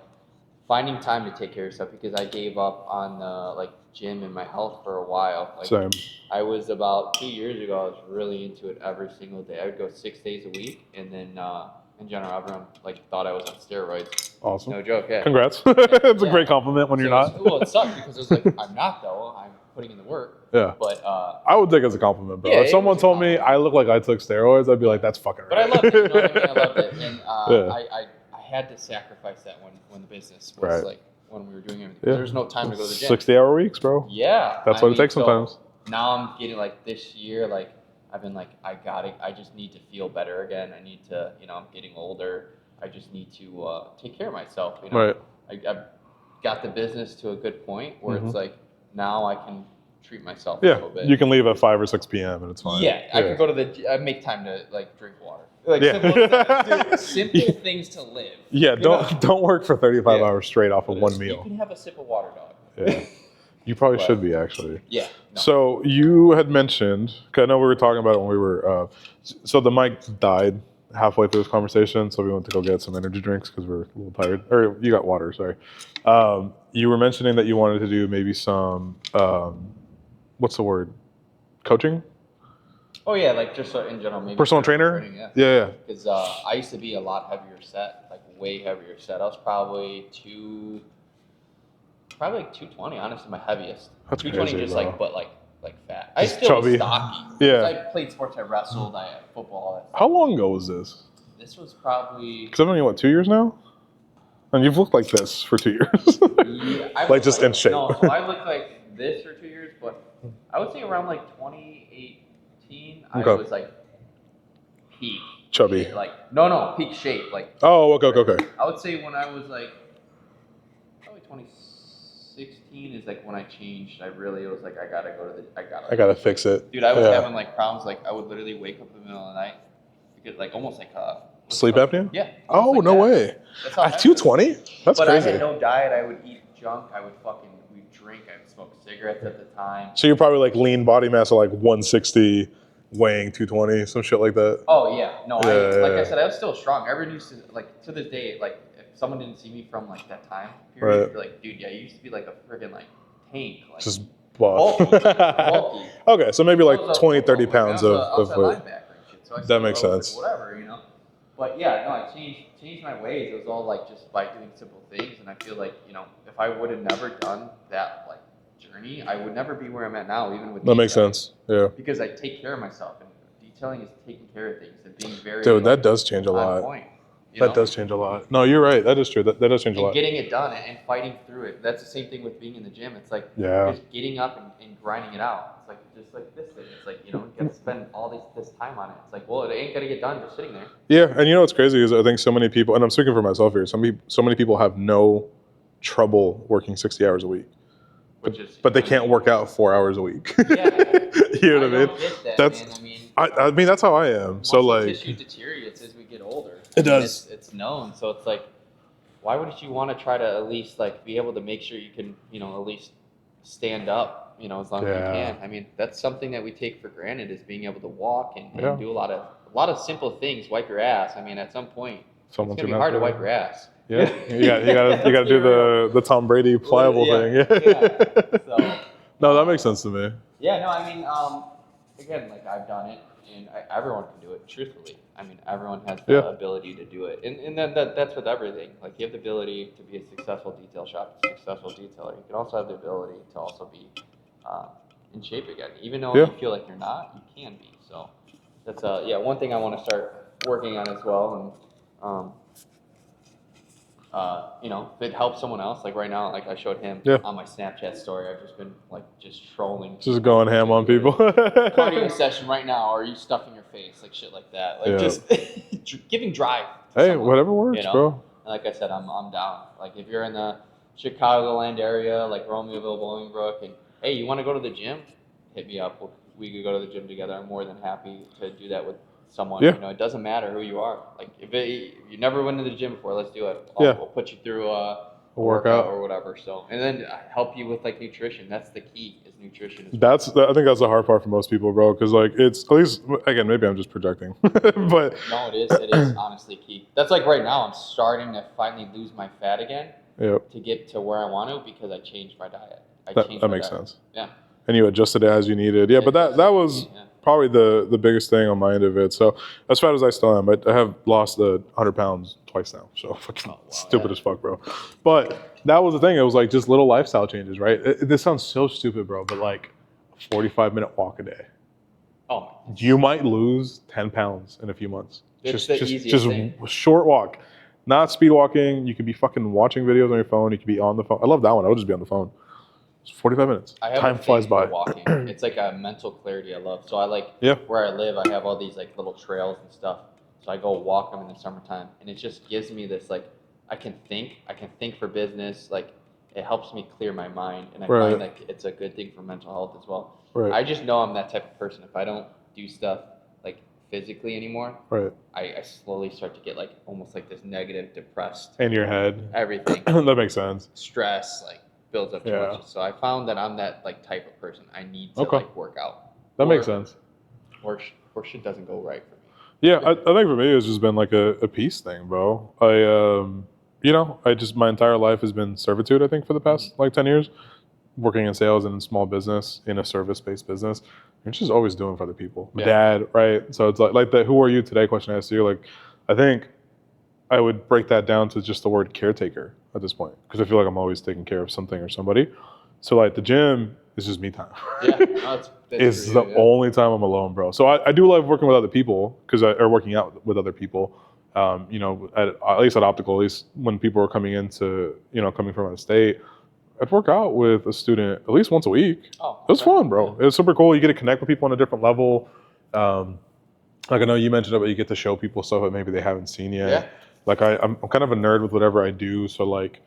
finding time to take care of yourself, because I gave up on like gym and my health for a while. Like, same. I was about 2 years ago, I was really into it every single day. I would go 6 days a week, and then in general, everyone like thought I was on steroids. Awesome. No joke. Yeah. Congrats. It's a great compliment when you're not. Well, it sucked because it was like, I'm not though. I'm putting in the work. Yeah. But I would take it as a compliment, bro. If someone told me I look like I took steroids, I'd be like, that's fucking right. But I loved it. You know what I mean? I loved it, and I had to sacrifice that when the business was like when we were doing everything. There's no time to go to the gym. 60-hour weeks, bro. Yeah. That's what it takes sometimes. Now I'm getting like this year, like I've been like, I just need to feel better again. I need to, I'm getting older. I just need to take care of myself. Right. I've got the business to a good point where it's like now I can treat myself a Yeah, little bit. you can leave at 5 or 6 p.m. and it's fine. Yeah, I can go to the. I make time to like drink water. Like simple things to live. Yeah, don't work for 35 hours straight off of one meal. You can have a sip of water, dog. Yeah. You probably should be, actually. Yeah. No. So you had mentioned, because I know we were talking about it when we were, so the mic died halfway through this conversation, so we went to go get some energy drinks because we're a little tired. Or you got water, sorry. You were mentioning that you wanted to do maybe some, what's the word? Coaching? Oh yeah, like just in general, maybe personal trainer. Training, Yeah. Because I used to be a lot heavier set, like way heavier set. I was probably like 220, honestly, my heaviest. That's 220, crazy, just bro. like, but like fat. I Just still chubby. was stocky. Yeah. I played sports. I wrestled. I had football. All that stuff. How long ago was this? This was probably. Because I've known you, what, 2 years now? And you've looked like this for 2 years. Yeah, like just in shape. No, so I looked like this for 2 years, but I would say around like 2018, I was like peak. Chubby. Shape, like no, peak shape. Like. Oh, okay. I would say when I was like probably 2016 is like when I changed. I really was like I gotta fix it. Dude, I was having like problems. Like I would literally wake up in the middle of the night because like almost like sleep apnea? Yeah. Oh, like no way. At 220? That's but crazy. I had no diet. I would eat junk. We'd drink. I would smoke cigarettes at the time. So you're probably like lean body mass of like 160, weighing 220, some shit like that. Oh yeah. No, I said, I was still strong. Everyone used to, like, to this day, like if someone didn't see me from like that time period, be like, dude, yeah, you used to be like a friggin' like tank. Like, just buff. bulky. Okay, so maybe like 20, 30 pounds of weight. So that makes sense. Like, whatever, But yeah, no, I changed my ways. It was all like just by doing simple things, and I feel like if I would have never done that like journey, I would never be where I'm at now, even with That makes detailing, sense. Yeah. because I take care of myself, and detailing is taking care of things and being very Dude, that does change a on lot. point. That does change a lot. No, you're right. That is true. That does change a And lot. getting it done and fighting through it. That's the same thing with being in the gym. It's like just getting up and grinding it out. It's like just like this thing. It's like, you got to spend all this time on it. It's like, well, it ain't gonna get done just sitting there. Yeah, and what's crazy is I think so many people, and I'm speaking for myself here. So many people have no trouble working 60 hours a week, but they can't work out 4 hours a week. Yeah, you know what I mean? Don't get that, That's man. I mean that's how I am. So like tissue deteriorates as we get older. It does. It's known. So it's like, why wouldn't you want to try to at least like be able to make sure you can, at least stand up, as long as you can. I mean, that's something that we take for granted, is being able to walk and do a lot of simple things. Wipe your ass. I mean, at some point, it's gonna be hard to wipe your ass. Yeah, you gotta do the Tom Brady pliable thing. Yeah. So, no, that makes sense to me. Yeah, no, I mean, again, like I've done it, and everyone can do it. Truthfully, I mean, everyone has the ability to do it, and that's with everything. Like you have the ability to be a successful detail shop, a successful detailer. You can also have the ability to also be in shape again, even though you feel like you're not. You can be. So that's one thing I want to start working on as well, and if it helps someone else, like right now, like I showed him on my Snapchat story, I've just been like just trolling. Just going ham on people. Cardio session right now, or are you stuffing your face? Like shit like that. Like just giving drive. Hey, someone, whatever works, bro. And like I said, I'm down. Like if you're in the Chicagoland area, like Romeoville, Bolingbrook, and hey, you want to go to the gym? Hit me up. We could go to the gym together. I'm more than happy to do that with someone. It doesn't matter who you are. Like if you never went to the gym before, let's do it. We'll put you through a workout or whatever. So, and then help you with like nutrition. That's the key, is nutrition. I think that's the hard part for most people, bro. Because like it's, at least again, maybe I'm just projecting, but no, it is honestly key. That's like right now I'm starting to finally lose my fat again. To get to where I want to, because I changed my diet. That makes sense. Yeah. And you adjusted it as you needed. Yeah, but that was probably the biggest thing on my end of it. So as fat as I still am, I have lost 100 pounds twice now. So fucking stupid as fuck, bro. But that was the thing. It was like just little lifestyle changes, right? This sounds so stupid, bro, but like a 45-minute walk a day. Oh. You might lose 10 pounds in a few months. It's just a short walk. Not speed walking. You could be fucking watching videos on your phone. You could be on the phone. I love that one. I would just be on the phone. It's 45 minutes. Time flies by. Walking. It's like a mental clarity I love. So I like where I live, I have all these like little trails and stuff. So I go walk them in the summertime, and it just gives me this like, I can think for business. Like it helps me clear my mind, and I find like it's a good thing for mental health as well. I just know I'm that type of person. If I don't do stuff like physically anymore, I slowly start to get like almost like this negative, depressed in your head. Everything. That makes sense. Stress, like builds up too much. So I found that I'm that like type of person. I need to like work out. That makes sense. Or shit doesn't go right for me. Yeah, I think for me it's just been like a peace thing, bro. I just, my entire life has been servitude, I think, for the past like 10 years. Working in sales and in small business, in a service-based business. You're just always doing for other people. My dad, right? So it's like the who are you today question I asked you. Like, I think I would break that down to just the word caretaker at this point, because I feel like I'm always taking care of something or somebody. So like the gym is just me time. That's it's the only time I'm alone, bro. So I do love working with other people, or working out with other people. At least at Optical, at least when people are coming into, coming from out of state, I'd work out with a student at least once a week. It was fun, bro. It was super cool. You get to connect with people on a different level. Like I know you mentioned it, but you get to show people stuff that maybe they haven't seen yet. Yeah. Like I'm kind of a nerd with whatever I do. So like,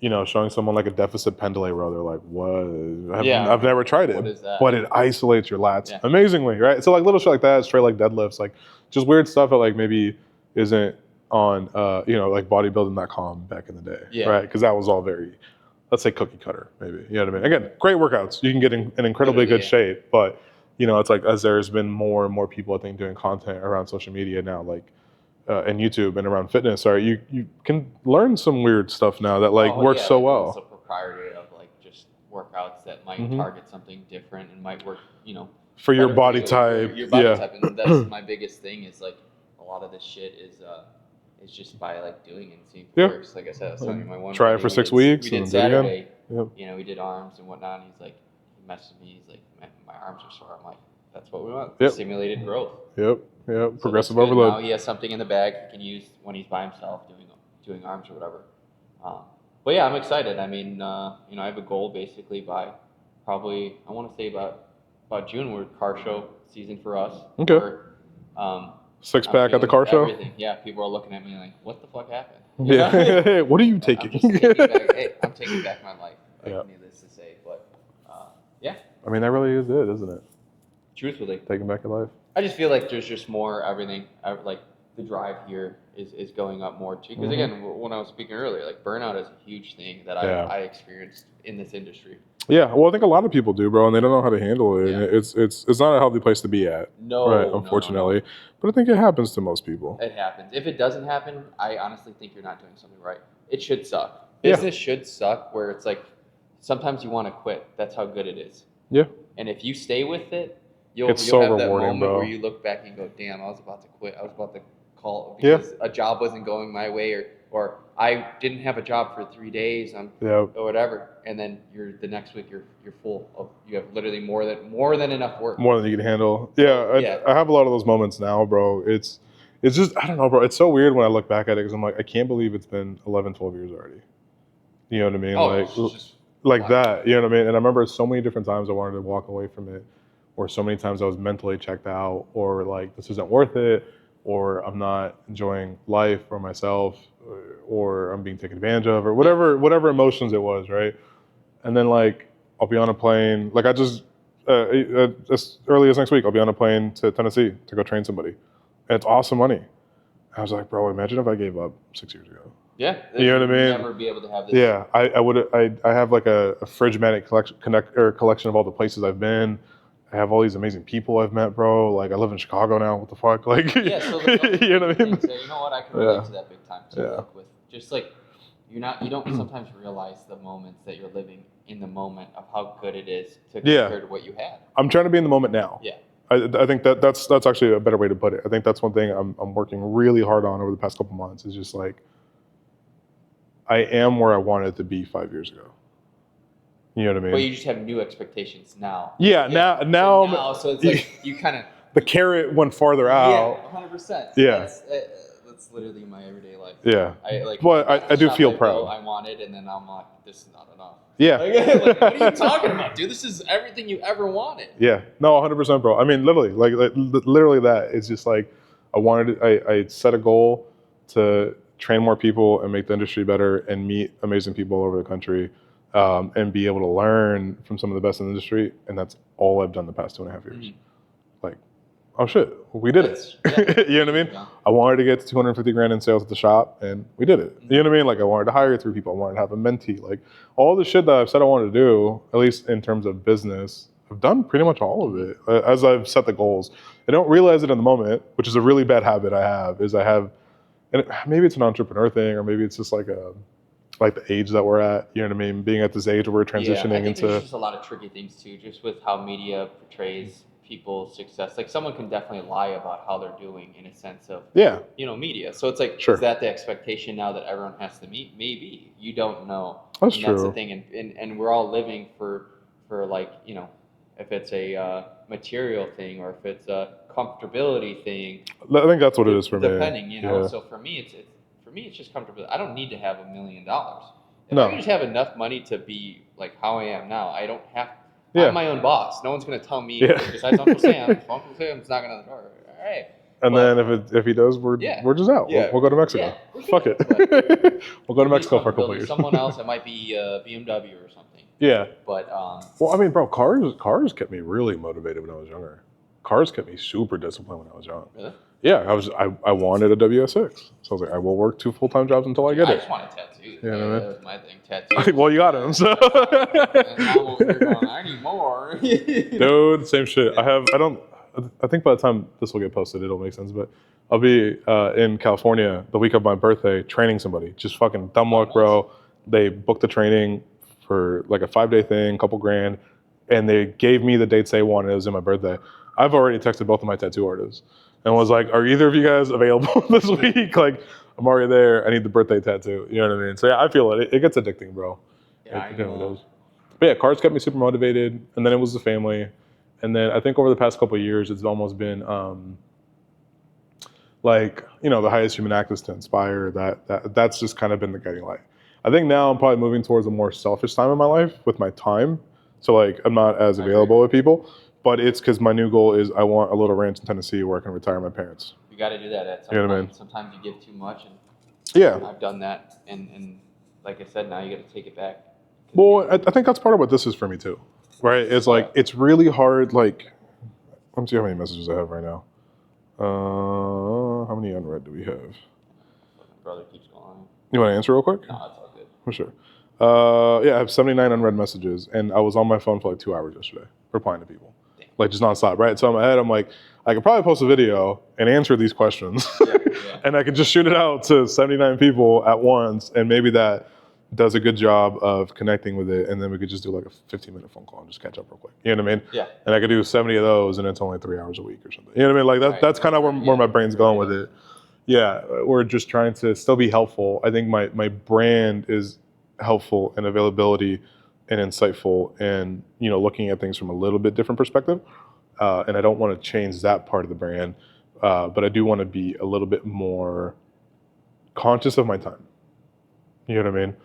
showing someone like a deficit pendulum row, they're like, what? I've never tried it. What is that? But it isolates your lats amazingly, right? So like little shit like that, straight like deadlifts, like just weird stuff that like maybe isn't on, like bodybuilding.com back in the day, right? Because that was all very, let's say, cookie cutter, maybe. You know what I mean? Again, great workouts. You can get in incredibly good shape, but it's like as there's been more and more people, I think, doing content around social media now, like and YouTube and around fitness, you can learn some weird stuff now that like works so well. It's a proprietary of like just workouts that might target something different and might work, for your body type. Your body type, and that's my biggest thing. Is like a lot of this shit is just by like doing it and seeing if it works. Like I said, I was telling you my one. Try it for 6 weeks. We did Saturday. We did arms and whatnot. And he's like, he messaged me. He's like, man, my arms are sore. I'm like, that's what we want. Yep. Simulated growth. Yep. So Progressive that's good. overload. Now he has something in the bag he can use when he's by himself doing arms or whatever. But yeah, I'm excited. I mean, you know, I have a goal basically by probably, I want to say about June, we're car show season for us. Okay. Where, Six I'm pack at the car show. everything. Yeah, people are looking at me like, what the fuck happened? Yeah. What are you taking? I'm just taking back, hey, I'm taking back my life. Yeah. Needless to say, but yeah. I mean, that really is it, isn't it? Truthfully, Taking back your life. I just feel like there's just more everything. Like the drive here is going up more too. Because again, when I was speaking earlier, like burnout is a huge thing that I experienced in this industry. Yeah, well, I think a lot of people do, bro, and they don't know how to handle it. Yeah. And it's not a healthy place to be at. No, right? Unfortunately, no. But I think it happens to most people. It happens. If it doesn't happen, I honestly think you're not doing something right. It should suck. Yeah. Business should suck. Where it's like sometimes you want to quit. That's how good it is. Yeah. And if you stay with it, you'll so have that rewarding, moment bro. where you look back and go, "Damn, I was about to quit. I was about to call because a job wasn't going my way, or I didn't have a job for 3 days, or whatever." And then the next week you're full of, you have literally more than enough work. More than you can handle. Yeah, I have a lot of those moments now, bro. It's just, I don't know, bro. It's so weird when I look back at it because I'm like, I can't believe it's been 11, 12 years already. You know what I mean? Like that. You know what I mean? And I remember so many different times I wanted to walk away from it, or so many times I was mentally checked out, or like, this isn't worth it, or I'm not enjoying life or myself, or I'm being taken advantage of, or whatever emotions it was, right? And then like, I'll be on a plane, like I just, as early as next week, I'll be on a plane to Tennessee to go train somebody. And it's awesome money. I was like, bro, imagine if I gave up 6 years ago. Yeah. You know what I mean? Never be able to have this. Yeah, I have like a fridge magnet collection of all the places I've been. I have all these amazing people I've met, bro. Like I live in Chicago now. What the fuck? Like, yeah, so you know what I mean? You know what? I can relate to that big time too. Like with just like you don't sometimes realize the moments that you're living in the moment of how good it is to compare to what you had. I'm trying to be in the moment now. Yeah. I think that's actually a better way to put it. I think that's one thing I'm working really hard on over the past couple months is just like, I am where I wanted to be 5 years ago. You know what I mean? But you just have new expectations now. Yeah, now. So it's like you kind of the carrot went farther out. Yeah, 100%. Yeah. That's literally my everyday life. Yeah. Well, I do feel proud. I wanted, and then I'm like, this is not enough. Yeah. Like, what are you talking about, dude? This is everything you ever wanted. Yeah. No, 100%, bro. I mean, literally, like literally that. It's just like I set a goal to train more people and make the industry better and meet amazing people all over the country, and be able to learn from some of the best in the industry. And that's all I've done the past 2.5 years. Mm-hmm. Like, oh shit, we did it. Yeah. You know what I mean? Yeah. I wanted to get to 250 grand in sales at the shop, and we did it. Mm-hmm. You know what I mean? Like, I wanted to hire 3 people. I wanted to have a mentee. Like, all the shit that I've said I wanted to do, at least in terms of business, I've done pretty much all of it as I've set the goals. I don't realize it in the moment, which is a really bad habit I have, and maybe it's an entrepreneur thing, or maybe it's just like the age that we're at, you know what I mean? Being at this age where we're transitioning into. There's just a lot of tricky things too, just with how media portrays people's success. Like someone can definitely lie about how they're doing in a sense of, media. So it's like, is that the expectation now that everyone has to meet? Maybe. You don't know. That's true. That's the thing. And we're all living for like, if it's a material thing or if it's a comfortability thing. I think that's what it is for me. Depending, So for me, it's just comfortability. I don't need to have $1 million. If I can just have enough money to be like how I am now, I don't have. I'm my own boss. No one's going to tell me. Besides Uncle Sam. Uncle Sam's knocking on the door. All right. And then if he does, we're just out. Yeah. We'll go to Mexico. Fuck it. We'll go to Mexico for a couple of years. Someone else, it might be BMW or something. Yeah. But well, I mean, bro, cars kept me really motivated when I was younger. Cars kept me super disciplined when I was young. Really? Yeah, I wanted a WS6. So I was like, I will work 2 full-time jobs until I get it. I just wanted tattoos. You know what I mean? That was my thing, tattoos. Well, you got them, so. And now I'm over here going, I need more. Dude, same shit. I think by the time this will get posted, it'll make sense, but I'll be in California the week of my birthday training somebody. Just fucking dumb luck, bro. They booked the training for like a 5-day thing, couple grand, and they gave me the dates they wanted. It was in my birthday. I've already texted both of my tattoo artists and was like, are either of you guys available this week? Like, I'm already there. I need the birthday tattoo. You know what I mean? So yeah, I feel it. It gets addicting, bro. Yeah, I know. But yeah, cars kept me super motivated, and then it was the family, and then I think over the past couple of years, it's almost been like, you know, the highest human act is to inspire. That's just kind of been the guiding light. I think now I'm probably moving towards a more selfish time in my life with my time. So like I'm not as available with people, but it's because my new goal is I want a little ranch in Tennessee where I can retire my parents. You got to do that at some You know point. what I mean? Sometimes you give too much, and Yeah. I've done that, and like I said, now you got to take it back. Well, I think that's part of what this is for me too, right? It's like it's really hard. Like, let me see how many messages I have right now. How many unread do we have? My brother keeps going. You want to answer real quick? No, it's all good. For sure. Yeah, I have 79 unread messages, and I was on my phone for like 2 hours yesterday replying to people, like just nonstop, right? So in my head, I'm like, I could probably post a video and answer these questions, and I could just shoot it out to 79 people at once, and maybe that does a good job of connecting with it, and then we could just do like a 15-minute phone call and just catch up real quick. You know what I mean? Yeah. And I could do 70 of those, and it's only 3 hours a week or something. You know what I mean? Like that's kind of where my brain's going with it. Yeah, we're just trying to still be helpful. I think my brand is helpful and availability and insightful, and you know, looking at things from a little bit different perspective. And I don't want to change that part of the brand, but I do want to be a little bit more conscious of my time. You know what I mean?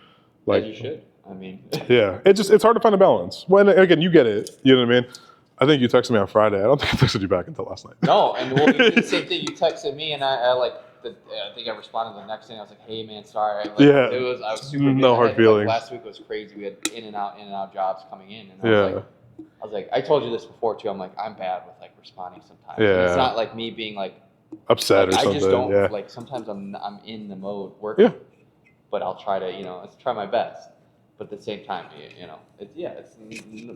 Like you should. I mean, yeah, it's hard to find a balance. When again, you get it. You know what I mean? I think you texted me on Friday. I don't think I texted you back until last night. No, and well, you did the same thing. You texted me, and I think I responded the next thing. I was like, "Hey, man, sorry." Like, Yeah. I was super No busy. hard feelings. Last week was crazy. We had in and out jobs coming in, and I was like, I told you this before too. I'm like, I'm bad with like responding sometimes. Yeah. And it's not like me being like upset or something. I just don't yeah. like. Sometimes I'm in the mode working, but I'll try to let's try my best. But at the same time, it's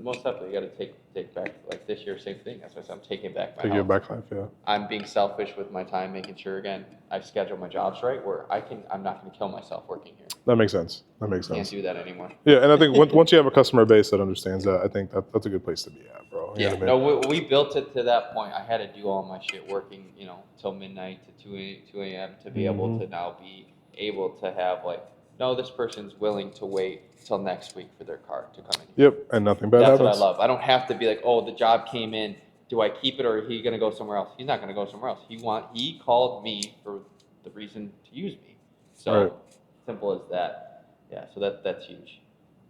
most definitely you got to take back. Like this year, same thing. That's why I said I'm taking back my health. Back life, yeah. I'm being selfish with my time, making sure again I've scheduled my jobs right where I'm not going to kill myself working here. That makes sense. Can't do that anymore. Yeah, and I think once you have a customer base that understands that, I think that's a good place to be at, bro. You know what I mean? No, we built it to that point. I had to do all my shit working, till midnight to 2 a.m. to be able to now be able to have like, no, this person's willing to wait till next week for their car to come in. Yep, and nothing bad happens. That's what I love. I don't have to be like, oh, the job came in. Do I keep it or is he going to go somewhere else? He's not going to go somewhere else. He called me for the reason to use me. So simple as that. Yeah, so that's huge.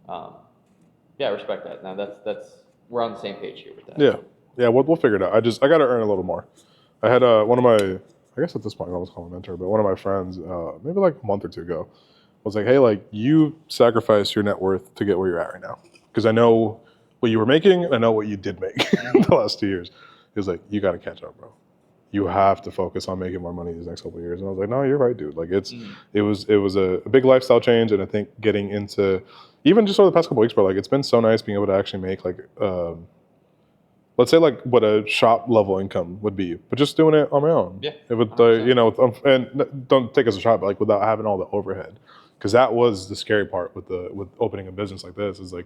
I respect that. Now that's we're on the same page here with that. Yeah, we'll figure it out. I got to earn a little more. I had one of my, I guess at this point I was calling a mentor, but one of my friends, maybe like a month or two ago, was like, hey, like you sacrificed your net worth to get where you're at right now. Because I know what you were making and I know what you did make the last 2 years. He was like, you got to catch up, bro. You have to focus on making more money these next couple of years. And I was like, no, you're right, dude. Like it was a big lifestyle change. And I think getting into, even just over the past couple of weeks, bro, like it's been so nice being able to actually make like, let's say like what a shop level income would be, but just doing it on my own. Yeah. It would, and don't take us a shot, but like without having all the overhead. Because that was the scary part with opening a business like this is like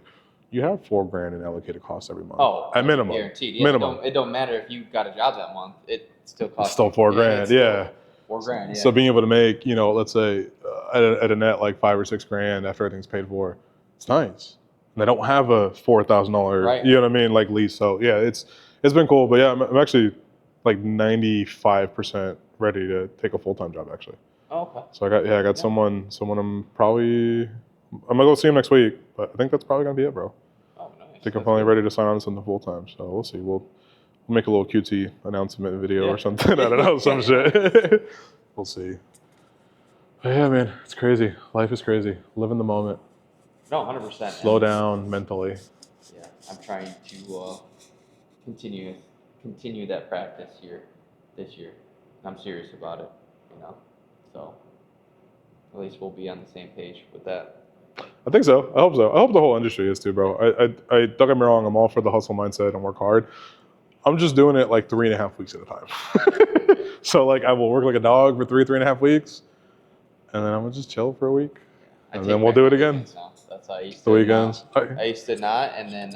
you have $4,000 in allocated costs every month. Oh, at minimum. Guaranteed. Yeah, minimum. It don't matter if you got a job that month. It still costs. It's still $4,000. Yeah. $4,000. Yeah. So being able to make, let's say at a net like $5,000 or $6,000 after everything's paid for, it's nice. And they don't have a $4,000, right. You know what I mean, like lease. So yeah, it's been cool. But yeah, I'm actually like 95% ready to take a full-time job actually. Oh, okay. So I got someone I'm gonna go see him next week, but I think that's probably gonna be it, bro. Oh, nice. I think I'm finally ready to sign on to something full time. So we'll see. We'll make a little QT announcement video or something. I don't know, some shit. We'll see. But yeah, man, it's crazy. Life is crazy. Live in the moment. No, 100%. Slow down mentally. Yeah, I'm trying to continue that practice this year. I'm serious about it, So at least we'll be on the same page with that. I think so. I hope so. I hope the whole industry is too, bro. I don't get me wrong. I'm all for the hustle mindset and work hard. I'm just doing it like 3.5 weeks at a time. So like I will work like a dog for 3.5 weeks, and then I'm gonna just chill for a week, and then we'll do it again. That's how I used to. The weekends. I used to not, and then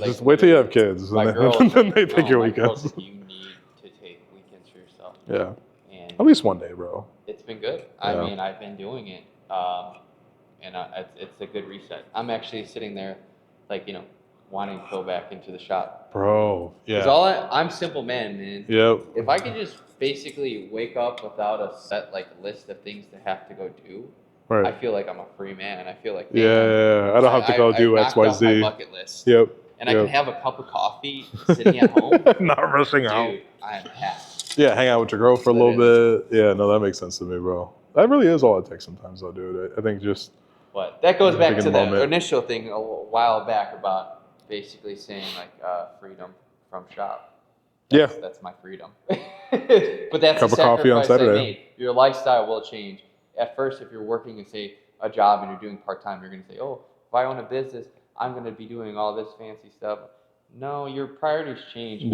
just wait till you have kids, and then they take your weekends. You need to take weekends for yourself. Yeah. And at least one day, bro. It's been good. I mean, I've been doing it, and it's a good reset. I'm actually sitting there like, wanting to go back into the shop. Bro, yeah. Because I'm simple man. Yep. If I could just basically wake up without a set list of things to have to go do, Right. I feel like I'm a free man. I feel like I don't have to go do I've X, Y, knocked out my Z. bucket list. Yep. And I can have a cup of coffee sitting at home. Not rushing out. Dude, I am happy. Yeah, hang out with your girl for a little bit. Yeah, no, that makes sense to me, bro. That really is all it takes sometimes, though, dude. I think just. But that goes back to the moment. initial thing a while back about basically saying freedom from shop. That's my freedom. But that's cup the of coffee on sacrifice Saturday. I made. Your lifestyle will change. At first, if you're working in, say, a job and you're doing part-time, you're going to say, oh, if I own a business, I'm going to be doing all this fancy stuff. No, your priorities change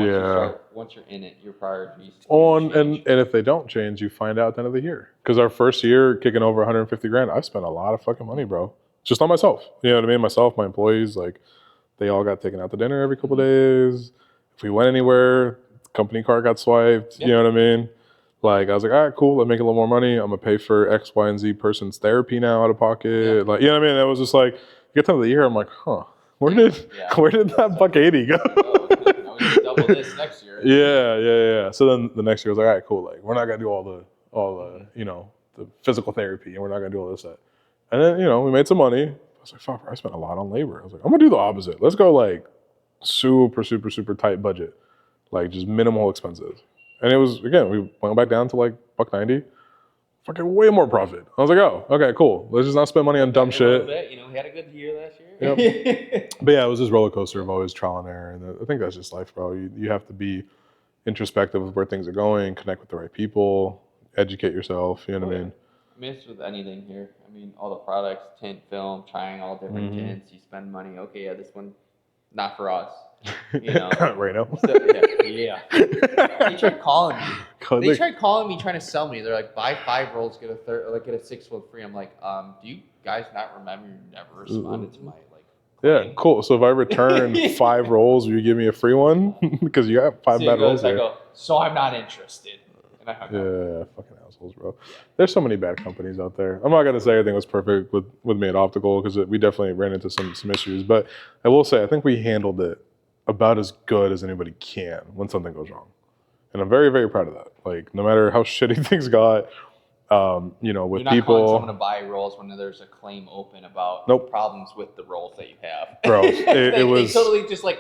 once you're in it. Your priorities change. And if they don't change, you find out at the end of the year. Because our first year kicking over 150 grand, I spent a lot of fucking money, bro. Just on myself. You know what I mean? Myself, my employees, they all got taken out to dinner every couple of days. If we went anywhere, company card got swiped. You know what I mean? I was like, all right, cool. Let's make a little more money. I'm gonna pay for X, Y, and Z person's therapy now out of pocket. You know what I mean? It was just get to the end of the year, I'm like, huh. Where did that $180 go? We can double this next year. Yeah. So then the next year I was like, all right, cool. We're not gonna do all the the physical therapy, and we're not gonna do all this. And then we made some money. I was like, fuck, I spent a lot on labor. I was like, I'm gonna do the opposite. Let's go super, super, super tight budget, just minimal expenses. And it was, again, we went back down to $190. Fucking way more profit. I was like, oh, okay, cool. Let's just not spend money on dumb shit. We had a good year last year. Yep. But yeah, it was this roller coaster of always trial and error. And I think that's just life, bro. You have to be introspective of where things are going, connect with the right people, educate yourself. You know what I mean? I mean, it's with anything here. I mean, all the products, tint, film, trying all different tints. You spend money. Okay, yeah, this one, not for us. Right now. So, yeah. They tried calling me. They tried calling me, trying to sell me. They're like, buy 5 rolls, get a third, get a 6th one free. I'm like, do you guys not remember? You never responded to my claim. Yeah, cool. So if I return 5 rolls, will you give me a free one? Because you got 5 bad rolls here. I go, so I'm not interested. And I hung up. Yeah, fucking assholes, bro. There's so many bad companies out there. I'm not gonna say everything was perfect with me at Optical, because we definitely ran into some issues. But I will say, I think we handled it about as good as anybody can when something goes wrong. And I'm very, very proud of that. No matter how shitty things got, with You're not people. calling someone to buy rolls when there's a claim open about problems with the rolls that you have. Bro, it was. They totally just look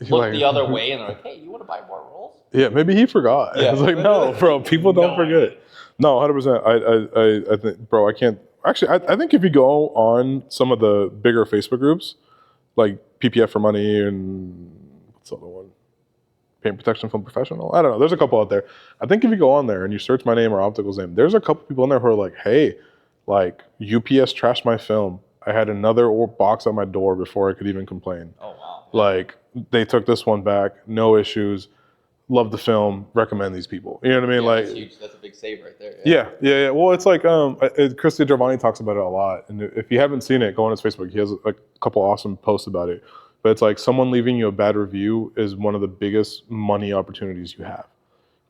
the other way and they're like, hey, you want to buy more rolls? Yeah, maybe he forgot. Yeah. I was like, no, bro, people don't forget. No, 100%. I think, bro, I can't. Actually, I think if you go on some of the bigger Facebook groups, like PPF for Money and what's the other one? Paint Protection Film Professional. I don't know. There's a couple out there. I think if you go on there and you search my name or Optical's name, there's a couple people in there who are like, hey, UPS trashed my film. I had another box at my door before I could even complain. Oh, wow. They took this one back, no issues. Love the film, recommend these people. You know what I mean? That's huge. That's a big save right there. Yeah. Well, it's Christy Giovanni talks about it a lot. And if you haven't seen it, go on his Facebook. He has a couple awesome posts about it. But it's someone leaving you a bad review is one of the biggest money opportunities you have.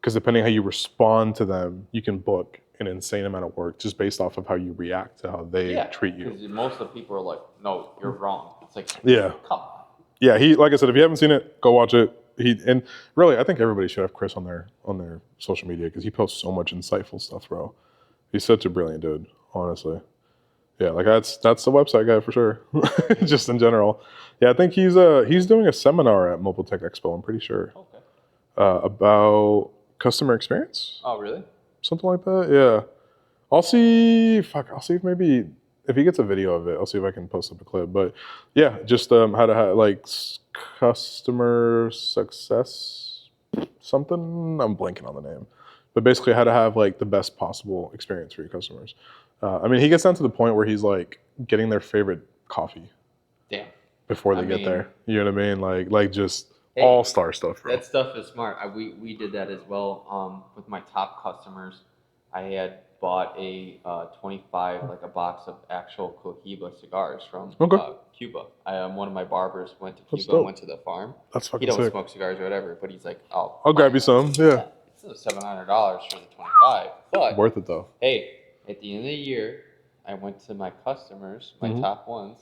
Because depending how you respond to them, you can book an insane amount of work just based off of how you react to how they treat you. Because most of the people are like, no, you're wrong. It's come on. Yeah, like I said, if you haven't seen it, go watch it. And really, I think everybody should have Chris on their social media, because he posts so much insightful stuff, bro. He's such a brilliant dude, honestly. Yeah, that's the website guy for sure. Just in general. Yeah, I think he's doing a seminar at Mobile Tech Expo, I'm pretty sure. Okay. About customer experience. Oh, really? Something like that. Yeah. I'll see if maybe if he gets a video of it, I'll see if I can post up a clip. But yeah, just how to have customer success something. I'm blanking on the name. But basically how to have the best possible experience for your customers. I mean, he gets down to the point where he's getting their favorite coffee. Damn. Before they get there. You know what I mean? Just all-star stuff, bro. That stuff is smart. We did that as well with my top customers. I had bought a 25, a box of actual Cohiba cigars from Cuba. One of my barbers went to Cuba and went to the farm. That's fucking sick. He don't sick. smoke cigars or whatever, but he's like, I'll grab you some. Yeah. It's $700 for the 25. But worth it though. Hey, at the end of the year, I went to my customers, my top ones,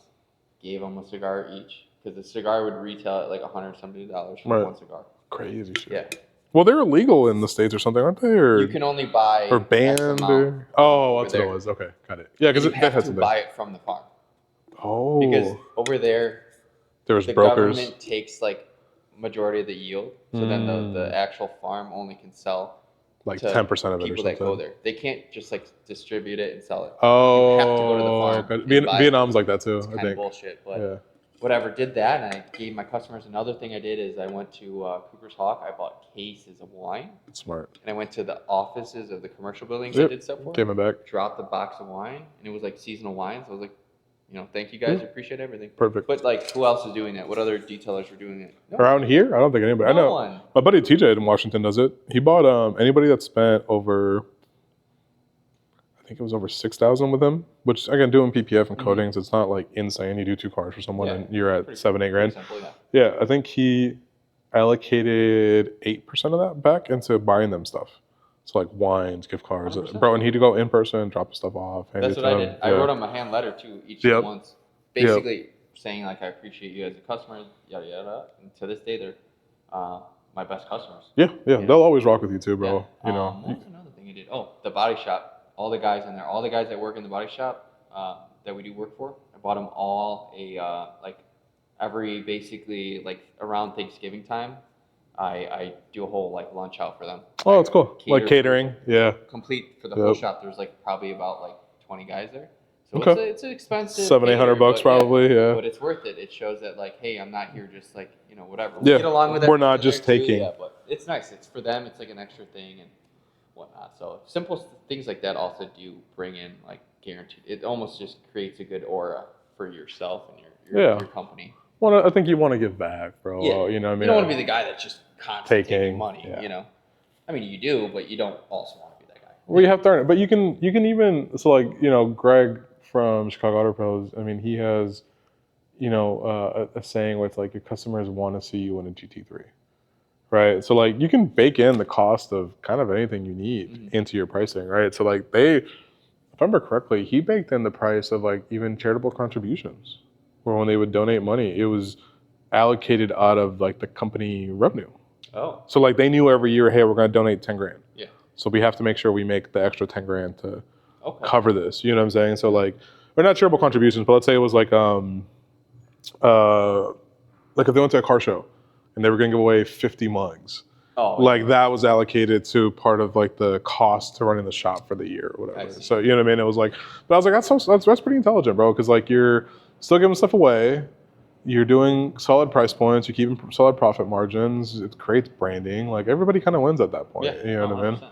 gave them a cigar each because the cigar would retail at like $170 for Right. one cigar. Crazy shit. Yeah. Well, they're illegal in the States or something, aren't they? Or You can only buy or X banned amount, or oh, over that's what it there. was. Okay, got it. Yeah, because You they have had to something. buy it from the farm. Oh, Because over there, there was the brokers. government takes like majority of the yield, so then the actual farm only can sell like to 10% of it or people that go something. there. They can't just like distribute it and sell it. Oh, You have to go to the farm. okay. And buy Vietnam's it. like that too. It's I kind think. of bullshit, but Yeah. whatever. Did that, and I gave my customers. Another thing I did is I went to Cooper's Hawk. I bought cases of wine, Smart. and I went to the offices of the commercial buildings Yep. I did stuff for. Came back. Dropped a box of wine, and it was like seasonal wine. So I was like, thank you guys. I appreciate everything. Perfect. But like, who else is doing that? What other detailers are doing it? No. Around here, I don't think anybody. I No know one. my buddy TJ in Washington does it. He bought anybody that spent over, I think it was over 6,000 with him. Which again, doing PPF and coatings, it's not like insane. You do 2 cars for someone, and you're at Pretty- 7-8 grand. Pretty simple, Yeah, I think he allocated 8% of that back into buying them stuff. So like wines, gift cards, 100%. bro. And he'd go in person, drop the stuff off. hand That's it what to I them. did. I Yeah. wrote them a hand letter too, each Yep. once, basically saying like I appreciate you as a customer, yada yada. And to this day, they're my best customers. Yeah, they'll always rock with you too, bro. Yeah. What was another thing I did? Oh, the body shop. All the guys in there, all the guys that work in the body shop that we do work for, I bought them all a like every basically like around Thanksgiving time. I do a whole like lunch out for them. Oh, that's cool. Like catering, yeah. Complete for the whole shop. There's like probably about like 20 guys there. So Okay. it's an expensive. $700-800 probably, yeah. But it's worth it. It shows that like, hey, I'm not here just like whatever. Yeah. Get along with We're everyone not just there too, taking. Yeah, but it's nice. It's for them. It's like an extra thing and whatnot. So simple things like that also do bring in like guaranteed. It almost just creates a good aura for yourself and your company. Well, I think you want to give back, bro. Yeah. You know what I mean? You don't want to be the guy that's just constantly taking money. Yeah. I mean, you do, but you don't also want to be that guy. Well, you have to earn it. But you can even, so like, Greg from Chicago Auto Pros, I mean, he has, a saying with like, your customers want to see you in a GT3, right? So like, you can bake in the cost of kind of anything you need into your pricing, right? So like if I remember correctly, he baked in the price of like even charitable contributions, where when they would donate money, it was allocated out of like the company revenue. Oh. So like they knew every year, hey, we're going to donate 10 grand. Yeah. So we have to make sure we make the extra 10 grand to cover this. You know what I'm saying? So like, or not charitable contributions, but let's say it was like if they went to a car show and they were going to give away 50 mugs. Oh. Like that was allocated to part of like the cost to running the shop for the year or whatever. So you know what I mean? It was like, but I was like, that's pretty intelligent, bro. Because like you're still giving stuff away. You're doing solid price points. You're keeping solid profit margins. It creates branding. Like everybody kind of wins at that point. Yeah, you know what I mean? 100%.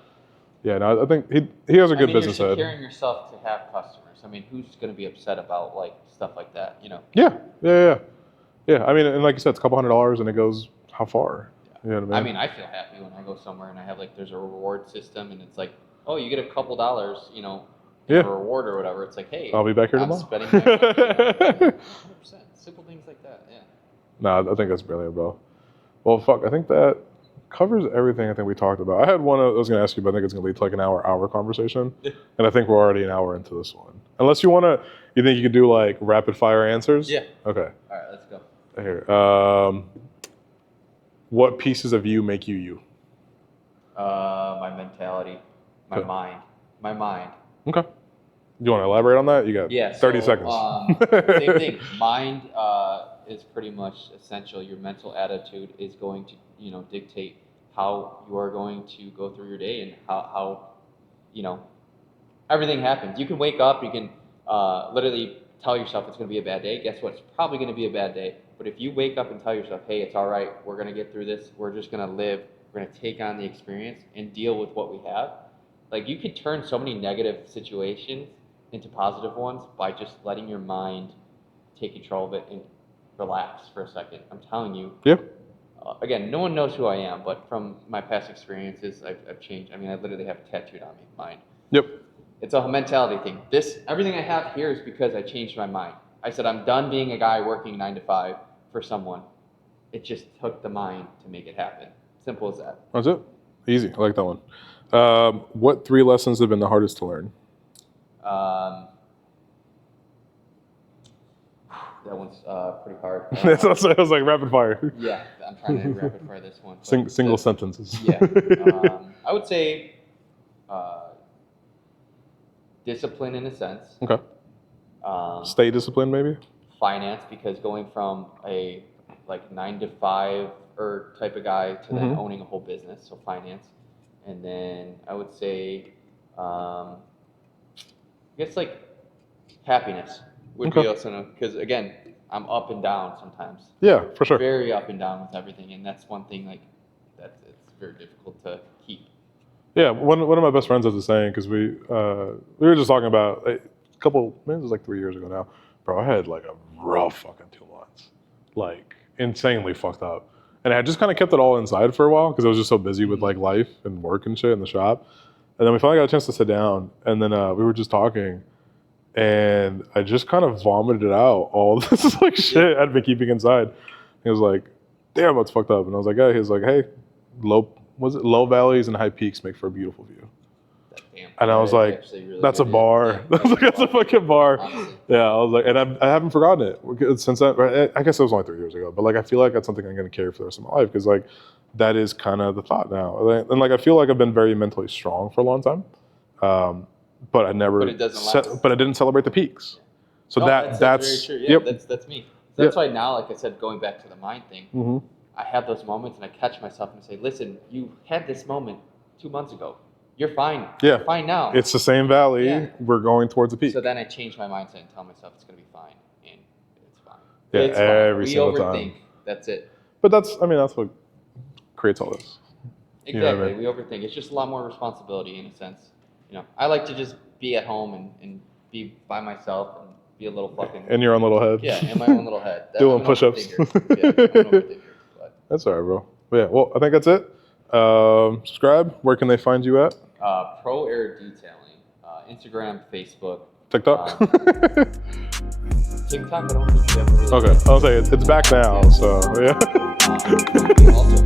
Yeah, no, I think he has a good business head. You're securing yourself to have customers. I mean, who's going to be upset about like stuff like that? Yeah. I mean, and like you said, it's a couple $100 and it goes how far? You know what I mean? I feel happy when I go somewhere and I have like there's a reward system and it's like, oh, you get a couple dollars, a reward or whatever. It's like, hey, I'll be back here tomorrow. Spending my money, 100%. Simple things like that. Yeah. No, I think that's brilliant, bro. Well, fuck, I think that covers everything I think we talked about. I had one I was going to ask you, but I think it's going to lead to like an hour conversation. Yeah. And I think we're already an hour into this one. Unless you think you could do like rapid fire answers? Yeah. Okay. All right, let's go. Here. What pieces of you make you you? My mentality, my mind. Okay. You want to elaborate on that? You got 30 seconds. Same thing. Mind is pretty much essential. Your mental attitude is going to, dictate how you are going to go through your day and how everything happens. You can wake up, you can literally tell yourself it's going to be a bad day. Guess what? It's probably going to be a bad day. But if you wake up and tell yourself, hey, it's all right, we're going to get through this, we're just going to live, we're going to take on the experience and deal with what we have. Like you could turn so many negative situations into positive ones by just letting your mind take control of it and relax for a second. I'm telling you. Yep. Again, no one knows who I am, but from my past experiences, I've changed. I mean, I literally have it tattooed on me, mind. Yep. It's a mentality thing. Everything I have here is because I changed my mind. I said, I'm done being a guy working 9 to 5 for someone. It just took the mind to make it happen. Simple as that. That's it. Easy. I like that one. What 3 lessons have been the hardest to learn? That one's one's pretty hard. It was like rapid fire. Yeah, I'm trying to rapid fire this one. Single sentences. Yeah. I would say discipline in a sense. Okay. Stay disciplined, maybe. Finance, because going from a like 9 to 5 or type of guy to then owning a whole business, so finance, and then I would say, I guess like happiness would be also, because again, I'm up and down sometimes. Yeah, for sure. Very up and down with everything, and that's one thing like that it's very difficult to keep. Yeah, one of my best friends has a saying, because we were just talking about maybe it was like 3 years ago now, bro. I had like a rough fucking 2 months, like insanely fucked up, and I had just kind of kept it all inside for a while because I was just so busy with like life and work and shit in the shop, and then we finally got a chance to sit down, and then we were just talking, and I just kind of vomited out all this like shit I'd been keeping inside. He was like, "Damn, what's fucked up?" And I was like, "Yeah." He was like, "Hey, low valleys and high peaks make for a beautiful view." Damn, and I was like, really "That's a bar." Yeah. That's a fucking bar. Honestly. Yeah, I was like, and I haven't forgotten it since that. I guess it was only 3 years ago, but like I feel like that's something I'm going to carry for the rest of my life, because like that is kind of the thought now. And like I feel like I've been very mentally strong for a long time, but I never. But I didn't celebrate the peaks. So that's very true. Yeah, yep. That's me. So that's why now, like I said, going back to the mind thing, I have those moments and I catch myself and say, "Listen, you had this moment 2 months ago. You're fine. Yeah. You're fine now. It's the same valley. Yeah. We're going towards the peak." So then I change my mindset and tell myself it's going to be fine, and it's fine. Yeah, it's every fine. single We overthink. time. That's it. But that's what creates all this. Exactly. You know what I mean? We overthink. It's just a lot more responsibility in a sense. I like to just be at home and be by myself and be a little fucking... In your own little head. Yeah, in my own little head. Doing push-ups. Yeah, I'm an overthinker, but. That's all right, bro. But yeah, well, I think that's it. Subscribe. Where can they find you at? Pro Air Detailing. Instagram, Facebook. TikTok? TikTok, I don't think we have really... Okay, I'll say it's back now, so yeah. Also